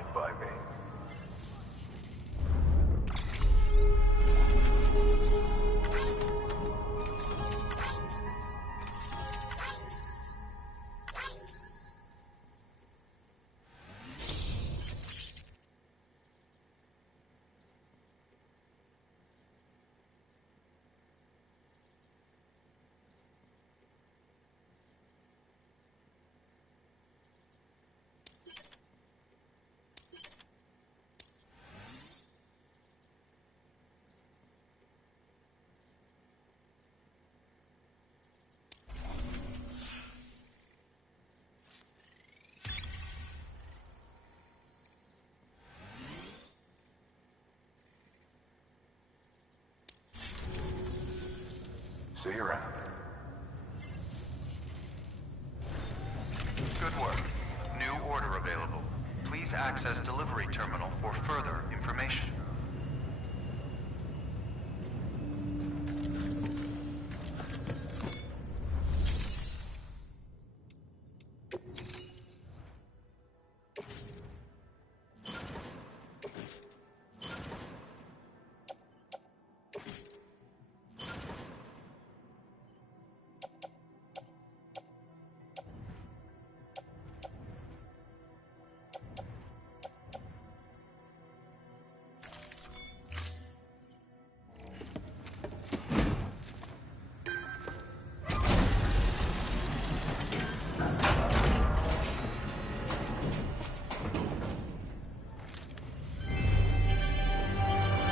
right by me. See you around. Good work. New order available. Please access delivery terminal for further information.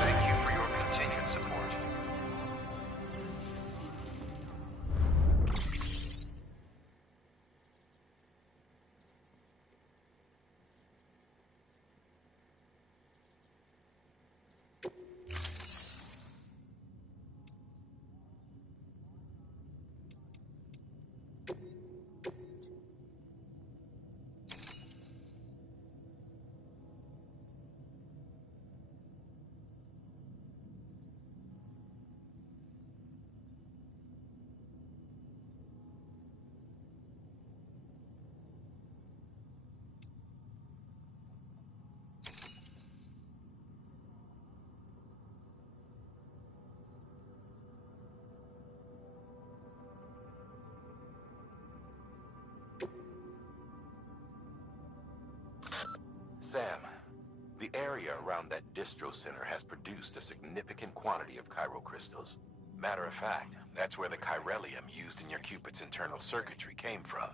Thank you for your continued support. Sam, the area around that distro center has produced a significant quantity of chiral crystals. Matter of fact, that's where the chiralium used in your Cupid's internal circuitry came from.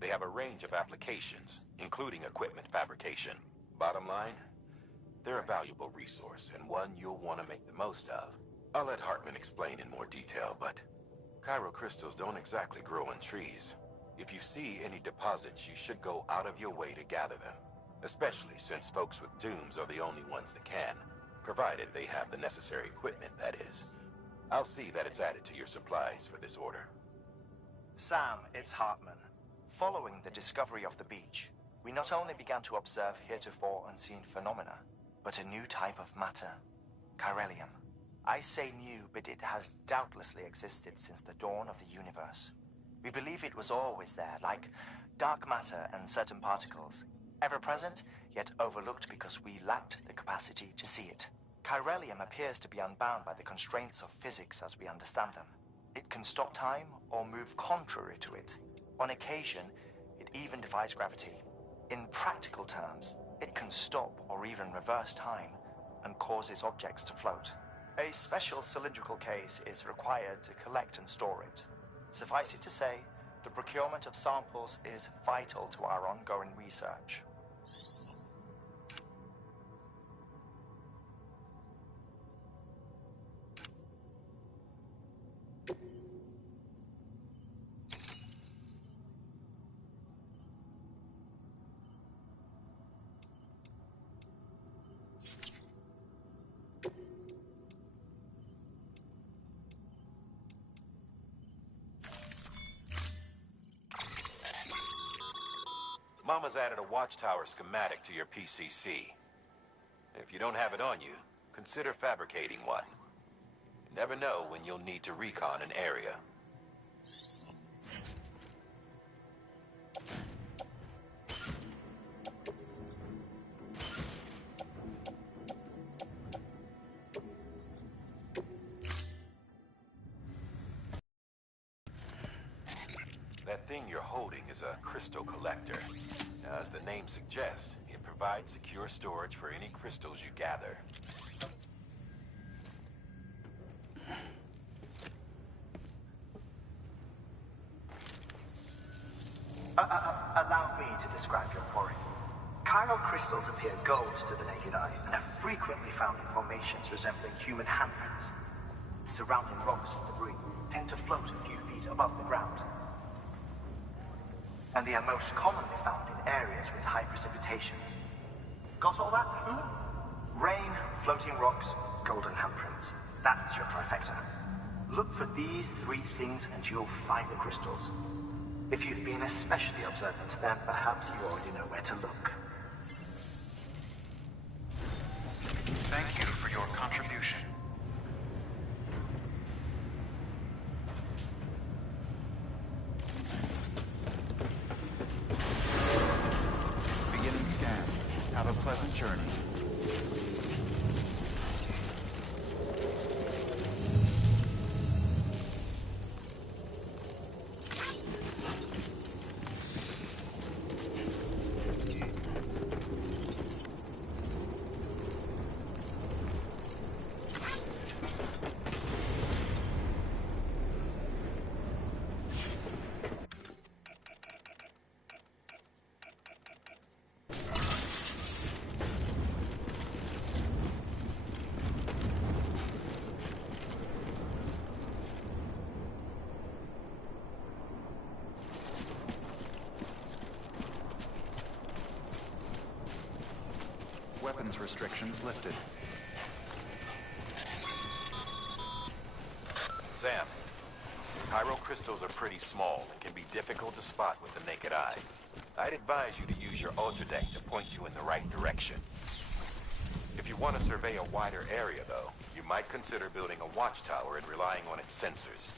They have a range of applications, including equipment fabrication. Bottom line, they're a valuable resource and one you'll want to make the most of. I'll let Hartman explain in more detail, but chiral crystals don't exactly grow on trees. If you see any deposits, you should go out of your way to gather them. Especially since folks with dooms are the only ones that can, provided they have the necessary equipment, that is. I'll see that it's added to your supplies for this order. Sam, it's Hartman. Following the discovery of the beach, we not only began to observe heretofore unseen phenomena, but a new type of matter, chiralium. I say new, but it has doubtlessly existed since the dawn of the universe. We believe it was always there, like dark matter and certain particles, ever present, yet overlooked because we lacked the capacity to see it. Chiralium appears to be unbound by the constraints of physics as we understand them. It can stop time or move contrary to it. On occasion, it even defies gravity. In practical terms, it can stop or even reverse time and causes objects to float. A special cylindrical case is required to collect and store it. Suffice it to say, the procurement of samples is vital to our ongoing research. Mama's added a watchtower schematic to your PCC. If you don't have it on you, consider fabricating one. You never know when you'll need to recon an area. you're holding is a crystal collector. Now, as the name suggests, it provides secure storage for any crystals you gather. Allow me to describe your quarry. Chiral crystals appear gold to the naked eye and are frequently found in formations resembling human handprints. Surrounding rocks and debris tend to float a few feet above the ground. And they are most commonly found in areas with high precipitation. Got all that? Rain, floating rocks, golden handprints. That's your trifecta. Look for these three things and you'll find the crystals. If you've been especially observant, then perhaps you already know where to look. Thank you for your contribution. Beginning scan. Have a pleasant journey. Weapons restrictions lifted. Sam, chiral crystals are pretty small and can be difficult to spot with the naked eye. I'd advise you to use your ultra deck to point you in the right direction. If you want to survey a wider area, though, you might consider building a watchtower and relying on its sensors.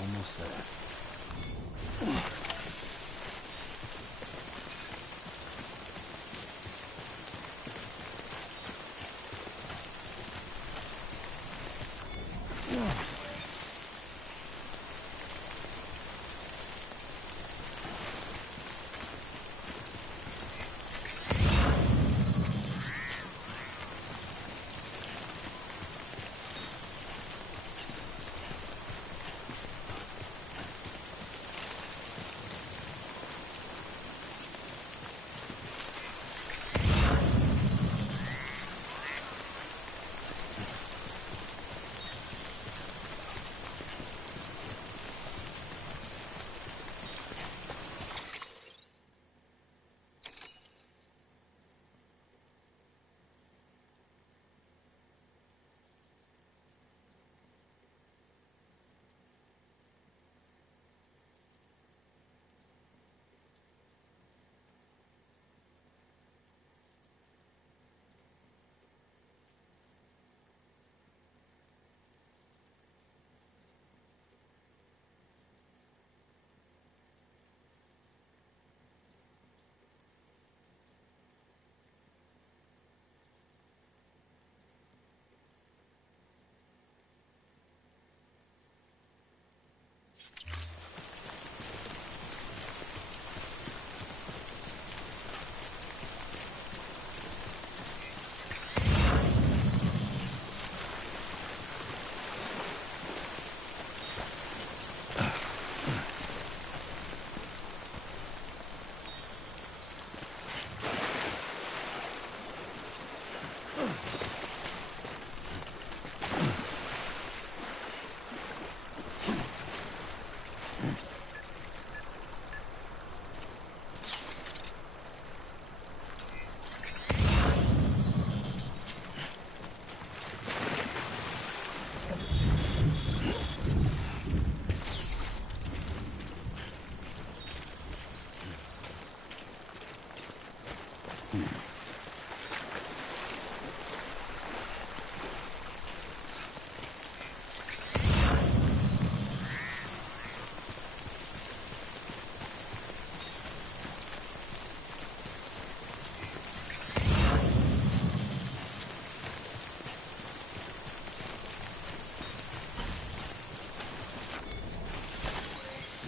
Almost there.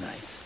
Nice.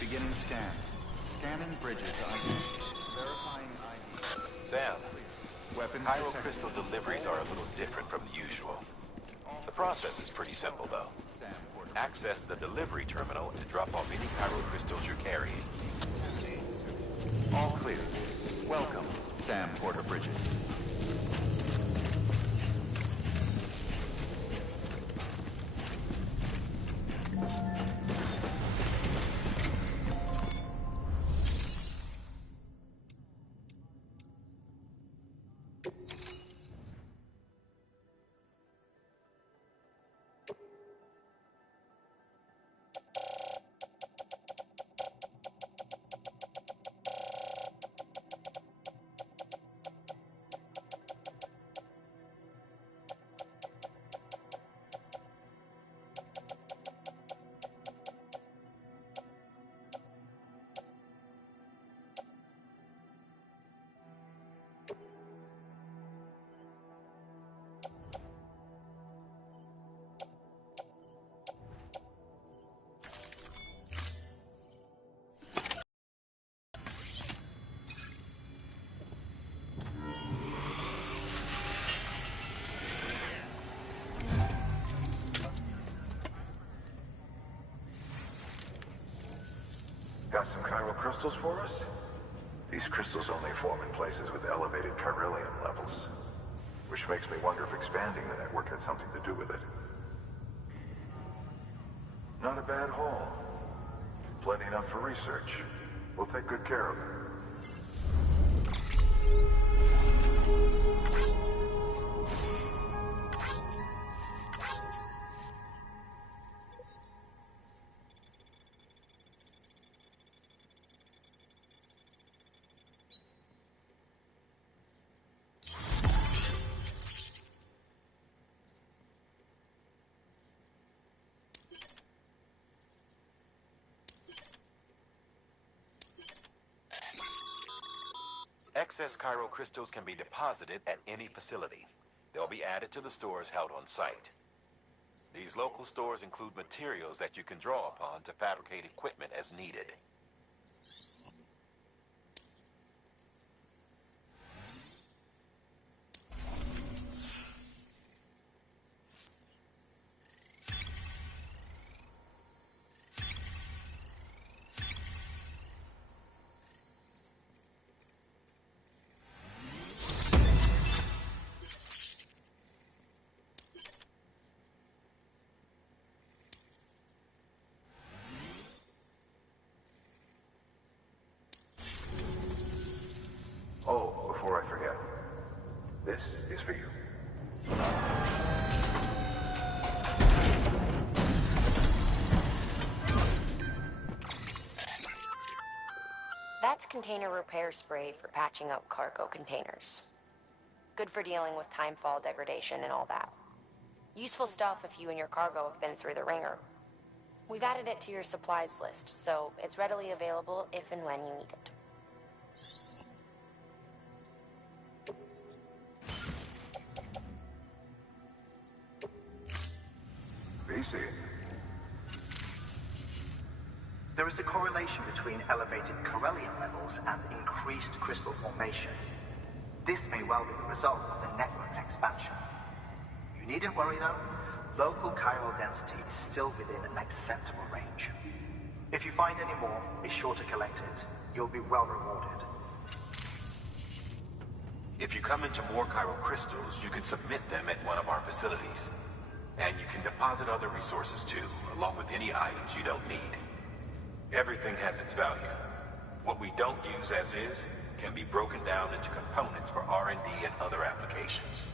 Beginning scan. Scanning bridges ID. Verifying ID. Sam, Weapons Chiral detected. crystal deliveries are a little different from the usual. The process is pretty simple, though. Access the delivery terminal to drop off any chiral crystals you're carrying. All clear. Welcome, Sam Porter Bridges. Got some chiral crystals for us? These crystals only form in places with elevated chiralium levels. Which makes me wonder if expanding the network had something to do with it. Not a bad haul. Plenty enough for research. We'll take good care of it. Excess Chiral crystals can be deposited at any facility. They'll be added to the stores held on site. These local stores include materials that you can draw upon to fabricate equipment as needed. Oh, before I forget, this is for you. That's container repair spray for patching up cargo containers. Good for dealing with timefall degradation and all that. Useful stuff if you and your cargo have been through the ringer. We've added it to your supplies list, so it's readily available if and when you need it. BC. There is a correlation between elevated Corellium levels and increased crystal formation. This may well be the result of the network's expansion. You needn't worry though. Local chiral density is still within an acceptable range. If you find any more, be sure to collect it. You'll be well rewarded. If you come into more chiral crystals, you can submit them at one of our facilities. And you can deposit other resources too, along with any items you don't need. Everything has its value. What we don't use as is can be broken down into components for R&D and other applications.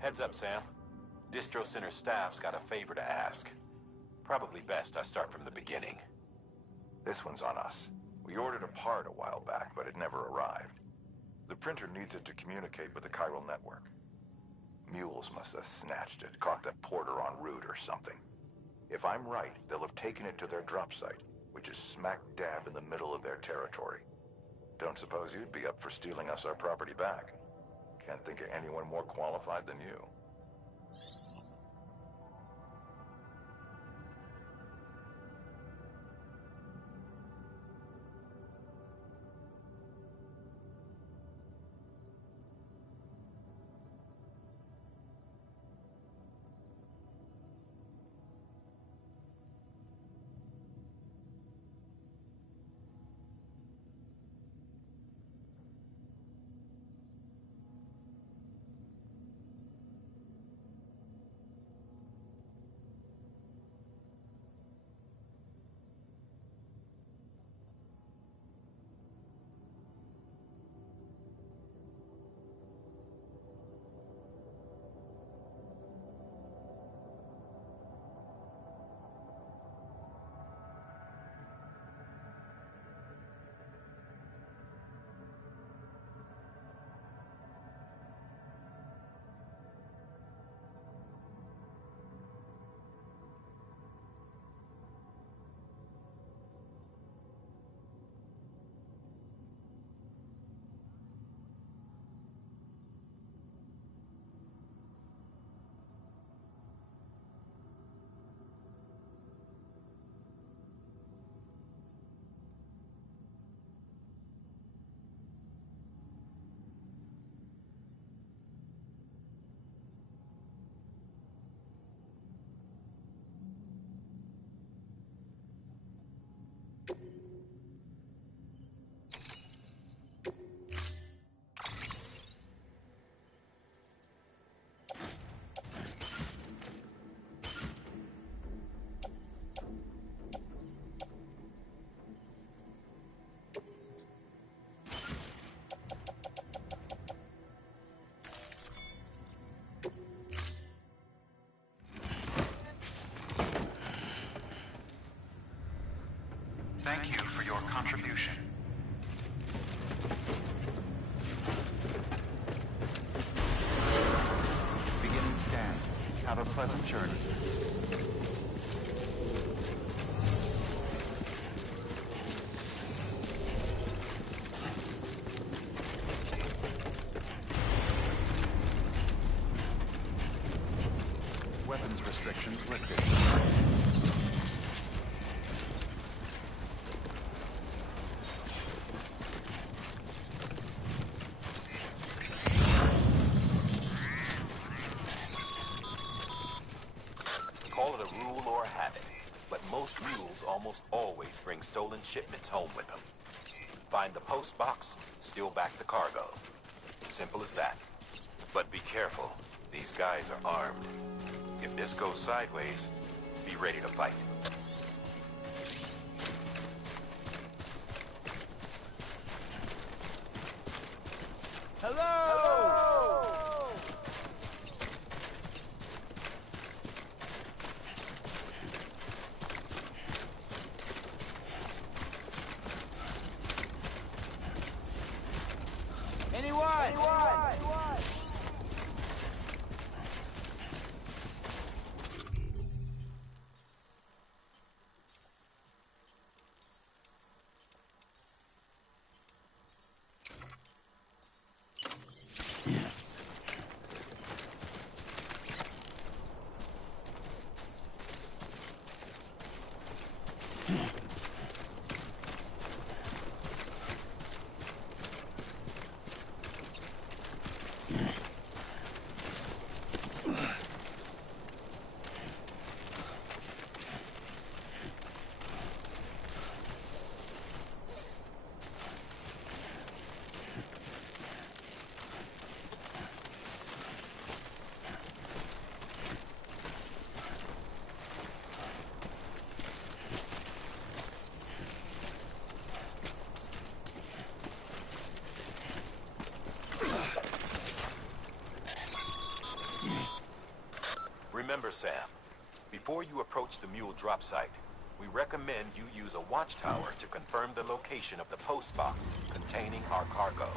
Heads up, Sam. Distro Center staff's got a favor to ask. Probably best I start from the beginning. This one's on us. We ordered a part a while back, but it never arrived. The printer needs it to communicate with the chiral network. Mules must have snatched it, caught the porter en route or something. If I'm right, they'll have taken it to their drop site, which is smack dab in the middle of their territory. Don't suppose you'd be up for stealing us our property back. Can't think of anyone more qualified than you. Thank you for your contribution. Beginning scan. Have a pleasant journey. Weapons restrictions lifted. Call it a rule or a habit, but most mules almost always bring stolen shipments home with them. Find the post box, steal back the cargo. Simple as that. But be careful. These guys are armed. If this goes sideways, be ready to fight. Remember, Sam, before you approach the mule drop site, we recommend you use a watchtower to confirm the location of the post box containing our cargo.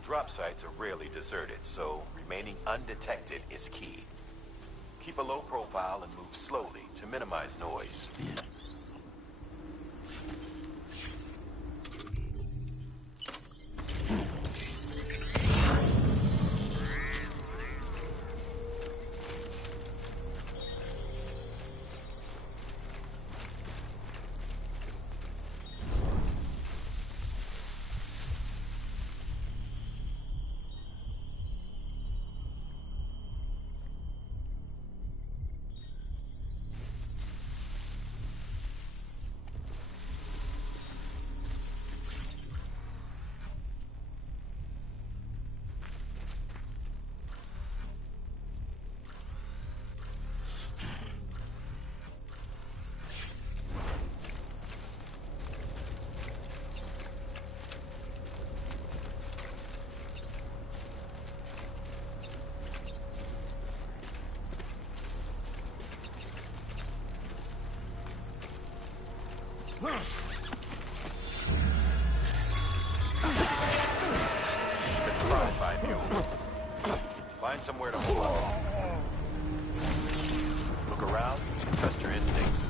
Drop sites are rarely deserted, so remaining undetected is key. Keep a low profile and move slowly to minimize noise. Been spotted by a mule. Find somewhere to hold up. Look around and trust your instincts.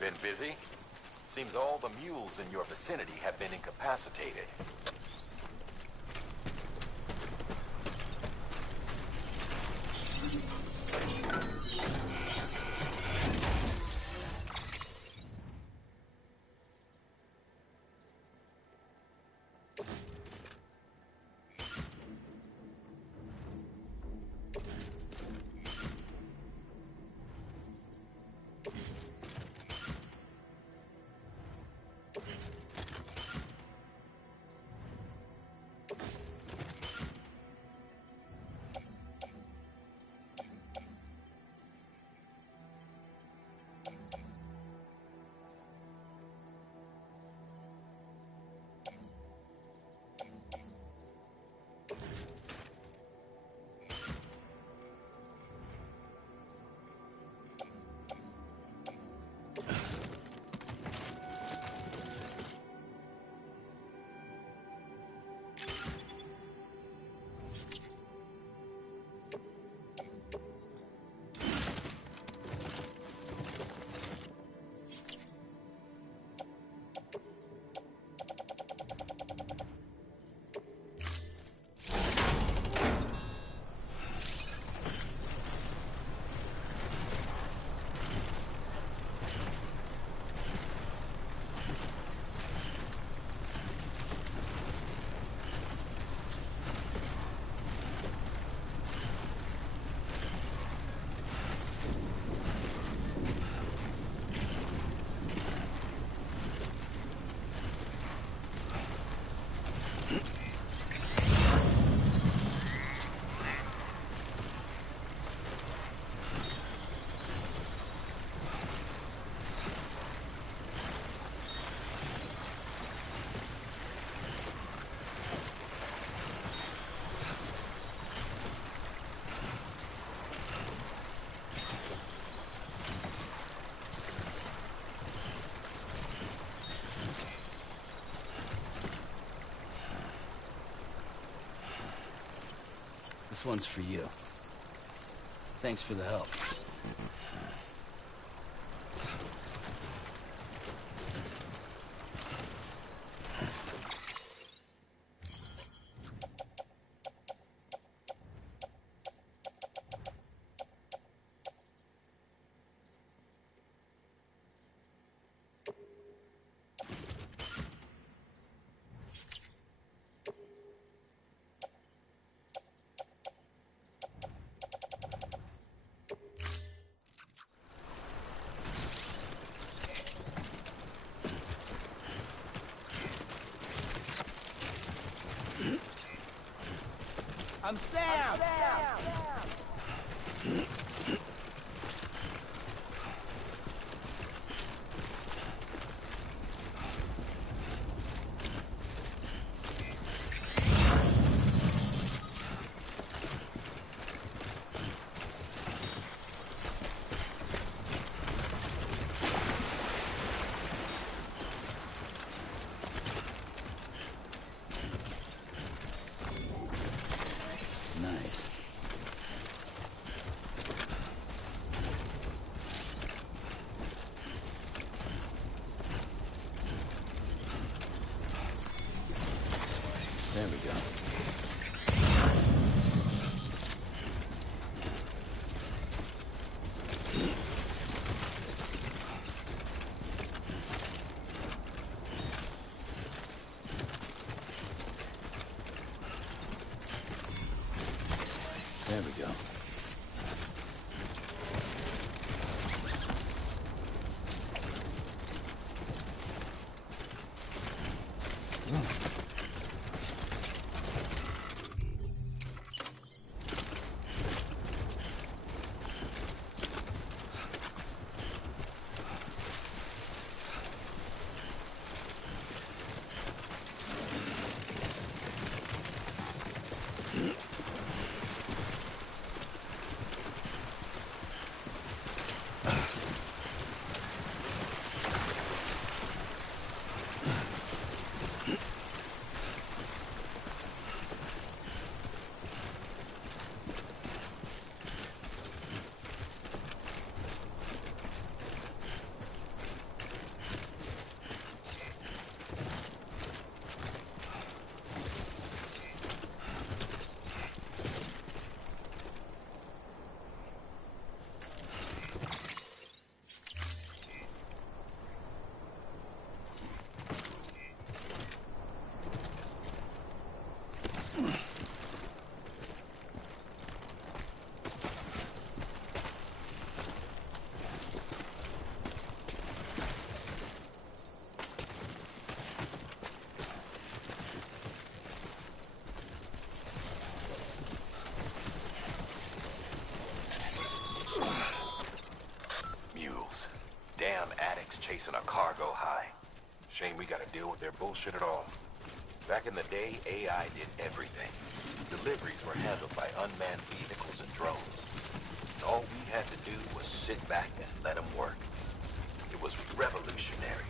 Been busy? Seems all the mules in your vicinity have been incapacitated. This one's for you. Thanks for the help. I'm Sam! Nice. There we go. There we go. Mules. Damn addicts chasing a cargo high. Shame we gotta deal with their bullshit at all. Back in the day, AI did everything. Deliveries were handled by unmanned vehicles and drones. All we had to do was sit back and let them work. It was revolutionary.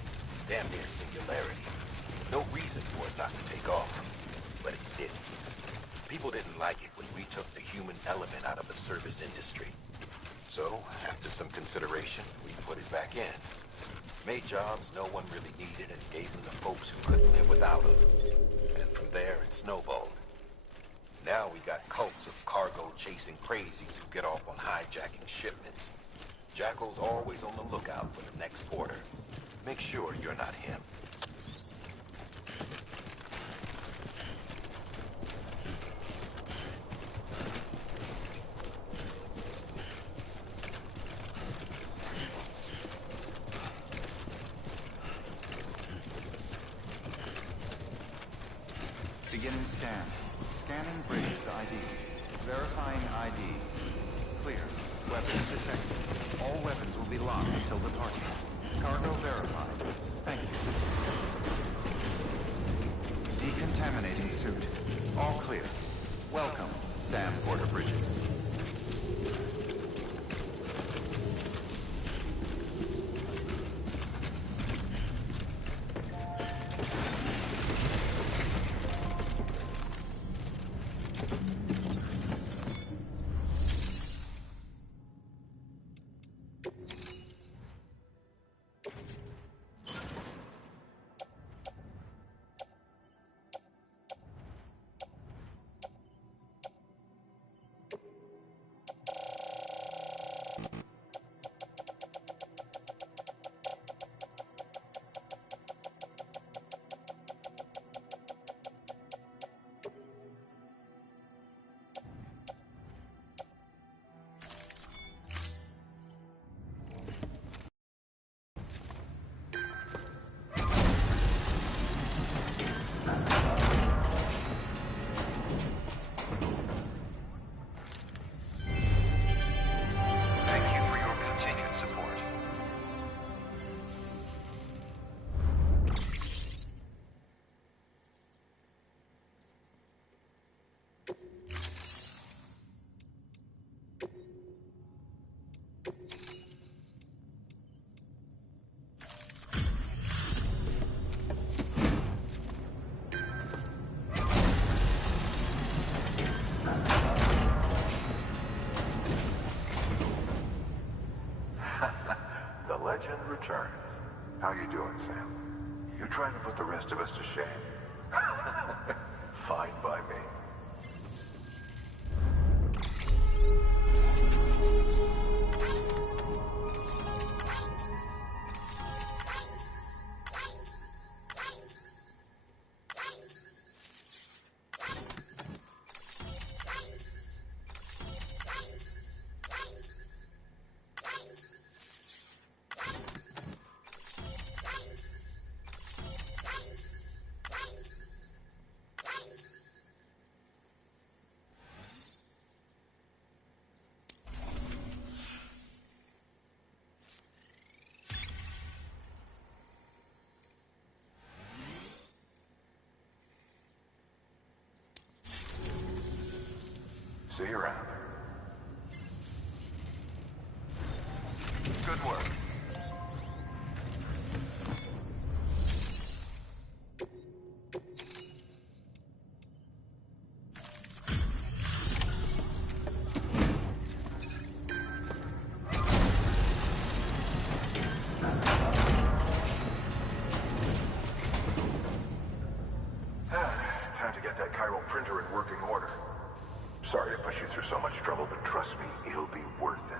Damn near singularity. No reason for it not to take off. But it didn't. People didn't like it when we took the human element out of the service industry. So, after some consideration, we put it back in. Made jobs no one really needed and gave them to folks who couldn't live without them. And from there, it snowballed. Now we got cults of cargo-chasing crazies who get off on hijacking shipments. Jackal's always on the lookout for the next porter. Make sure you're not him. Beginning scan. Scanning bridges ID. Verifying ID. Clear. Weapons detected. All weapons will be locked until departure. Cargo verified. Thank you. Decontaminating suit. All clear. Welcome, Sam Porter Bridges. How you doing, Sam? You trying to put the rest of us to shame? Fine by me. See you around. Good work. Time to get that chiral printer in working order. Sorry to push you through so much trouble, but trust me, it'll be worth it.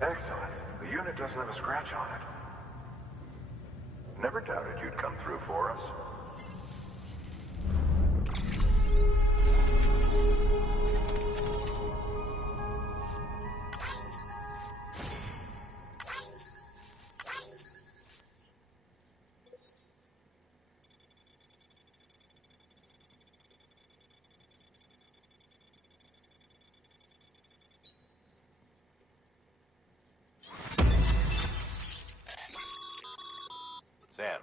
Excellent. The unit doesn't have a scratch on it. Never doubted you'd come through for us. Sam,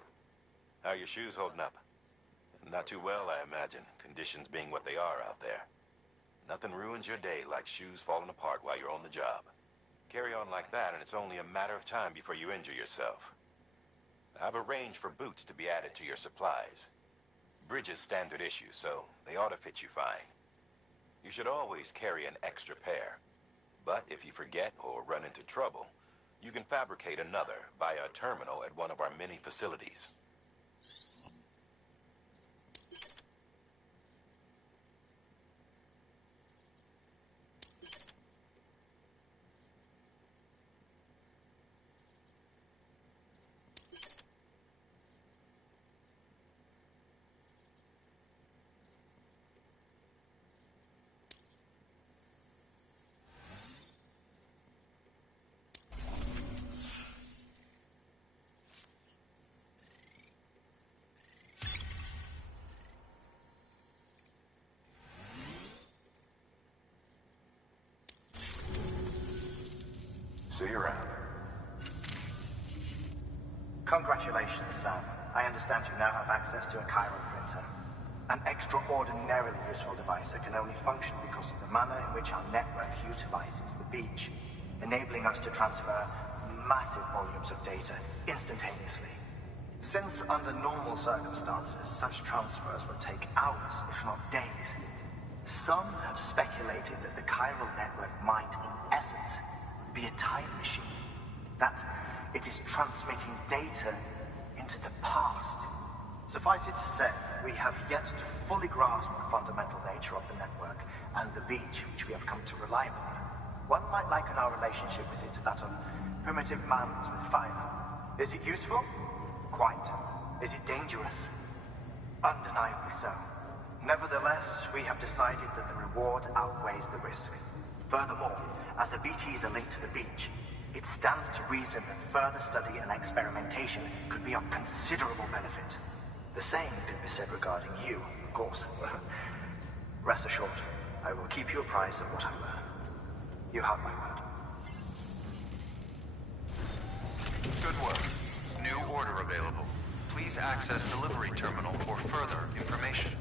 how are your shoes holding up? Not too well, I imagine, conditions being what they are out there. Nothing ruins your day like shoes falling apart while you're on the job. Carry on like that, and it's only a matter of time before you injure yourself. I've arranged for boots to be added to your supplies. Bridges standard issue, so they ought to fit you fine. You should always carry an extra pair. But if you forget or run into trouble, you can fabricate another via a terminal at one of our many facilities. See you around. Congratulations, Sam. I understand you now have access to a chiral printer. An extraordinarily useful device that can only function because of the manner in which our network utilizes the beach, enabling us to transfer massive volumes of data instantaneously. Since under normal circumstances, such transfers would take hours, if not days, some have speculated that the chiral network might, in essence, be a time machine. That it is transmitting data into the past. Suffice it to say, we have yet to fully grasp the fundamental nature of the network and the beach which we have come to rely upon. One might liken our relationship with it to that of primitive mans with fire. Is it useful? Quite. Is it dangerous? Undeniably so. Nevertheless, we have decided that the reward outweighs the risk. Furthermore, as the BTs are linked to the beach, it stands to reason that further study and experimentation could be of considerable benefit. The same could be said regarding you, of course. Rest assured, I will keep you apprised of what I learn. You have my word. Good work. New order available. Please access delivery terminal for further information.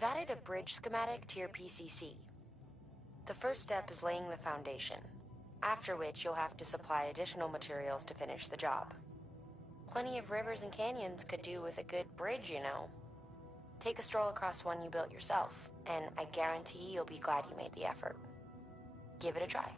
We've added a bridge schematic to your PCC. The first step is laying the foundation, after which you'll have to supply additional materials to finish the job. Plenty of rivers and canyons could do with a good bridge, you know. Take a stroll across one you built yourself, and I guarantee you'll be glad you made the effort. Give it a try.